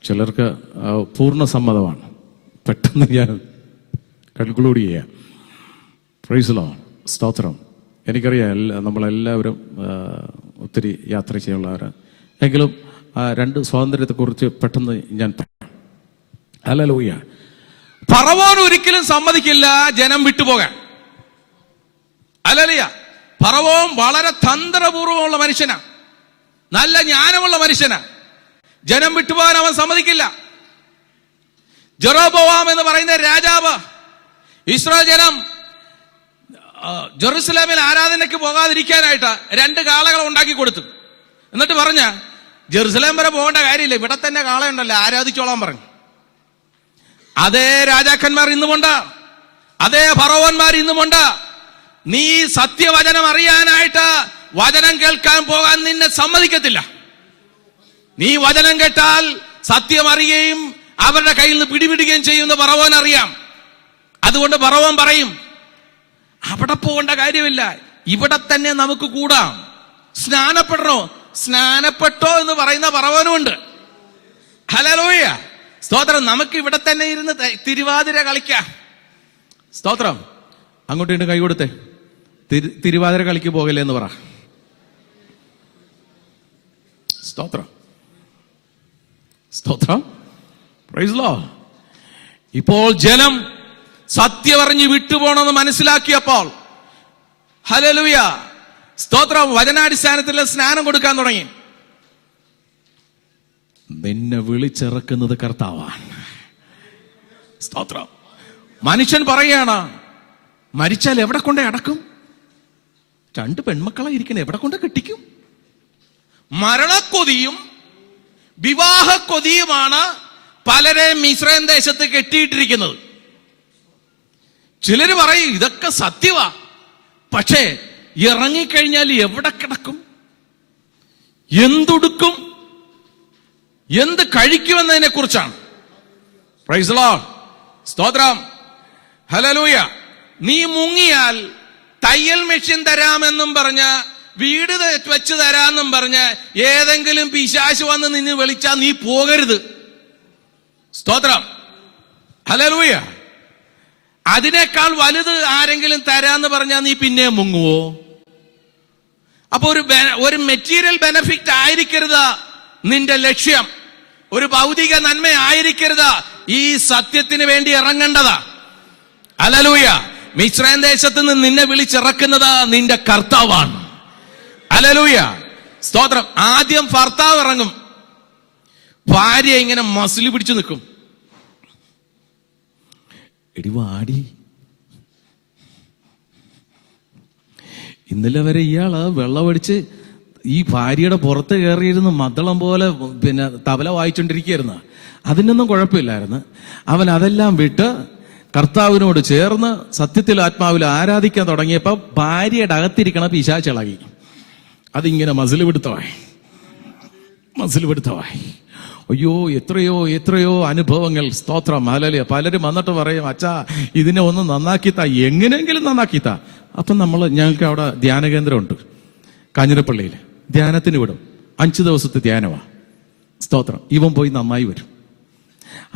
ചിലർക്ക് പൂർണ്ണ സമ്മതമാണ്. പെട്ടെന്ന് ഞാൻ കൺക്ലൂഡ് ചെയ്യാം. Price the lord. സ്തോത്രം. എനിക്കറിയാം നമ്മളെല്ലാവരും ഒത്തിരി യാത്ര ചെയ്യുള്ളവരാണ്. എങ്കിലും 2 സ്വാതന്ത്ര്യത്തെക്കുറിച്ച് പെട്ടെന്ന് ഞാൻ പറയാം. ഹല്ലേലൂയ. ഫറവോൻ ഒരിക്കലും സമ്മതിക്കില്ല ജനം വിട്ടുപോകാൻ. ഹല്ലേലൂയ. ഫറവോൻ വളരെ തന്ത്രപൂർവ്വമുള്ള മനുഷ്യനാണ്, നല്ല ജ്ഞാനമുള്ള മനുഷ്യനാണ്. ജനം വിട്ടുപോകാൻ അവൻ സമ്മതിക്കില്ല. ജെറോബോവാം എന്ന് പറയുന്ന രാജാവ് ഇസ്രായേൽ ജനം ജെറുസലേമിൽ ആരാധനയ്ക്ക് പോകാതിരിക്കാനായിട്ട് 2 കാളകളെ ഉണ്ടാക്കി കൊടുത്തു. എന്നിട്ട് പറഞ്ഞ, ജെറുസലേം വരെ പോകേണ്ട കാര്യമില്ല, ഇവിടെ തന്നെ കാളയുണ്ടല്ലോ, ആരാധിച്ചോളാൻ പറഞ്ഞു. അതേ രാജാക്കന്മാർ ഇന്നുമുണ്ട്, അതേ ഫറവോന്മാർ ഇന്നുമുണ്ട്. നീ സത്യവചനം അറിയാനായിട്ട് വചനം കേൾക്കാൻ പോകാൻ നിന്നെ സമ്മതിക്കത്തില്ല. നീ വചനം കേട്ടാൽ സത്യം അറിയുകയും അവരുടെ കയ്യിൽ നിന്ന് പിടിപിടിക്കുകയും ചെയ്യുന്ന ഫറവോൻ അറിയാം. അതുകൊണ്ട് ഫറവോൻ പറയും, അവിടെ പോകേണ്ട കാര്യമില്ല, ഇവിടെ തന്നെ നമുക്ക് കൂടാം. സ്നാനപ്പെടണോ? സ്നാനപ്പെട്ടോ എന്ന് പറയുന്ന ഫറവോനുമുണ്ട്. ഹല്ലേലൂയ. സ്തോത്രം. നമുക്ക് ഇവിടെ തന്നെ ഇരുന്ന് തിരുവാതിര കളിക്കാം. സ്തോത്രം. അങ്ങോട്ട് ഇട്ട് കൈ കൊടുത്തേ. തിരുവാതിര കളിക്ക് പോകല്ലേ എന്ന് പറ. സ്തോത്രം. സ്തോത്രം. Praise the Lord. ഇപ്പോൾ ജനം സത്യമറിഞ്ഞ് വിട്ടുപോകണമെന്ന് മനസ്സിലാക്കിയപ്പോൾ, ഹല്ലേലൂയ, സ്തോത്രം, വചനാടിസ്ഥാനത്തിൽ സ്നാനം കൊടുക്കാൻ തുടങ്ങി. നിന്നെ വിളിച്ചിറക്കുന്നത് കർത്താവാണ്. സ്തോത്രം. മനുഷ്യൻ പറയാണ്, മരിച്ചാൽ എവിടെ കൊണ്ടേ അടക്കും? 2 പെൺമക്കളെ ഇരിക്കണം, എവിടെ കൊണ്ട് കെട്ടിക്കും? മരണക്കൊതിയും വിവാഹക്കൊതിയുമാണ് പലരെയും മിസ്രയീം ദേശത്ത് കെട്ടിയിട്ടിരിക്കുന്നത്. ചിലര് പറയും ഇതൊക്കെ സത്യവാ, പക്ഷേ ഇറങ്ങിക്കഴിഞ്ഞാൽ എവിടെ കിടക്കും, എന്തുടുക്കും, എന്ത് കഴിക്കുമെന്നതിനെ കുറിച്ചാണ്. പ്രൈസ് ദി ലോർഡ്, സ്തോത്രം, ഹല്ലേലൂയ. നീ മുങ്ങിയാൽ തയ്യൽ മെഷീൻ തരാമെന്നും പറഞ്ഞ്, വീട് വെച്ച് തരാമെന്നും പറഞ്ഞ് ഏതെങ്കിലും പിശാച് വന്ന് നിന്ന് വിളിച്ചാൽ നീ പോകരുത്. സ്തോത്രം, ഹല്ലേലൂയ. അതിനേക്കാൾ വലുത് ആരെങ്കിലും തരാന്ന് പറഞ്ഞാൽ നീ പിന്നെ മുങ്ങുവോ? അപ്പൊ ഒരു മെറ്റീരിയൽ ബെനഫിറ്റ് ആയിരിക്കരുത് നിന്റെ ലക്ഷ്യം, ഒരു ഭൗതിക നന്മ ആയിരിക്കരുത് ഈ സത്യത്തിന് വേണ്ടി ഇറങ്ങേണ്ടതാ. ഹല്ലേലൂയ. മിസ്രയീം ദേശത്ത് നിന്ന് നിന്നെ വിളിച്ചിറക്കുന്നത് നിന്റെ കർത്താവാണ്. ഹല്ലേലൂയ, സ്തോത്രം. ആദ്യം ഭർത്താവ് ഇറങ്ങും, ഭാര്യ ഇങ്ങനെ മസിൽ പിടിച്ചു നിൽക്കും. എടി വാടി, ഇന്നലെ വരെ ഇയാള് വെള്ളമടിച്ച് ഈ ഭാര്യയുടെ പുറത്ത് കയറിയിരുന്ന് മദ്ദളം പോലെ പിന്നെ തബല വായിച്ചോണ്ടിരിക്കുകയായിരുന്നു. അതിനൊന്നും കുഴപ്പമില്ലായിരുന്നു. അവൻ അതെല്ലാം വിട്ട് കർത്താവിനോട് ചേർന്ന് സത്യത്തിൽ ആത്മാവിൽ ആരാധിക്കാൻ തുടങ്ങിയപ്പോ ഭാര്യയുടെ അകത്തിരിക്കണ പിശാചിളകി. അതിങ്ങനെ മസിൽ പിടുത്തമായി. അയ്യോ, എത്രയോ എത്രയോ അനുഭവങ്ങൾ. സ്തോത്രം, ഹല്ലേലൂയ. പലരും വന്നിട്ട് പറയും, അച്ഛാ ഇതിനെ ഒന്ന് നന്നാക്കിത്താ, എങ്ങനെയെങ്കിലും നന്നാക്കിത്താ. അപ്പം ഞങ്ങൾക്ക് അവിടെ ധ്യാന കേന്ദ്രമുണ്ട് കാഞ്ഞിരപ്പള്ളിയിൽ. ധ്യാനത്തിന് വിടും, 5 ദിവസത്തെ ധ്യാനമാണ്. സ്തോത്രം. ഇവൻ പോയി നന്നായി വരും.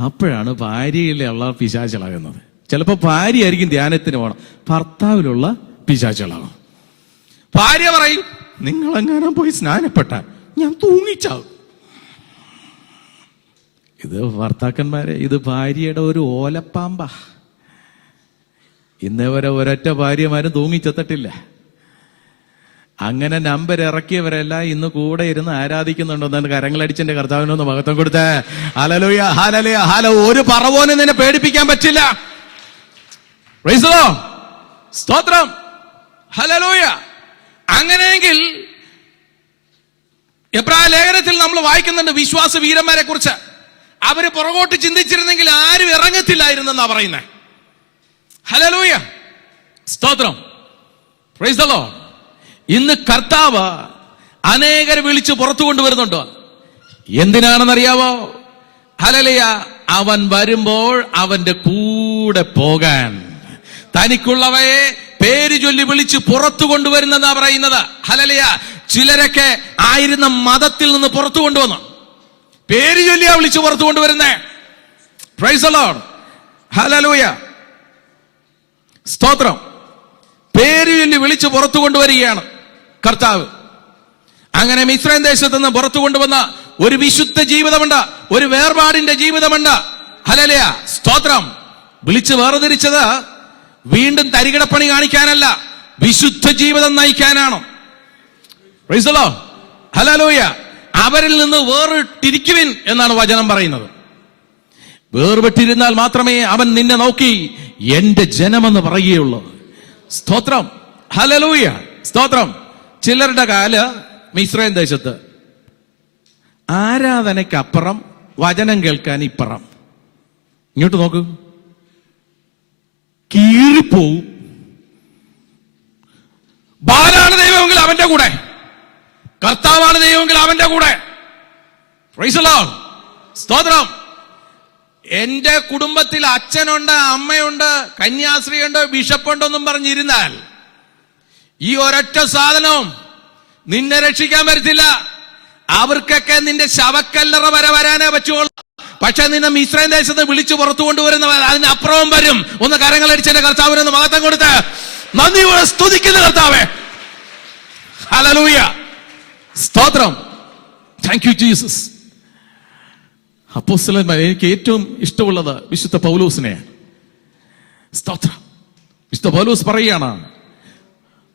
അപ്പോഴാണ് ഭാര്യയിലുള്ള പിശാചിളകുന്നത്. ചിലപ്പോൾ ഭാര്യ ആയിരിക്കും ധ്യാനത്തിന് പോകണം, ഭർത്താവിലുള്ള പിശാചിളകും. ഭാര്യ പറയും, നിങ്ങളെങ്ങാനും പോയി സ്നാനപ്പെട്ടാൽ ഞാൻ തൂങ്ങിച്ചാവും. ഇത് ഭർത്താക്കന്മാരെ, ഇത് ഭാര്യയുടെ ഒരു ഓലപ്പാമ്പ. ഇന്നേ വരെ ഒരൊറ്റ ഭാര്യമാരും തൂങ്ങിച്ചെത്തിട്ടില്ല. അങ്ങനെ നമ്പർ ഇറക്കിയവരെല്ലാം ഇന്ന് കൂടെ ഇരുന്ന് ആരാധിക്കുന്നുണ്ടോ? എന്നിട്ട് കരങ്ങളടിച്ചെന്റെ കർത്താവിനൊന്ന് മഹത്വം കൊടുത്തേ. Hallelujah, hallelujah, hallelujah. ഒരു പറവോനും നിന്നെ പേടിപ്പിക്കാൻ പറ്റില്ല. പ്രൈസ് ദി ലോർഡ്, സ്തോത്രം, ഹല്ലേലൂയ. അങ്ങനെയെങ്കിൽ എബ്രായ ലേഖനത്തിൽ നമ്മൾ വായിക്കുന്നുണ്ട് വിശ്വാസ വീരന്മാരെ കുറിച്ച്. അവര് പുറകോട്ട് ചിന്തിച്ചിരുന്നെങ്കിൽ ആരും ഇറങ്ങത്തില്ലായിരുന്നെന്നാ പറയുന്നത്. ഹല്ലേലൂയ, സ്തോത്രം, പ്രൈസ് ദി ലോർഡ്. ഇന്ന് കർത്താവ് അനേകരെ വിളിച്ച് പുറത്തു കൊണ്ടുവരുന്നുണ്ട്. എന്തിനാണെന്നറിയാവോ? ഹല്ലേലൂയ. അവൻ വരുമ്പോൾ അവന്റെ കൂടെ പോകാൻ, തനിക്കുള്ളവയെ പേര് ചൊല്ലി വിളിച്ച് പുറത്തു കൊണ്ടുവരുന്നെന്നാ പറയുന്നത്. ഹല്ലേലൂയ. ചിലരൊക്കെ ആയിരുന്ന മതത്തിൽ നിന്ന് പുറത്തു കൊണ്ടുവന്നു, പേര് ചൊല്ലിയാ വിളിച്ച് പുറത്തു കൊണ്ടുവരുന്നേ. പ്രൈസ് ദി ലോർഡ്, ഹല്ലേലൂയ, സ്തോത്രം. പേര് ചൊല്ലി വിളിച്ച് പുറത്തു കൊണ്ടുവരികയാണ് കർത്താവ്. അങ്ങനെ മിസ്രയീം ദേശത്ത് നിന്ന് പുറത്തു കൊണ്ടുവന്ന ഒരു വിശുദ്ധ ജീവിതമുണ്ട്, ഒരു വേർപാടിന്റെ ജീവിതമുണ്ട്. ഹല്ലേലൂയ, സ്തോത്രം. വിളിച്ച് വേർതിരിച്ചത് വീണ്ടും തരികിടപ്പണി കാണിക്കാനല്ല, വിശുദ്ധ ജീവിതം നയിക്കാനാണ്. Praise the lord, hallelujah. അവരിൽ നിന്ന് വേറിട്ടിരിക്കുവിൻ എന്നാണ് വചനം പറയുന്നത്. വേർപെട്ടിരുന്നാൽ മാത്രമേ അവൻ നിന്നെ നോക്കി എന്റെ ജനമെന്ന് പറയുകയുള്ളൂ. സ്തോത്രം, ഹല്ലേലൂയ, സ്തോത്രം. ചിലരുടെ കാല് മിസ്രയീം ദേശത്ത് ആരാധനയ്ക്കപ്പുറം വചനം കേൾക്കാൻ ഇപ്പുറം. ഇങ്ങോട്ട് നോക്കൂ, കീറിപ്പോവും. ബാലാണ് ദൈവമെങ്കിൽ അവന്റെ കൂടെ, കർത്താവാണ് ദൈവമെങ്കിൽ അവന്റെ കൂടെ. പ്രൈസ് ദി ലോർഡ്, സ്തോത്രം. എന്റെ കുടുംബത്തിൽ അച്ഛനുണ്ട്, അമ്മയുണ്ട്, കന്യാസ്ത്രീയുണ്ട്, ബിഷപ്പുണ്ടെന്നും പറഞ്ഞിരുന്നാൽ ഈ ഒരൊറ്റ സാധനവും നിന്നെ രക്ഷിക്കാൻ പറ്റത്തില്ല. അവർക്കൊക്കെ നിന്റെ ശവക്കല്ലറ വരെ വരാനേ പറ്റുള്ളൂ. പക്ഷെ നിന്നെ മിസ്രയീം ദേശത്ത് വിളിച്ചു പുറത്തു കൊണ്ടുവരുന്നവർ അതിനപ്പുറവും വരും. ഒന്ന് കരങ്ങളടിച്ചെന്റെ കർത്താവിനൊന്ന് മഹത്വം കൊടുത്ത് നന്ദിയോടെ സ്തുതിക്കുന്ന കർത്താവേ. ഹല്ലേലൂയ, സ്തോത്രം. Thank you Jesus. അപ്പോസ്തലന്മാർ, എനിക്ക് ഏറ്റവും ഇഷ്ടമുള്ളത് വിശുദ്ധ പൗലോസിനെയാണ്. സ്തോത്രം. വിശുദ്ധ പൗലോസ് പറയുകയാണ്,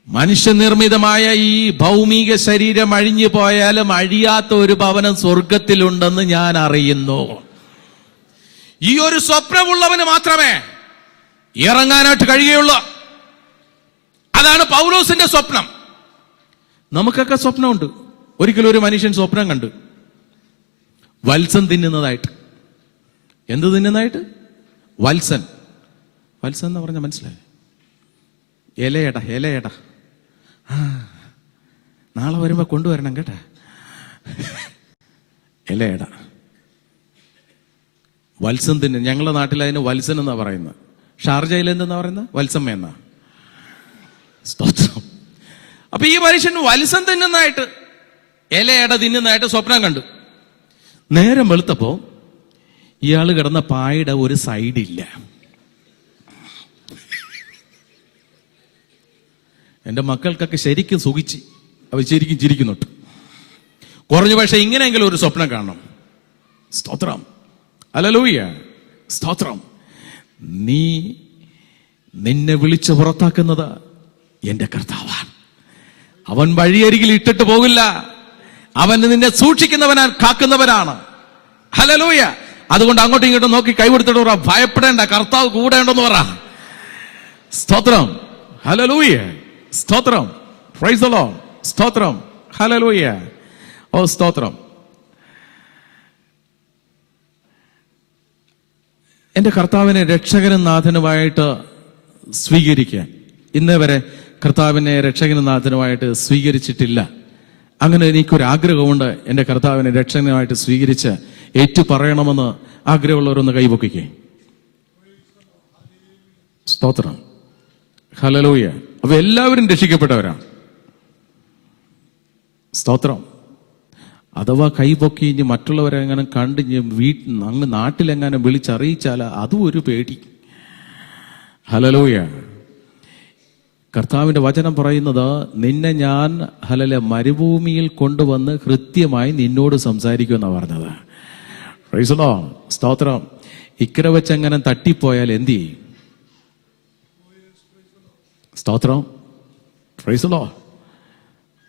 മനുഷ്യനിർമ്മിതമായ ഈ ഭൗമിക ശരീരം അഴിഞ്ഞു പോയാലും അഴിയാത്ത ഒരു ഭവനം സ്വർഗത്തിലുണ്ടെന്ന് ഞാൻ അറിയുന്നു. ഈ ഒരു സ്വപ്നമുള്ളവന് മാത്രമേ ഇറങ്ങാനായിട്ട് കഴിയുകയുള്ളൂ. അതാണ് പൗലോസിന്റെ സ്വപ്നം. നമുക്കൊക്കെ സ്വപ്നമുണ്ട്. ഒരിക്കലും ഒരു മനുഷ്യൻ സ്വപ്നം കണ്ടു വത്സൻ തിന്നുന്നതായിട്ട്. എന്ത് തിന്നുന്നതായിട്ട്? വത്സൻ. വത്സൻ എന്ന് പറഞ്ഞാൽ മനസ്സിലായി? ഇലയട ആ, നാളെ വരുമ്പോ കൊണ്ടുവരണം കേട്ടാ. ഇലയട വത്സൻ തിന്നു. ഞങ്ങളുടെ നാട്ടിൽ അതിന് വത്സൻ എന്നാ പറയുന്നത്. ഷാർജയിൽ എന്തെന്നാ പറയുന്നത്? വത്സമ്മ എന്നാ. സ്തോത്രം. അപ്പൊ ഈ മനുഷ്യൻ വത്സൻ തിന്നുന്നതായിട്ട്, ഇലയട തിന്നുന്നതായിട്ട് സ്വപ്നം കണ്ടു. നേരം വെളുത്തപ്പോ ഇയാള് കിടന്ന പായുടെ ഒരു സൈഡില്ല. എന്റെ മക്കൾക്കൊക്കെ ശരിക്കും സുഖിച്ച് അവർ ശരിക്കും ചിരിക്കുന്നുണ്ട്. കുറഞ്ഞു പക്ഷെ ഇങ്ങനെയെങ്കിലും ഒരു സ്വപ്നം കാണണം. സ്തോത്രം. ഹല്ലേലൂയ. സ്തോത്രം. നിന്നെ വിളിച്ച് പുറത്താക്കുന്നത് എന്റെ കർത്താവാണ്. അവൻ വഴിയരികിൽ ഇട്ടിട്ട് പോകില്ല. അവൻ നിന്നെ സൂക്ഷിക്കുന്നവനാണ്, കാക്കുന്നവനാണ്. ഹല്ലേലൂയ. അതുകൊണ്ട് അങ്ങോട്ടും ഇങ്ങോട്ടും നോക്കി കൈകൊടുത്തിട്ട് പറ, ഭയപ്പെടേണ്ട, കർത്താവ് കൂടെ ഉണ്ടെന്ന് പറ. സ്തോത്രം. ഹല്ലേലൂയ. സ്തോത്രം. Praise the lord. സ്തോത്രം. ഹല്ലേലൂയ. ഓ സ്തോത്രം. എന്റെ കർത്താവിനെ രക്ഷകനും നാഥനുമായിട്ട് സ്വീകരിക്കാൻ ഇന്നേ വരെ കർത്താവിനെ രക്ഷകനും നാഥനുമായിട്ട് സ്വീകരിച്ചിട്ടില്ല. അങ്ങനെ എനിക്കൊരാഗ്രഹമുണ്ട്, എന്റെ കർത്താവിനെ രക്ഷകനുമായിട്ട് സ്വീകരിച്ച് ഏറ്റു പറയണമെന്ന് ആഗ്രഹമുള്ളവരൊന്ന് കൈപൊക്കിക്കേ. സ്തോത്രം. ഹല്ലേലൂയ. അപ്പൊ എല്ലാവരും രക്ഷിക്കപ്പെട്ടവരാണ്. സ്തോത്രം. അഥവാ കൈപൊക്കി ഇനി മറ്റുള്ളവരെങ്ങനെ കണ്ട് അങ്ങ് നാട്ടിലെങ്ങാനും വിളിച്ചറിയിച്ചാൽ അതും ഒരു പേടി. ഹല്ലേലൂയ. കർത്താവിന്റെ വചനം പറയുന്നത്, നിന്നെ ഞാൻ മരുഭൂമിയിൽ കൊണ്ടുവന്ന് കൃത്യമായി നിന്നോട് സംസാരിക്കുമെന്നാണ് പറഞ്ഞത്. Price the lord. സ്തോത്രം. ഇക്കരെ വെച്ചെങ്ങനെ തട്ടിപ്പോയാൽ എന്ത് ചെയ്യും? സ്തോത്രം. Praise the Lord.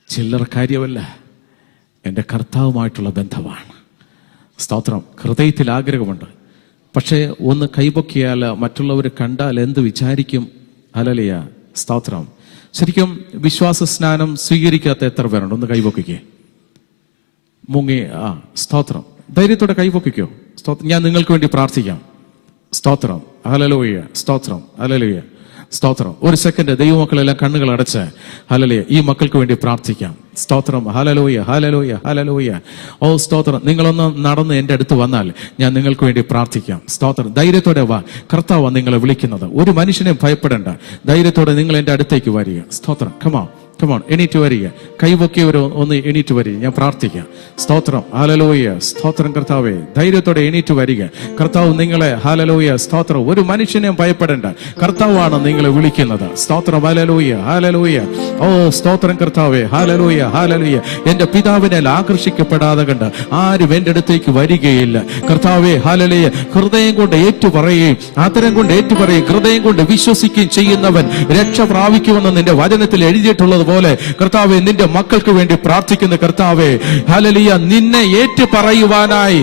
ചില്ലറ കാര്യമല്ല, എൻ്റെ കർത്താവുമായിട്ടുള്ള ബന്ധമാണ്. സ്തോത്രം. ഹൃദയത്തിൽ ആഗ്രഹമുണ്ട്, പക്ഷേ ഒന്ന് കൈപൊക്കിയാൽ മറ്റുള്ളവർ കണ്ടാൽ എന്ത് വിചാരിക്കും? ഹല്ലേലൂയ. സ്തോത്രം. ശരിക്കും വിശ്വാസ സ്നാനം സ്വീകരിക്കാത്ത എത്ര പേരുണ്ട്? ഒന്ന് കൈപൊക്കിക്കേ. മുങ്ങി. സ്തോത്രം. ധൈര്യത്തോടെ കൈപൊക്കിക്കോ. സ്തോത്രം. ഞാൻ നിങ്ങൾക്ക് വേണ്ടി പ്രാർത്ഥിക്കാം. സ്തോത്രം. ഹല്ലേലൂയ. സ്തോത്രം. ഹല്ലേലൂയ. സ്തോത്രം. ഒരു സെക്കൻഡ് ദൈവമക്കളെല്ലാം കണ്ണുകൾ അടച്ച് ഹല്ലേലൂയ ഈ മക്കൾക്ക് വേണ്ടി പ്രാർത്ഥിക്കാം. സ്തോത്രം. ഹല്ലേലൂയ. ഹല്ലേലൂയ. ഹല്ലേലൂയ. ഓ സ്തോത്രം. നിങ്ങളൊന്ന് നടന്ന് എൻ്റെ അടുത്ത് വന്നാൽ ഞാൻ നിങ്ങൾക്ക് വേണ്ടി പ്രാർത്ഥിക്കാം. സ്തോത്രം. ധൈര്യത്തോടെ വാ. കർത്താവ് നിങ്ങളെ വിളിക്കുന്നത്. ഒരു മനുഷ്യനെ ഭയപ്പെടേണ്ട. ധൈര്യത്തോടെ നിങ്ങൾ എൻ്റെ അടുത്തേക്ക് വരിക. സ്തോത്രം. കമോൺ എണീറ്റ് വരിക. കൈവൊക്കിയവരോ ഒന്ന് എണീറ്റ് വരിക. ഞാൻ പ്രാർത്ഥിക്കാം. സ്തോത്രം. ഹല്ലേലൂയ. സ്തോത്രം. കർത്താവേ, ധൈര്യത്തോടെ എണീറ്റ് വരിക. കർത്താവ് നിങ്ങളെ ഹല്ലേലൂയ. സ്തോത്രം. ഒരു മനുഷ്യനെയും ഭയപ്പെടേണ്ട. കർത്താവാണ് നിങ്ങളെ വിളിക്കുന്നത്. സ്തോത്രം. ഹല്ലേലൂയ. ഹല്ലേലൂയ. ഓ സ്തോത്രം കർത്താവേ. ഹല്ലേലൂയ. ഹല്ലേലൂയ. എന്റെ പിതാവിനാൽ ആകർഷിക്കപ്പെടാതെ കണ്ട് ആരും എന്റെ അടുത്തേക്ക് വരികയില്ല. കർത്താവേ ഹല്ലേലൂയ. ഹൃദയം കൊണ്ട് ഏറ്റുപറയുകയും ആദരം കൊണ്ട് ഏറ്റുപറയുകയും ഹൃദയം കൊണ്ട് വിശ്വസിക്കുകയും ചെയ്യുന്നവൻ രക്ഷ പ്രാപിക്കുമെന്ന് നിന്റെ വചനത്തിൽ എഴുതിയിട്ടുള്ളത് പോലെ കർത്താവേ, നിന്റെ മക്കൾക്ക് വേണ്ടി പ്രാർത്ഥിക്കുന്ന കർത്താവേ ഹല്ലേലൂയ, നിന്നെ ഏറ്റുപറയുവാനായി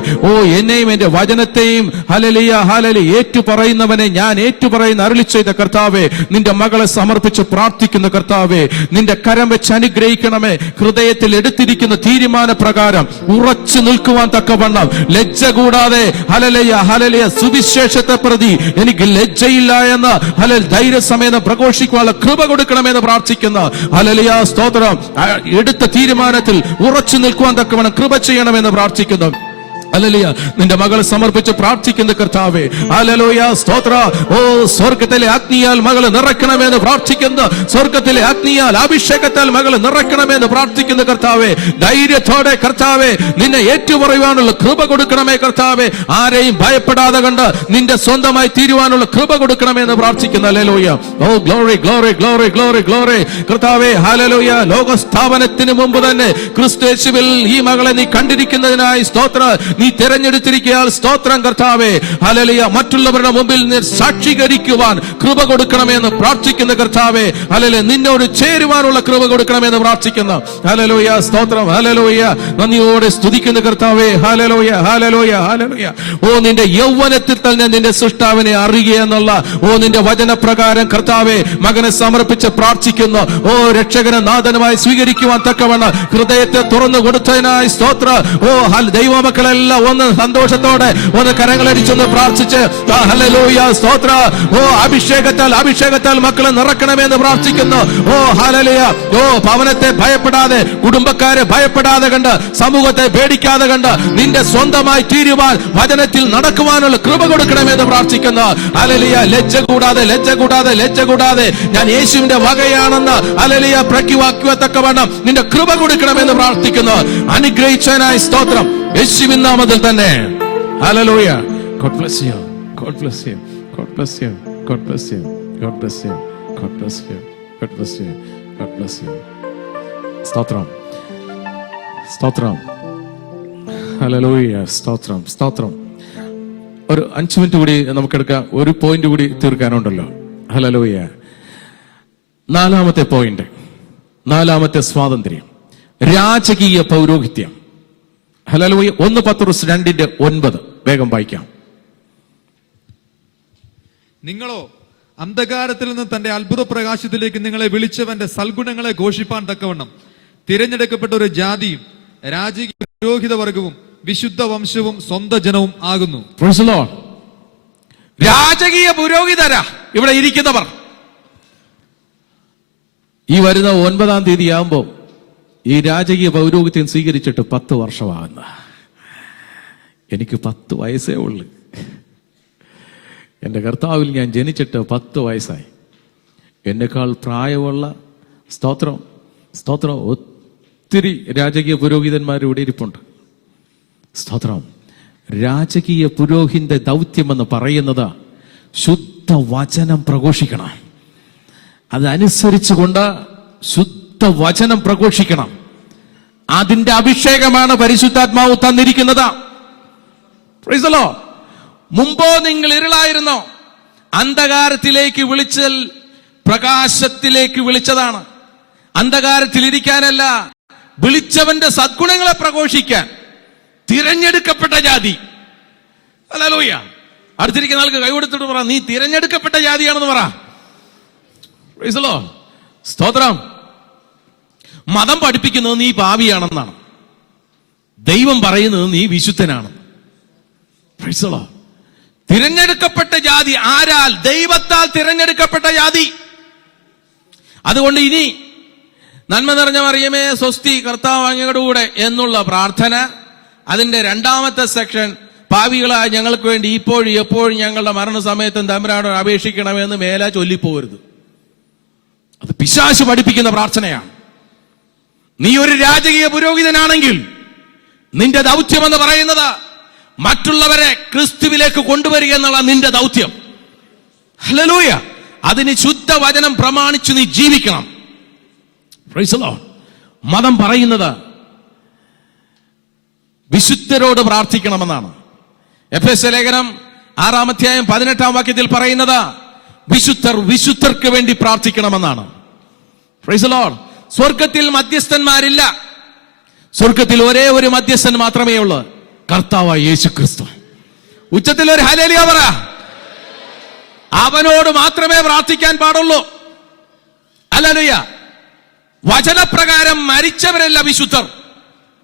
എന്നെയും എന്റെ വചനത്തെയും ഹല്ലേലൂയ ഹല്ലേലൂയ ഏറ്റുപറയുന്നവനെ ഞാൻ ഏറ്റുപറയുന്ന അരുളി ചെയ്ത കർത്താവേ, നിന്റെ മകളെ സമർപ്പിച്ച് പ്രാർത്ഥിക്കുന്ന കർത്താവേ, നിന്റെ കരം വെച്ച് അനുഗ്രഹിക്കണമേ. ഹൃദയത്തിൽ എടുത്തിരിക്കുന്ന തീരുമാന പ്രകാരം ഉറച്ചു നിൽക്കുവാൻ തക്കവണ്ണം ലജ്ജ കൂടാതെ ഹല്ലേലൂയ ഹല്ലേലൂയ സുവിശേഷത്തെ പ്രതി എനിക്ക് ലജ്ജയില്ല എന്ന് ധൈര്യസമേതം പ്രഘോഷിക്കുവാനുള്ള കൃപ കൊടുക്കണമെന്ന് പ്രാർത്ഥിക്കുന്ന ഹല്ലേലൂയ സ്തോത്രം. എടുത്ത തീരുമാനത്തിൽ ഉറച്ചു നിൽക്കുവാൻ തക്കവണ്ണം കൃപ ചെയ്യണമെന്ന് പ്രാർത്ഥിക്കുന്നു. ഹല്ലേലൂയ. നിന്റെ മകളെ സമർപ്പിച്ച് പ്രാർത്ഥിക്കുന്ന കർത്താവേ ഹല്ലേലൂയ സ്തോത്ര. സ്വർഗത്തിലെ അഗ്നിയാൽ മകളെ നിറയ്ക്കണമെന്ന് പ്രാർത്ഥിക്കുന്ന, സ്വർഗത്തിലെ അഗ്നിയാൽ അഭിഷേകത്താൽ മകളെ നിറയ്ക്കണമെന്ന് പ്രാർത്ഥിക്കുന്ന കർത്താവേ, ധൈര്യത്തോടെ കർത്താവേ നിന്നെ ഏറ്റുപറയുവാനുള്ള കൃപ കൊടുക്കണമേ കർത്താവേ. ആരെയും ഭയപ്പെടാതെ കണ്ട് നിന്റെ സ്വന്തമായി തീരുവാനുള്ള കൃപ കൊടുക്കണമെന്ന് പ്രാർത്ഥിക്കുന്ന hallelujah. Oh glory glory glory glory glory കർത്താവേ ഹല്ലേലൂയ. ലോകസ്ഥാപനത്തിന് മുമ്പ് തന്നെ ക്രിസ്തുയേശുവിൽ ഈ മകളെ നീ കണ്ടിരിക്കുന്നതിനായി സ്തോത്ര. നീ തിരഞ്ഞെടുത്തിരിക്കയാൽ സ്തോത്രം കർത്താവേ ഹല്ലേലൂയ. മറ്റുള്ളവരുടെ മുമ്പിൽ നീ സാക്ഷീകരിക്കുവാൻ കൃപ കൊടുക്കണമെന്ന് പ്രാർത്ഥിക്കുന്ന കർത്താവേ ഹല്ലേലൂയ. നിന്നോട് ചേരുവാനുള്ള കൃപ കൊടുക്കണമെന്ന് പ്രാർത്ഥിക്കുന്ന ഹല്ലേലൂയ സ്തോത്രം. ഹല്ലേലൂയ. നന്ദിയോടെ സ്തുതിക്കുന്ന കർത്താവേ ഹല്ലേലൂയ ഹല്ലേലൂയ ഹല്ലേലൂയ. നിന്റെ യൗവനത്തിൽ തന്നെ നിന്റെ സൃഷ്ടാവിനെ അറിയുക എന്നുള്ള നിന്റെ വചനപ്രകാരം കർത്താവേ മകനെ സമർപ്പിച്ച് പ്രാർത്ഥിക്കുന്നു. രക്ഷകനെ നാഥനുമായി സ്വീകരിക്കുവാൻ തക്കവണ്ണം ഹൃദയത്തെ തുറന്നു കൊടുത്തതിനായി സ്തോത്ര. ദൈവമക്കളെല്ലാം മക്കളെല്ലാം ഒന്ന് സന്തോഷത്തോടെ ഒന്ന് കരങ്ങളടിച്ചൊന്ന് പ്രാർത്ഥിച്ച് ഹല്ലേലൂയ സ്തോത്ര. ഓ അഭിഷേകത്താൽ മക്കളെ നിറക്കണമെന്ന് പ്രാർത്ഥിക്കുന്നു. ഓ ഹല്ലേലൂയ. ഓ ഭവനത്തെ ഭയപ്പെടാതെ, കുടുംബക്കാരെ ഭയപ്പെടാതെ കണ്ട്, സമൂഹത്തെ പേടിക്കാതെ കണ്ട് നിന്റെ സ്വന്തമായി തീരുവാൻ, വചനത്തിൽ നടക്കുവാനുള്ള കൃപ കൊടുക്കണമെന്ന് പ്രാർത്ഥിക്കുന്നു. ഹല്ലേലൂയ. ലജ്ജ കൂടാതെ ഞാൻ യേശുവിന്റെ വകയാണെന്ന് ഹല്ലേലൂയ പ്രഖ്യാപിക്കത്തക്കവണ്ണം നിന്റെ കൃപ കൊടുക്കണമെന്ന് പ്രാർത്ഥിക്കുന്നു. അനുഗ്രഹിച്ചതിനായി സ്തോത്രം, യേശുവിൻ നാമത്തിൽ തന്നെ. Hallelujah. God bless you. God bless you. God bless you. God bless you. God bless you. God bless you. God bless you. God bless you. സ്തോത്രം. ഹല്ലേലൂയ. സ്തോത്രം. ഒരു 5 മിനിറ്റ് കൂടി നമുക്കെടുക്കാം. ഒരു പോയിന്റ് കൂടി തീർക്കാനുണ്ടല്ലോ. ഹല്ലേലൂയ. 4ാമത്തെ പോയിന്റ്, 4ാമത്തെ സ്വാതന്ത്ര്യം, രാജകീയ പൗരോഹിത്യം. ഹല്ലേലൂയ. 1 പത്രോസ് 2:9 വേഗം വായിക്കാം. നിങ്ങളോ അന്ധകാരത്തിൽ നിന്ന് തന്റെ അത്ഭുത പ്രകാശത്തിലേക്ക് നിങ്ങളെ വിളിച്ചവന്റെ സൽഗുണങ്ങളെ ഘോഷിപ്പാൻ തക്കവണ്ണം തിരഞ്ഞെടുക്കപ്പെട്ട ഒരു ജാതിയും രാജകീയ പുരോഹിത വർഗവും വിശുദ്ധ വംശവും സ്വന്തം ജനവും ആകുന്നു. Praise the Lord. രാജകീയ പുരോഹിതരാ ഇവിടെ ഇരിക്കുന്നവർ. ഈ വരുന്ന 9-ാം തീയതി ആകുമ്പോൾ ഈ രാജകീയ പൗരോഹിത്യം സ്വീകരിച്ചിട്ട് 10 വർഷമാകുന്ന എനിക്ക് 10 വയസ്സേ ഉള്ളു. എൻ്റെ കർത്താവിൽ ഞാൻ ജനിച്ചിട്ട് 10 വയസ്സായി. എന്നെക്കാൾ പ്രായമുള്ള സ്തോത്രം ഒത്തിരി രാജകീയ പുരോഹിതന്മാർ ഇവിടെ ഇരിപ്പുണ്ട്. സ്തോത്രം. രാജകീയ പുരോഹിത ദൗത്യമെന്ന് പറയുന്നത് ശുദ്ധ വചനം പ്രഘോഷിക്കണം. അതനുസരിച്ചുകൊണ്ട് ശുദ്ധ വചനം പ്രഘോഷിക്കണം. അതിന്റെ അഭിഷേകമാണ് പരിശുദ്ധാത്മാവ് തന്നിരിക്കുന്നത്. Praise the Lord. മുമ്പോ നിങ്ങൾ ഇരുളായിരുന്നോ, അന്ധകാരത്തിലേക്ക് വിളിച്ചാൽ പ്രകാശത്തിലേക്ക് വിളിച്ചതാണ്. അന്ധകാരത്തിൽ ഇരിക്കാനല്ല, വിളിച്ചവന്റെ സദ്ഗുണങ്ങളെ പ്രഘോഷിക്കാൻ തിരഞ്ഞെടുക്കപ്പെട്ട ജാതി. ഹല്ലേലൂയ. അടുത്തിരിക്കുന്ന ആൾക്ക് കൈ കൊടുത്തിട്ട് പറ, നീ തിരഞ്ഞെടുക്കപ്പെട്ട ജാതിയാണെന്ന് പറ. Price the lord. സ്തോത്രം. മതം പഠിപ്പിക്കുന്നത് നീ പാപിയാണെന്നാണ്, ദൈവം പറയുന്നത് നീ വിശുദ്ധനാണ്. Price the Lord. തിരഞ്ഞെടുക്കപ്പെട്ട ജാതി ആരാൽ? ദൈവത്താൽ തിരഞ്ഞെടുക്കപ്പെട്ട ജാതി. അതുകൊണ്ട് ഇനി നന്മ നിറഞ്ഞ മറിയമേ സ്വസ്തി, കർത്താവ് അങ്ങയുടെ കൂടെ എന്നുള്ള പ്രാർത്ഥന, അതിന്റെ 2ാമത്തെ സെക്ഷൻ, പാപികളായ ഞങ്ങൾക്ക് വേണ്ടി ഇപ്പോഴും എപ്പോഴും ഞങ്ങളുടെ മരണസമയത്തും തമ്പുരാനോട് അപേക്ഷിക്കണമെന്ന് മേലെ ചൊല്ലിപ്പോകരുത്. അത് പിശാച് പഠിപ്പിക്കുന്ന പ്രാർത്ഥനയാണ്. നീ ഒരു രാജകീയ പുരോഹിതനാണെങ്കിൽ നിന്റെ ദൗത്യം എന്ന് പറയുന്നത് മറ്റുള്ളവരെ ക്രിസ്തുവിലേക്ക് കൊണ്ടുവരിക എന്നുള്ള നിന്റെ ദൗത്യം. ഹല്ലേലൂയ. അതിന് ശുദ്ധ വചനം പ്രമാണിച്ചു നീ ജീവിക്കണം. Price the Lord. മതം പറയുന്നത് വിശുദ്ധരോട് പ്രാർത്ഥിക്കണമെന്നാണ്. എഫെസ്യ ലേഖനം 6-ാം അധ്യായം 18-ാം വാക്യത്തിൽ പറയുന്നത് വിശുദ്ധർക്ക് വേണ്ടി പ്രാർത്ഥിക്കണമെന്നാണ്. Price the Lord. സ്വർഗത്തിൽ മധ്യസ്ഥന്മാരില്ല. സ്വർഗത്തിൽ ഒരേ ഒരു മധ്യസ്ഥൻ മാത്രമേ ഉള്ളൂ, കർത്താവായ യേശു ക്രിസ്തു. ഉച്ചത്തിൽ ഒരു ഹല്ലേലൂയ പറ. അവനോട് മാത്രമേ പ്രാർത്ഥിക്കാൻ പാടുള്ളൂ. ഹല്ലേലൂയ. വചനപ്രകാരം മരിച്ചവരല്ല വിശുദ്ധർ,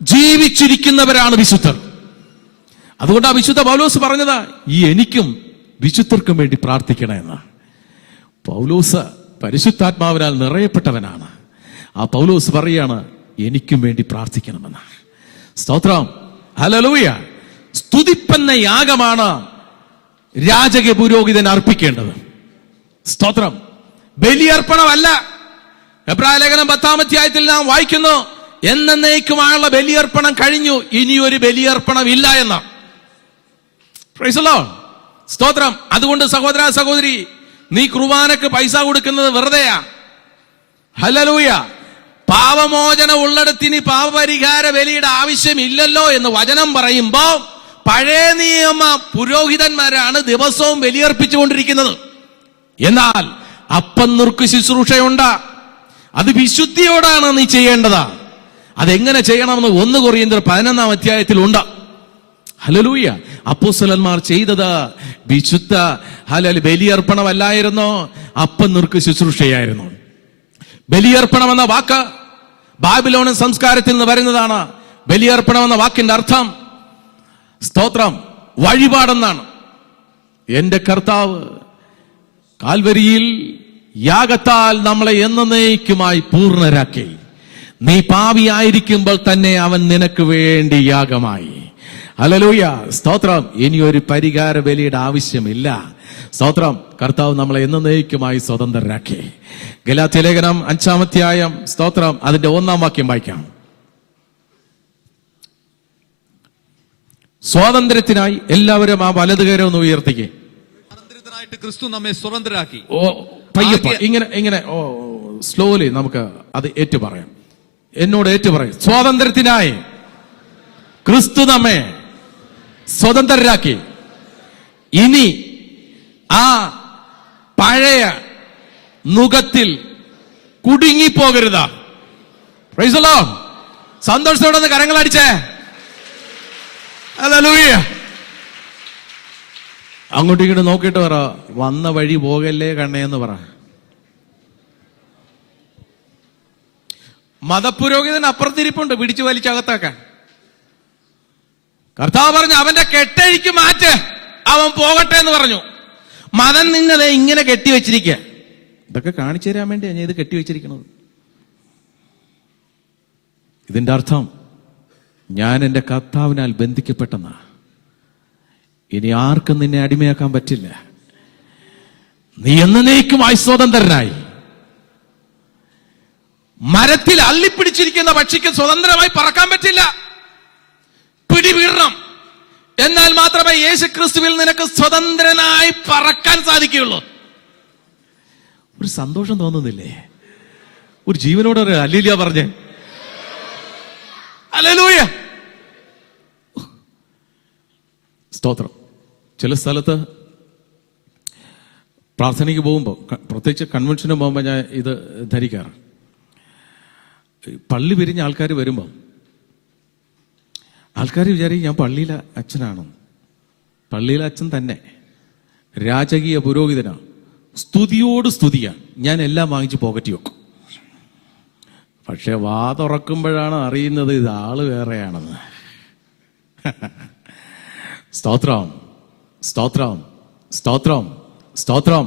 ജീവിച്ചിരിക്കുന്നവരാണ് വിശുദ്ധർ. അതുകൊണ്ടാണ് വിശുദ്ധ പൗലോസ് പറഞ്ഞത് എനിക്കും വിശുദ്ധർക്കും വേണ്ടി പ്രാർത്ഥിക്കണമെന്ന്. പൗലോസ് പരിശുദ്ധാത്മാവിനാൽ നിറയപ്പെട്ടവനാണ്. ആ പൗലോസ് പറയാണ് എനിക്കും വേണ്ടി പ്രാർത്ഥിക്കണമെന്ന്. സ്തോത്രം. ഹല്ലേലൂയ. സ്തുതിപ്പെന്ന യാഗമാണ് രാജകീയ പുരോഹിതൻ അർപ്പിക്കേണ്ടത്. സ്തോത്രം. ബലിയർപ്പണമല്ല. എബ്രായ ലേഖനം 10-ാം അധ്യായത്തിൽ നാം വായിക്കുന്നു, എന്നേക്കുമായുള്ള ബലിയർപ്പണം കഴിഞ്ഞു, ഇനിയൊരു ബലിയർപ്പണം ഇല്ല എന്ന. Price the lord. സ്തോത്രം. അതുകൊണ്ട് സഹോദര സഹോദരി, നീ കുർബാനക്ക് പൈസ കൊടുക്കുന്നത് വെറുതെയാ. ഹല്ലേലൂയ. പാപമോചന ഉള്ളിടത്തിന് പാപപരിഹാര ബലിയുടെ ആവശ്യമില്ലല്ലോ എന്ന് വചനം പറയുമ്പോ പഴയ നിയമ പുരോഹിതന്മാരാണ് ദിവസവും ബലിയർപ്പിച്ചുകൊണ്ടിരിക്കുന്നത്. എന്നാൽ അപ്പം നുറുക്ക് ശുശ്രൂഷയുണ്ട്, അത് വിശുദ്ധിയോടാണ് നീ ചെയ്യേണ്ടതാ. അതെങ്ങനെ ചെയ്യണമെന്ന് 1 കൊരിന്ത്യർ 11-ാം അധ്യായത്തിലുണ്ട്. ഹല്ലേലൂയ. അപ്പോസ്തലന്മാർ ചെയ്തത് വിശുദ്ധ ബലിയർപ്പണമല്ലായിരുന്നോ, അപ്പം നുറുക്ക് ശുശ്രൂഷയായിരുന്നു. ബലിയർപ്പണം എന്ന വാക്ക് ബാബിലോൺ സംസ്കാരത്തിൽ നിന്ന് വരുന്നതാണ്. ബലിയർപ്പണം എന്ന വാക്കിന്റെ അർത്ഥം സ്തോത്രം. വഴിപാടെന്നാണ്. എന്റെ കർത്താവ് കാൽവരിയിൽ യാഗത്താൽ നമ്മളെ എന്നേക്കുമായി പൂർണ്ണരാക്കി. നീ പാപിയായിരിക്കുമ്പോൾ തന്നെ അവൻ നിനക്ക് വേണ്ടി യാഗമായി. ഹല്ലേലൂയ, സ്തോത്രം. ഇനിയൊരു പരിഹാര ബലിയുടെ ആവശ്യമില്ല. സ്തോത്രം. കർത്താവ് നമ്മളെ എന്നേക്കുമായി സ്വതന്ത്രരാക്കി. ഗലാത്യലേഖനം 5-ാം അധ്യായം, സ്തോത്രം, അതിന്റെ 1-ാം വാക്യം വായിക്കാം. സ്വാതന്ത്ര്യത്തിനായി എല്ലാവരും ആ വലതുകരം ഒന്ന് ഉയർത്തിക്കേ. സ്വാതന്ത്ര്യത്തിനായിട്ട് ക്രിസ്തു നമ്മെ സ്വതന്ത്രരാക്കി. ഓ പയ്യപ്പ ഇങ്ങനെ സ്ലോലി നമുക്ക് അത് ഏറ്റു പറയാം. എന്നോട് ഏറ്റു പറയും. സ്വാതന്ത്ര്യത്തിനായി ക്രിസ്തു നമ്മെ സ്വതന്ത്രരാക്കി. ഇനി ആ പഴയ നുകത്തിൽ കുടുങ്ങിപ്പോകരുതാ. Praise the lord. സന്തോഷത്തോടെ ഒന്ന് കരങ്ങളടിച്ചേ. ഹല്ലേലൂയ. അങ്ങോട്ടും ഇങ്ങോട്ട് നോക്കിയിട്ട് പറ, വന്ന വഴി പോകല്ലേ കണ്ണേന്ന് പറ. മതപുരോഹിതൻ അപ്പുറത്തിരിപ്പുണ്ട് പിടിച്ചു വലിച്ചകത്താക്കാൻ. കർത്താവ് പറഞ്ഞു, അവന്റെ കെട്ടഴിക്ക് മാറ്റ്, അവൻ പോകട്ടെ എന്ന് പറഞ്ഞു. മതം നിങ്ങളെ ഇങ്ങനെ കെട്ടിവെച്ചിരിക്കുക. ഇതൊക്കെ കാണിച്ചു തരാൻ വേണ്ടിയാണ് ഞാൻ ഇത് കെട്ടിവെച്ചിരിക്കുന്നത്. ഇതിന്റെ അർത്ഥം ഞാൻ എന്റെ കർത്താവിനാൽ ബന്ധിക്കപ്പെട്ടെന്നാ. ഇനി ആർക്കും നിന്നെ അടിമയാക്കാൻ പറ്റില്ല. നീ എന്നേക്കുമായി സ്വതന്ത്രനായി. മരത്തിൽ അള്ളിപ്പിടിച്ചിരിക്കുന്ന പക്ഷിക്ക് സ്വതന്ത്രമായി പറക്കാൻ പറ്റില്ല. പിടിവീഴണം. എന്നാൽ മാത്രമേ യേശു ക്രിസ്തുവിൽ നിനക്ക് സ്വതന്ത്രനായി പറക്കാൻ സാധിക്കുകയുള്ളൂ. ഒരു സന്തോഷം തോന്നുന്നില്ലേ? ഒരു ജീവനോട് ഹല്ലേലൂയ പറഞ്ഞേ. ഹല്ലേലൂയ, സ്തോത്രം. ചില സ്ഥലത്ത് പ്രാർത്ഥനയ്ക്ക് പോകുമ്പോൾ, പ്രത്യേകിച്ച് കൺവെൻഷന് പോകുമ്പോൾ ഞാൻ ഇത് ധരിക്കാറ്. പള്ളി പിരിഞ്ഞ ആൾക്കാർ വരുമ്പോൾ ആൾക്കാർ വിചാരിക്കും ഞാൻ പള്ളിയിലെ അച്ഛനാണ്. പള്ളിയിലെ അച്ഛൻ തന്നെ, രാജകീയ പുരോഹിതനാ. സ്തുതിയോട് സ്തുതിയാണ്. ഞാൻ എല്ലാം വാങ്ങിച്ച് പോക്കറ്റി വെക്കും. പക്ഷെ വാ തുറക്കുമ്പോഴാണ് അറിയുന്നത് ഇത് ആള് വേറെയാണെന്ന്. സ്തോത്രം, സ്തോത്രം, സ്തോത്രം, സ്തോത്രം.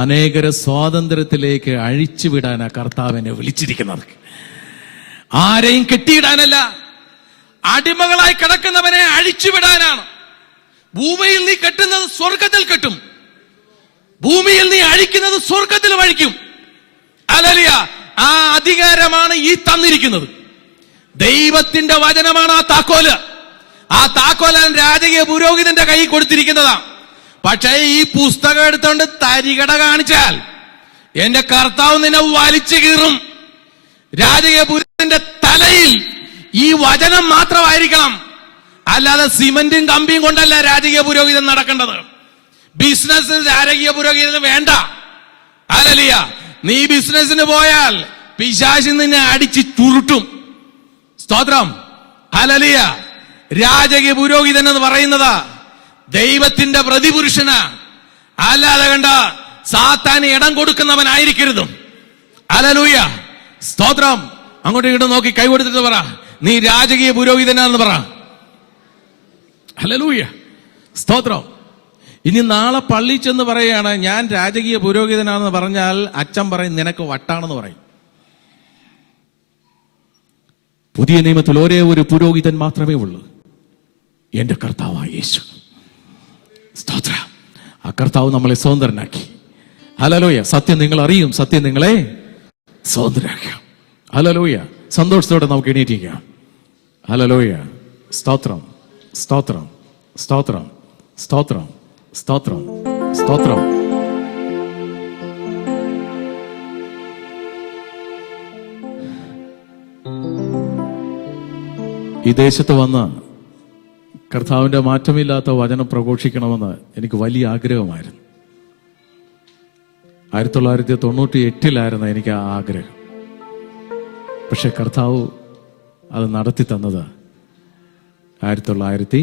അനേകരെ സ്വാതന്ത്ര്യത്തിലേക്ക് അഴിച്ചുവിടാനാ കർത്താവിനെ വിളിച്ചിരിക്കുന്നത്. ആരെയും കെട്ടിയിടാനല്ല, അടിമകളായി കിടക്കുന്നവനെ അഴിച്ചുവിടാനാണ്. ഭൂമിയിൽ നീ കെട്ടുന്നത് സ്വർഗത്തിൽ കെട്ടും, ഭൂമിയിൽ നീ അഴിക്കുന്നത് സ്വർഗത്തിലും അഴിക്കും. ഹല്ലേലൂയ. ആ അധികാരമാണ് ഈ തന്നിരിക്കുന്നത്. ദൈവത്തിന്റെ വചനമാണ് ആ താക്കോല്. ആ താക്കോലാൻ രാജകീയ പുരോഹിതന്റെ കൈ കൊടുത്തിരിക്കുന്നതാ. പക്ഷേ ഈ പുസ്തകം എടുത്തോണ്ട് തരികട കാണിച്ചാൽ എന്റെ കർത്താവ് നിന്നെ വലിച്ചു കീറും. രാജകീയ പുരോഹിതന്റെ തലയിൽ ഈ വചനം മാത്രമായിരിക്കണം. അല്ലാതെ സിമന്റും കമ്പിയും കൊണ്ടല്ല രാജകീയ പുരോഹിതൻ നടക്കേണ്ടത്. ബിസിനസ്സിൽ രാജകീയ പുരോഹിതന് വേണ്ട. ഹല്ലേലൂയ. നീ ബിസിനസ്സിന് പോയാൽ പിശാച് നിന്നെ അടിച്ച് ചുരുട്ടും. സ്തോത്രം. ഹല്ലേലൂയ. രാജകീയ പുരോഹിതൻ എന്ന് പറയുന്നത് ദൈവത്തിന്റെ പ്രതിപുരുഷനാ. അല്ലാതെ കണ്ട സാത്താന് ഇടം കൊടുക്കുന്നവനായിരിക്കരുതും. ഹല്ലേലൂയ. സ്തോത്രം. അങ്ങോട്ടും ഇങ്ങോട്ടും നോക്കി കൈ കൊടുത്തിട്ട് പറ, നീ രാജകീയ പുരോഹിതനാണെന്ന് പറ. ഹല്ലേലൂയ. സ്തോത്രം. ഇനി നാളെ പള്ളി ചെന്ന് പറയുകയാണ് ഞാൻ രാജകീയ പുരോഹിതനാണെന്ന് പറഞ്ഞാൽ അച്ഛൻ പറയും നിനക്ക് വട്ടാണെന്ന് പറയും. പുതിയ നിയമത്തിൽ ഒരേ ഒരു പുരോഹിതൻ മാത്രമേ ഉള്ളൂ, എന്റെ കർത്താവായ യേശു. സ്തോത്രം. ആ കർത്താവ് നമ്മളെ സ്വതന്ത്രനാക്കി. ഹല്ലേലൂയ. സത്യം നിങ്ങൾ അറിയും, സത്യം നിങ്ങളെ സ്വതന്ത്രരാക്കാം. ഹല്ലേലൂയ. സന്തോഷത്തോടെ നമുക്ക് എണീറ്റിരിക്കാം. ഹല്ലേലൂയ. സ്തോത്രം, സ്തോത്രം, സ്തോത്രം, സ്തോത്രം, സ്തോത്രം, സ്തോത്രം. ഈ ദേശത്ത് വന്ന് കർത്താവിന്റെ മാറ്റമില്ലാത്ത വചനം പ്രഘോഷിക്കണമെന്ന് എനിക്ക് വലിയ ആഗ്രഹമായിരുന്നു. 1998 എനിക്ക് ആ ആഗ്രഹം. പക്ഷെ കർത്താവ് അത് നടത്തി തന്നത് 1908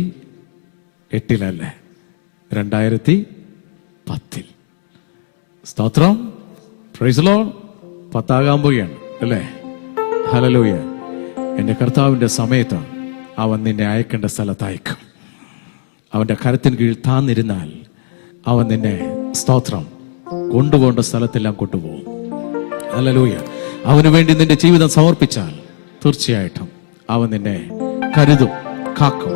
2010. സ്തോത്രം. Praise the Lord. 10 പോവുകയാണ് അല്ലേ? ഹല്ലേലൂയ. എന്റെ കർത്താവിന്റെ സമയത്ത് അവൻ നിന്നെ അയക്കേണ്ട സ്ഥലത്ത് അയക്കും. അവന്റെ കരത്തിന് കീഴിൽ താന്നിരുന്നാൽ അവൻ നിന്നെ സ്തോത്രം കൊണ്ടുപോകേണ്ട സ്ഥലത്തെല്ലാം കൊണ്ടുപോകും. ഹല്ലേലൂയ. അവന് വേണ്ടി നിന്റെ ജീവിതം സമർപ്പിച്ചാൽ തീർച്ചയായിട്ടും അവൻ നിന്നെ കരുതും, കാക്കും,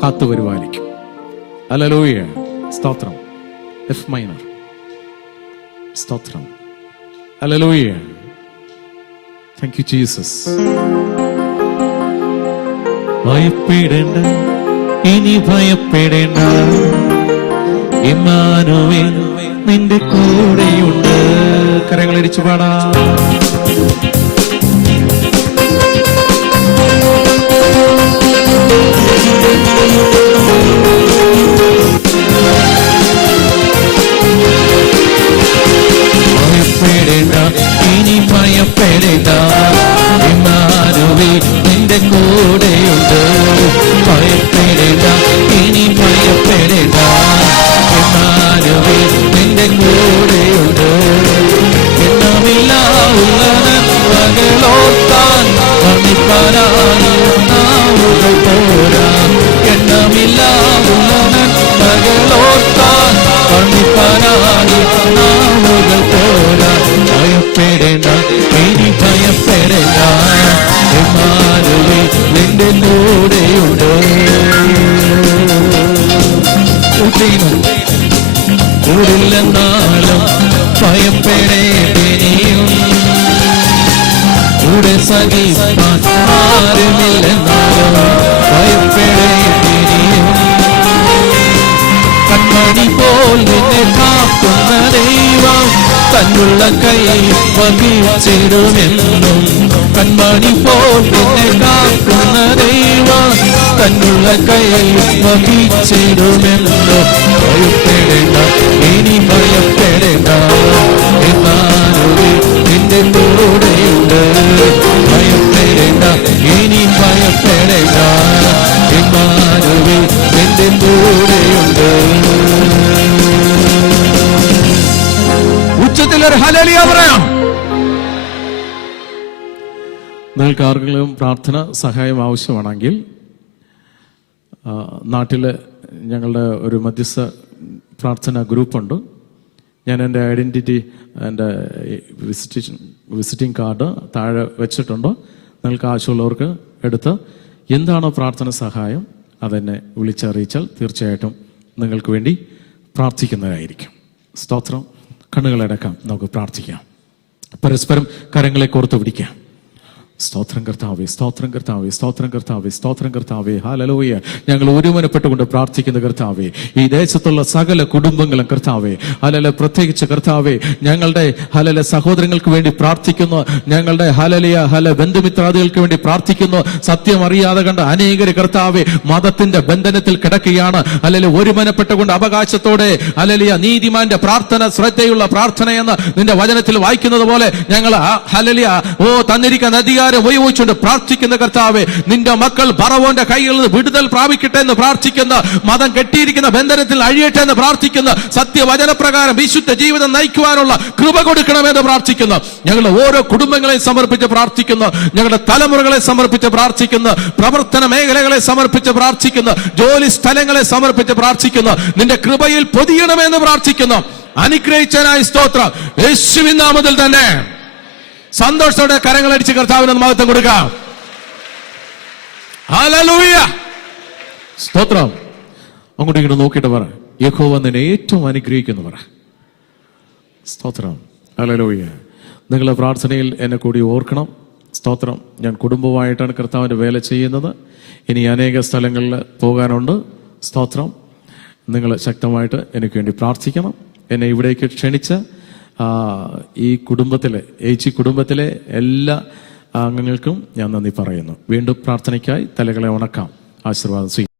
കാത്തുപരിപാലിക്കും. ഹല്ലേലൂയ. സ്തോത്രം. F minor. സ്തോത്രം. ഹല്ലേലൂയ. Thank you Jesus. ഭയപ്പെടേണ്ട, ഇനി ഭയപ്പെടേണ്ട, ഇമ്മാനുവേൽ നിന്റെ കൂടെയുണ്ട്. കരങ്ങളടിച്ചു പാടാം. ഭയപ്പെടേണ്ട, ഇനി ഭയപ്പെടേണ്ട, ഇമ്മാനുവേൽ നിന്റെ കൂടെയുണ്ട്. ഭയപ്പെടേണ്ട, ഇനി ഭയപ്പെടേണ്ട, ഇമ്മാനുവേൽ നിന്റെ കൂടെയുണ്ട്. എണ്ണമില്ലാവുള്ളവകളോർത്താൻ വർണ്ണിപ്പാനാവുകൾ പോരാ. എണ്ണമില്ലാവുള്ളവകളോർത്താൻ വർണ്ണിപ്പാനാവുകൾ പോരാ. ഭയപ്പെടേണ്ട, ഇനി ഭയപ്പെടേണ്ട, ഇമ്മാനുവേൽ നിന്റെ കൂടെയുണ്ട്. കൂടില്ലെന്നാലും ഭയപ്പെടേണ്ടിയും കൂടെ സഹിപ്പാൻ ആരുമില്ലെന്നാലും ഭയപ്പെടേണ്ടിയും കൺമണി പോൽ നിന്നെ കാക്കുന്ന ദൈവം തന്നുള്ള കൈ വഹിച്ചിടുമെന്നും. കൺമണി പോൽ നിന്നെ കാക്കുന്ന ദൈവം തന്നുള്ള കൈ വഹിച്ചിടുമെന്നോ. ഭയപ്പെടേണ്ട, ഇനി ഭയപ്പെടേണ്ട, ഇമ്മാനുവേൽ നിന്റെ കൂടെയുണ്ട്. ഭയപ്പെടേണ്ട, ഇനി ഭയപ്പെടേണ്ട, ഇമ്മാനുവേൽ നിന്റെ കൂടെയുണ്ട്. ഉച്ചത്തിലൊരു ഹല്ലേലൂയ പറയാം. നിങ്ങൾക്ക് ആർക്കെങ്കിലും പ്രാർത്ഥന സഹായം ആവശ്യമാണെങ്കിൽ നാട്ടിൽ ഞങ്ങളുടെ ഒരു മധ്യസ്ഥ പ്രാർത്ഥന ഗ്രൂപ്പുണ്ട്. ഞാൻ എൻ്റെ ഐഡൻറ്റിറ്റി, എൻ്റെ വിസിറ്റിംഗ് കാർഡ് താഴെ വെച്ചിട്ടുണ്ട്. നിങ്ങൾക്ക് ആവശ്യമുള്ളവർക്ക് എടുത്ത് എന്താണോ പ്രാർത്ഥന സഹായം അതെന്നെ വിളിച്ചറിയിച്ചാൽ തീർച്ചയായിട്ടും നിങ്ങൾക്ക് വേണ്ടി പ്രാർത്ഥിക്കുന്നതായിരിക്കും. സ്തോത്രം. കണ്ണുകളടക്കാം, നമുക്ക് പ്രാർത്ഥിക്കാം. പരസ്പരം കരങ്ങളെ കോർത്തു പിടിക്കാം. സ്തോത്രം കർത്താവേ, സ്തോത്രം കർത്താവേ, സ്തോത്രം കർത്താവേ, സ്തോത്രം കർത്താവേ. ഹല്ലേലൂയ. ഞങ്ങൾ ഒരുമനപ്പെട്ടുകൊണ്ട് പ്രാർത്ഥിക്കുന്ന കർത്താവേ, ഈ ദേശത്തുള്ള സകല കുടുംബങ്ങളും കർത്താവേ, ഹല്ലേലൂയ, പ്രത്യേകിച്ച് കർത്താവേ ഞങ്ങളുടെ ഹല്ലേലൂയ സഹോദരങ്ങൾക്ക് വേണ്ടി പ്രാർത്ഥിക്കുന്നു. ഞങ്ങളുടെ ഹല്ലേലൂയ ബന്ധുമിത്രാദികൾക്ക് വേണ്ടി പ്രാർത്ഥിക്കുന്നു. സത്യം അറിയാതെ കണ്ട അനേകര് കർത്താവേ മതത്തിന്റെ ബന്ധനത്തിൽ കിടക്കുകയാണ്. ഹല്ലേലൂയ, ഒരുമനപ്പെട്ടുകൊണ്ട് അവകാശത്തോടെ ഹല്ലേലൂയ നീതിമാന്റെ പ്രാർത്ഥന ശ്രദ്ധയുള്ള പ്രാർത്ഥനയെന്ന് നിന്റെ വചനത്തിൽ വായിക്കുന്നത് പോലെ ഞങ്ങൾ ഹല്ലേലൂയ തന്നിരിക്കുന്ന അധികാരം ഉപയോഗിച്ചുകൊണ്ട് പ്രാർത്ഥിക്കുന്ന കർത്താവേ, നിന്റെ മക്കൾ ഫറവോന്റെ കയ്യിൽ നിന്ന് വിടുതൽ പ്രാപിക്കട്ടെ എന്ന് പ്രാർത്ഥിക്കുന്ന, മതം കെട്ടിയിരിക്കുന്ന ബന്ധനത്തിൽ അഴിയട്ടെ എന്ന് പ്രാർത്ഥിക്കുന്ന, സത്യവചനപ്രകാരം വിശുദ്ധ ജീവിതം നയിക്കുവാനുള്ള കൃപ കൊടുക്കണമെന്ന് പ്രാർത്ഥിക്കുന്നു. ഞങ്ങളുടെ ഓരോ കുടുംബങ്ങളെയും സമർപ്പിച്ച് പ്രാർത്ഥിക്കുന്നു. ഞങ്ങളുടെ തലമുറകളെ സമർപ്പിച്ച് പ്രാർത്ഥിക്കുന്നു. പ്രവർത്തന മേഖലകളെ സമർപ്പിച്ച് പ്രാർത്ഥിക്കുന്നു. ജോലി സ്ഥലങ്ങളെ സമർപ്പിച്ച് പ്രാർത്ഥിക്കുന്നു. നിന്റെ കൃപയിൽ പൊതിയണമെന്ന് പ്രാർത്ഥിക്കുന്നു. അനുഗ്രഹിച്ചനായി സ്തോത്രം. യേശുവിൻ നാമത്തിൽ തന്നെ സന്തോഷത്തോടെ കരങ്ങളടിച്ച് കർത്താവിന് മഹത്വം കൊടുക്കാം. ഹല്ലേലൂയ. സ്തോത്രം. അങ്ങോട്ട് ഇങ്ങോട്ട് നോക്കിയിട്ട് പറ, യഹോവ നിന്നെ ഏറ്റവും അനുഗ്രഹിക്കുന്നു പറ. സ്തോത്രം. ഹല്ലേലൂയ. നിങ്ങളുടെ പ്രാർത്ഥനയിൽ എന്നെ കൂടി ഓർക്കണം. സ്തോത്രം. ഞാൻ കുടുംബമായിട്ടാണ് കർത്താവിൻ്റെ വേല ചെയ്യുന്നത്. ഇനി അനേക സ്ഥലങ്ങളിൽ പോകാനുണ്ട്. സ്തോത്രം. നിങ്ങൾ ശക്തമായിട്ട് എനിക്ക് വേണ്ടി പ്രാർത്ഥിക്കണം. എന്നെ ഇവിടേക്ക് ക്ഷണിച്ച ഈ കുടുംബത്തിലെ കുടുംബത്തിലെ എല്ലാ അംഗങ്ങൾക്കും ഞാൻ നന്ദി പറയുന്നു. വീണ്ടും പ്രാർത്ഥനയ്ക്കായി തലകളെ ഉണക്കാം. ആശീർവാദം സ്വീകരിക്കാം.